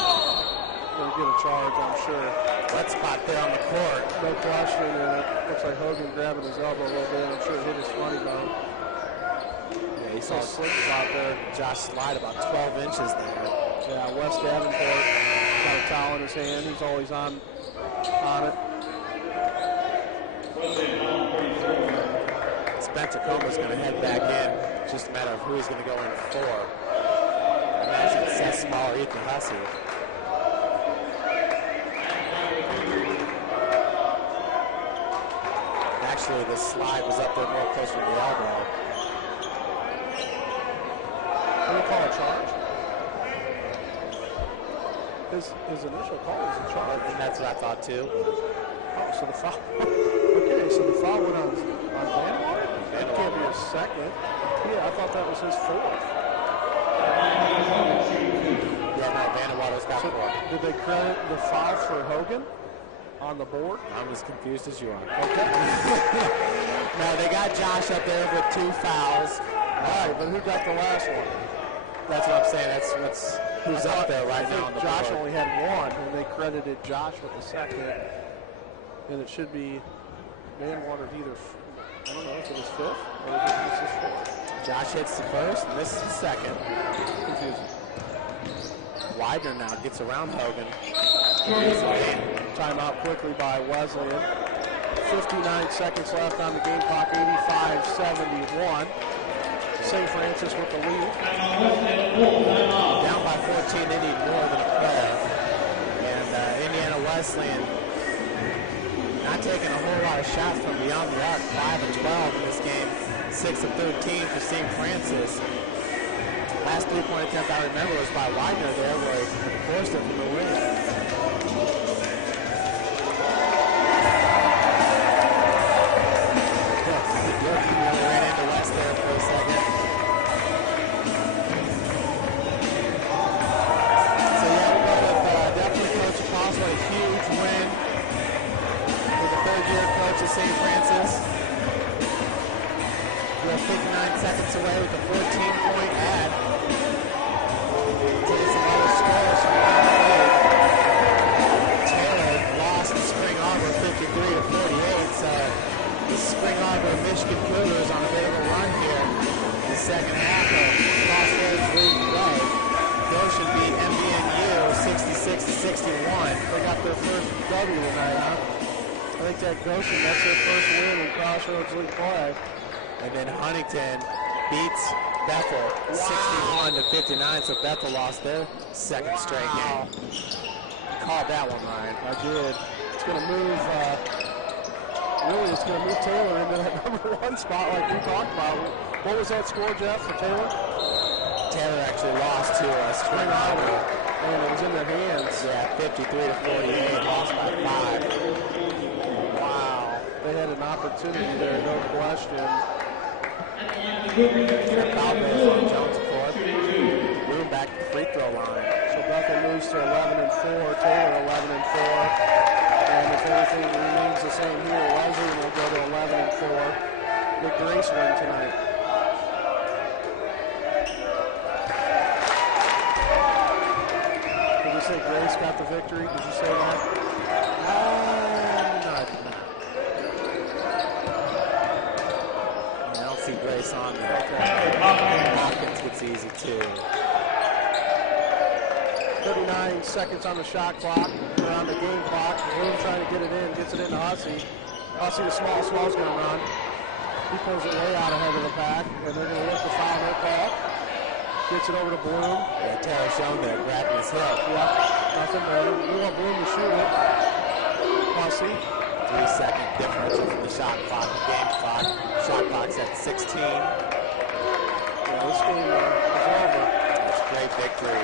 Gonna get a charge, I'm sure. Wet spot there on the court. No question, and it looks like Hogan grabbing his elbow a little bit. I'm sure it hit his funny bone. Yeah, he saw a slip spot there. Josh slide about 12 inches there. Yeah, West Davenport got a towel in his hand. He's always on it. Spencer Comer's going to head back in. It's just a matter of who he's going to go in for. I imagine it's Seth Small or Ethan Hussey. Actually, the slide was up there more closer to the elbow. Can we call a charge? His initial call was a charge. And that's what I thought too. Oh, so the foul. Okay, so the foul went on Vanderwater? That can't be his second. Yeah, I thought that was his fourth. Yeah, no, Vanderwater's got four. Did they credit the foul for Hogan on the board? I'm as confused as you are. Okay. No, they got Josh up there with 2 fouls. All right, but who got the last one? That's what I'm saying. That's who's up there right now on the Josh board. only had one, and they credited Josh with the second. And it should be Vanwater either, I don't know, is it his fifth? Or is it his fourth? Josh hits the first, and this is the second. Confusing. Widener now gets around Hogan. Timeout quickly by Wesleyan. 59 seconds left on the game clock, 85-71. St. Francis with the lead. Down by 14, they need more than a player. And Indiana Wesleyan not taking a whole lot of shots from beyond the arc. 5 of 12 in this game. 6 of 13 for St. Francis. Last 3-point attempt I remember was by Widener there, where he forced it from the wing. Ran into West there for a second. So yeah, we'll go with definitely Coach Apostle, a huge win for the third-year coach of St. Francis. We're 59 seconds away with a 14-point ad. Take some other scores from around the league. Taylor lost to Spring Arbor 53-48, so the Spring Arbor Michigan Cougars on a bit of a run here in the second half of Crossroads League play. Goshen beat MBNU 66-61. They got their first W tonight, huh? I think that Goshen, that's their first win in Crossroads League play. And then Huntington beats Bethel 61-59, so Bethel lost their second straight game. You called that one, Ryan. I did. It's going to move, really, it's going to move Taylor into that number 1 spot like we talked about. What was that score, Jeff, for Taylor? Taylor actually lost to Spring Arbor. And it was in their hands. Yeah, 53-48, lost by 5. Wow. They had an opportunity there, no question. Jones court. Moving back to the free throw line. So Bethel moves to 11-4, Taylor 11-4. And if everything remains the same here, Wesleyan will go to 11-4. Big Grace win tonight. Did you say Grace got the victory? Did you say that? No, I did not. I don't see Grace on there. Hopkins gets easy too. 39 seconds on the shot clock, or on the game clock. Bloom trying to get it in, gets it into Hussey. Hussey, the small's going to run. He pulls it way out ahead of the pack, and they're going to look the foul, no call. Gets it over to Bloom. Yeah, Taylor shown there, grabbing his hip. Yep, nothing there. We want Bloom to shoot it. Hussey. 3-second differential from the shot clock, the game clock. Shot clock's at 16. Yeah, this game is over. It's a great victory.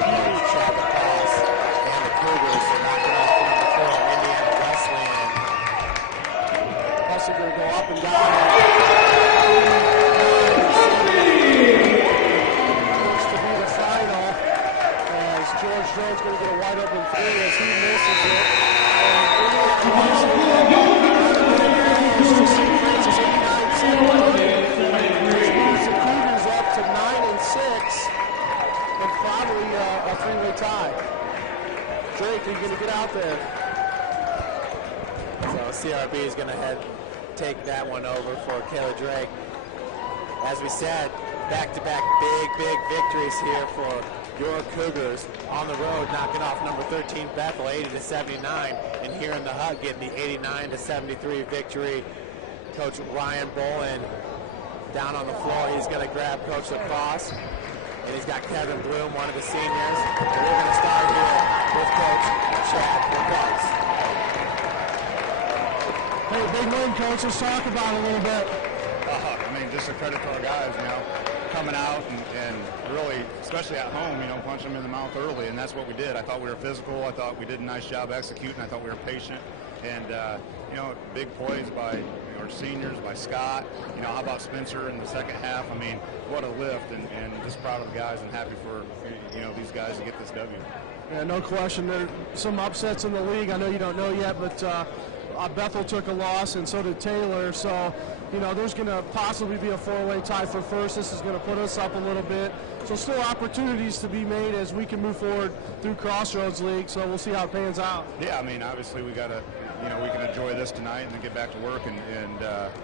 Chad Cross and the Cougars are knocking off number 4, Indiana Wesleyan. Hussey going to go up and down. Looks to be the final as George Jones going to get a wide open 3 as he misses it. The Cougars up to 9-6 and probably a 3-way tie. Drake, are you going to get out there? So CRB is going to take that one over for Kayla Drake. As we said, back-to-back big victories here for your Cougars on the road, knocking off number 13 Bethel 80-79, and here in the hut getting the 89-73 victory. Coach Ryan Bolin down on the floor. He's going to grab Coach Lacrosse, and he's got Kevin Bloom, one of the seniors. And we're going to start here with Coach Chad Lacrosse. Hey, big win, Coach. Let's talk about it a little bit. I mean, just a credit to our guys, you know. coming out and really, especially at home, punch them in the mouth early, and that's what we did. I thought we were physical. I thought we did a nice job executing. I thought we were patient. And, big plays by our seniors, by Scott. How about Spencer in the second half? I mean, what a lift, and just proud of the guys and happy for, these guys to get this W. Yeah, no question. There are some upsets in the league. I know you don't know yet, but Bethel took a loss, and so did Taylor. So, there's going to possibly be a four-way tie for first. This is going to put us up a little bit. So still opportunities to be made as we can move forward through Crossroads League. So we'll see how it pans out. Yeah, I mean, obviously we got to, we can enjoy this tonight and then get back to work and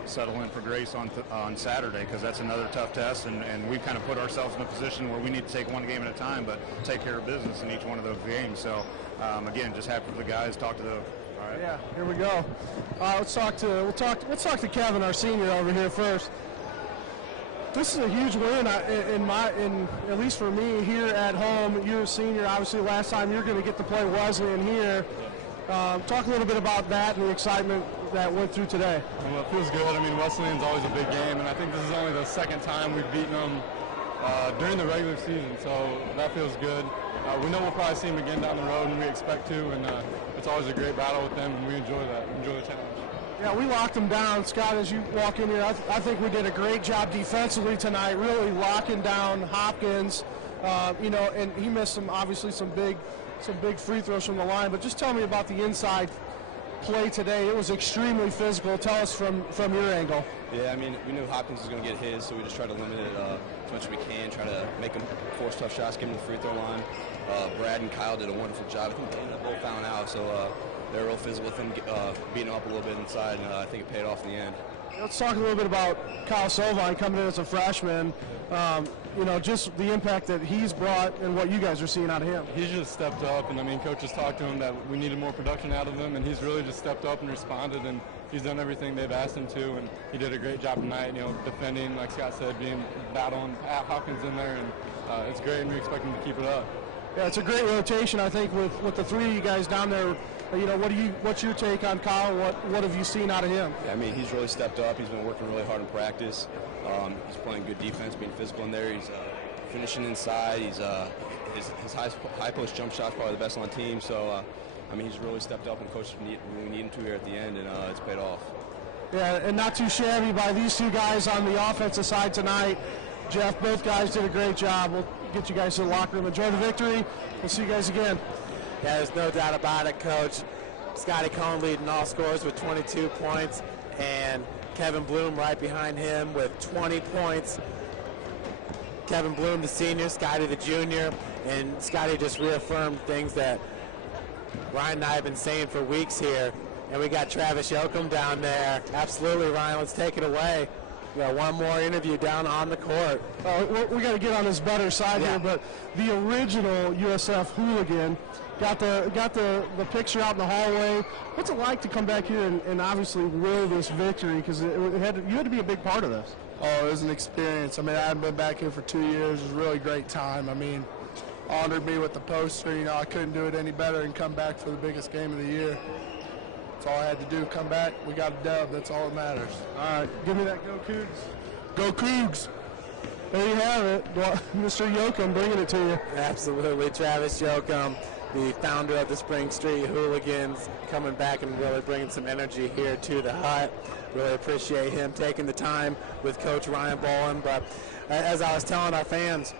settle in for Grace on Saturday, because that's another tough test. And we've kind of put ourselves in a position where we need to take one game at a time, but take care of business in each one of those games. So, again, just happy for the guys. Talk to the. All right. Yeah, here we go. Let's talk to Kevin, our senior over here first. This is a huge win at least for me here at home. You're a senior. Obviously, last time you're going to get to play Wesleyan here. Talk a little bit about that and the excitement that went through today. Well, it feels good. I mean, Wesleyan's always a big game, and I think this is only the second time we've beaten them during the regular season, so that feels good. We know we'll probably see them again down the road, and we expect to, and it's always a great battle with them, and we enjoy that. Enjoy the challenge. Yeah, we locked them down. Scott, as you walk in here, I think we did a great job defensively tonight, really locking down Hopkins. And he missed some big free throws from the line. But just tell me about the inside play today. It was extremely physical. Tell us from your angle. Yeah, I mean, we knew Hopkins was going to get his, so we just tried to limit it as much as we can, try to make him force tough shots, give him the free throw line. Brad and Kyle did a wonderful job. I think they ended up both fouling out, so they were real physical with him, beating him up a little bit inside, and I think it paid off in the end. Let's talk a little bit about Kyle Sovine coming in as a freshman. Just the impact that he's brought and what you guys are seeing out of him. He's just stepped up, and I mean, coaches talked to him that we needed more production out of him, and he's really just stepped up and responded, and he's done everything they've asked him to, and he did a great job tonight, defending, like Scott said, battling Hopkins in there, and it's great, and we expect him to keep it up. Yeah, it's a great rotation, I think, with the three of you guys down there. What's your take on Kyle? What have you seen out of him? Yeah, I mean, he's really stepped up. He's been working really hard in practice. He's playing good defense, being physical in there. He's finishing inside. He's his high post jump shot's probably the best on the team. So, he's really stepped up, and coaches really need him to here at the end, and it's paid off. Yeah, and not too shabby by these two guys on the offensive side tonight. Jeff, both guys did a great job. We'll get you guys to the locker room. Enjoy the victory. We'll see you guys again. Yeah, there's no doubt about it, Coach. Scotty Cohn leading all scorers with 22 points, and Kevin Bloom right behind him with 20 points. Kevin Bloom, the senior, Scotty, the junior, and Scotty just reaffirmed things that Ryan and I have been saying for weeks here. And we got Travis Yoakum down there. Absolutely, Ryan, let's take it away. We got one more interview down on the court. We got to get on his better side here, but the original USF hooligan got the picture out in the hallway. What's it like to come back here and obviously will this victory? Because you had to be a big part of this. Oh, it was an experience. I mean, I haven't been back here for 2 years. It was a really great time. I mean, honored me with the poster. I couldn't do it any better and come back for the biggest game of the year. That's all I had to do. Come back. We got a dub. That's all that matters. All right, give me that Go Cougs. Go Cougs. There you have it. Mr. Yoakum bringing it to you. Absolutely. Travis Yoakum, the founder of the Spring Street Hooligans, coming back and really bringing some energy here to the hut. Really appreciate him taking the time with Coach Ryan Bowen. But as I was telling our fans,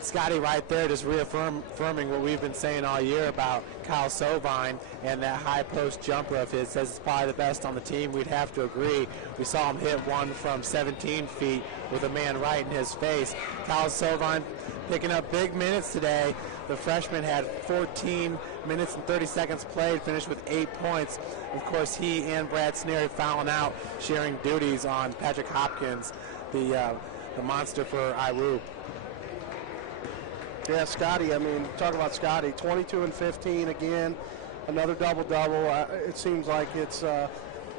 Scotty right there just reaffirming what we've been saying all year about Kyle Sovine and that high post jumper of his. Says it's probably the best on the team. We'd have to agree. We saw him hit one from 17 feet with a man right in his face. Kyle Sovine picking up big minutes today. The freshman had 14 minutes and 30 seconds played, finished with 8 points. Of course, he and Brad Sneary fouling out, sharing duties on Patrick Hopkins, the monster for IWU. Yeah, Scotty, I mean, talk about Scotty, 22 and 15 again, another double-double. It seems like it's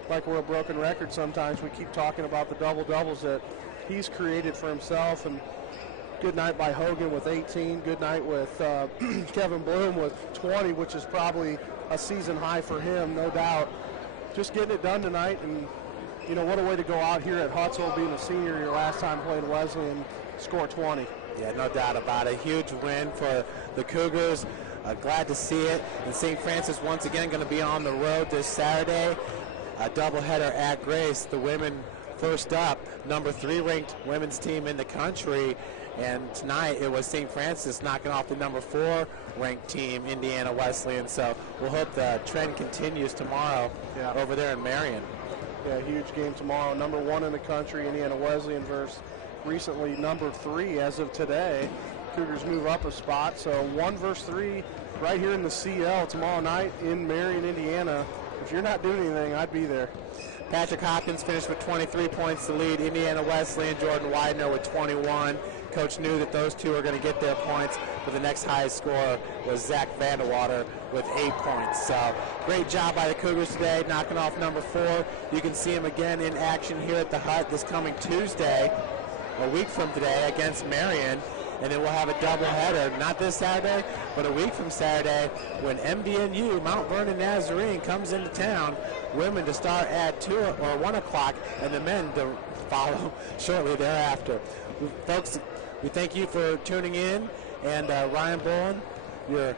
like we're a broken record sometimes. We keep talking about the double-doubles that he's created for himself, and good night by Hogan with 18, good night with Kevin Bloom with 20, which is probably a season high for him, no doubt. Just getting it done tonight, and you know, what a way to go out here at Hutsville, being a senior your last time playing Wesley and score 20. Yeah, no doubt about it. Huge win for the Cougars. Glad to see it. And St. Francis once again going to be on the road this Saturday. A doubleheader at Grace. The women first up, number 3 ranked women's team in the country. And tonight it was St. Francis knocking off the number 4 ranked team, Indiana Wesleyan. So we'll hope the trend continues tomorrow over there in Marion. Yeah, huge game tomorrow. Number 1 in the country, Indiana Wesleyan versus recently number 3 as of today. Cougars move up a spot. So 1 versus 3 right here in the CL tomorrow night in Marion, Indiana. If you're not doing anything, I'd be there. Patrick Hopkins finished with 23 points to lead Indiana Wesleyan. Jordan Widener with 21. Coach knew that those two are going to get their points, but the next highest scorer was Zach Vandewater with 8 points. So great job by the Cougars today, knocking off number 4. You can see him again in action here at the Hut this coming Tuesday, a week from today, against Marion. And then we'll have a doubleheader, not this Saturday, but a week from Saturday when MVNU, Mount Vernon Nazarene, comes into town. Women to start at 2 or 1 o'clock, and the men to follow shortly thereafter. Folks, we thank you for tuning in. And Ryan Bullen, your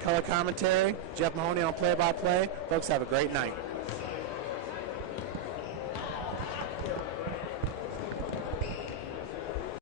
color commentary, Jeff Mahoney on play-by-play. Folks, have a great night.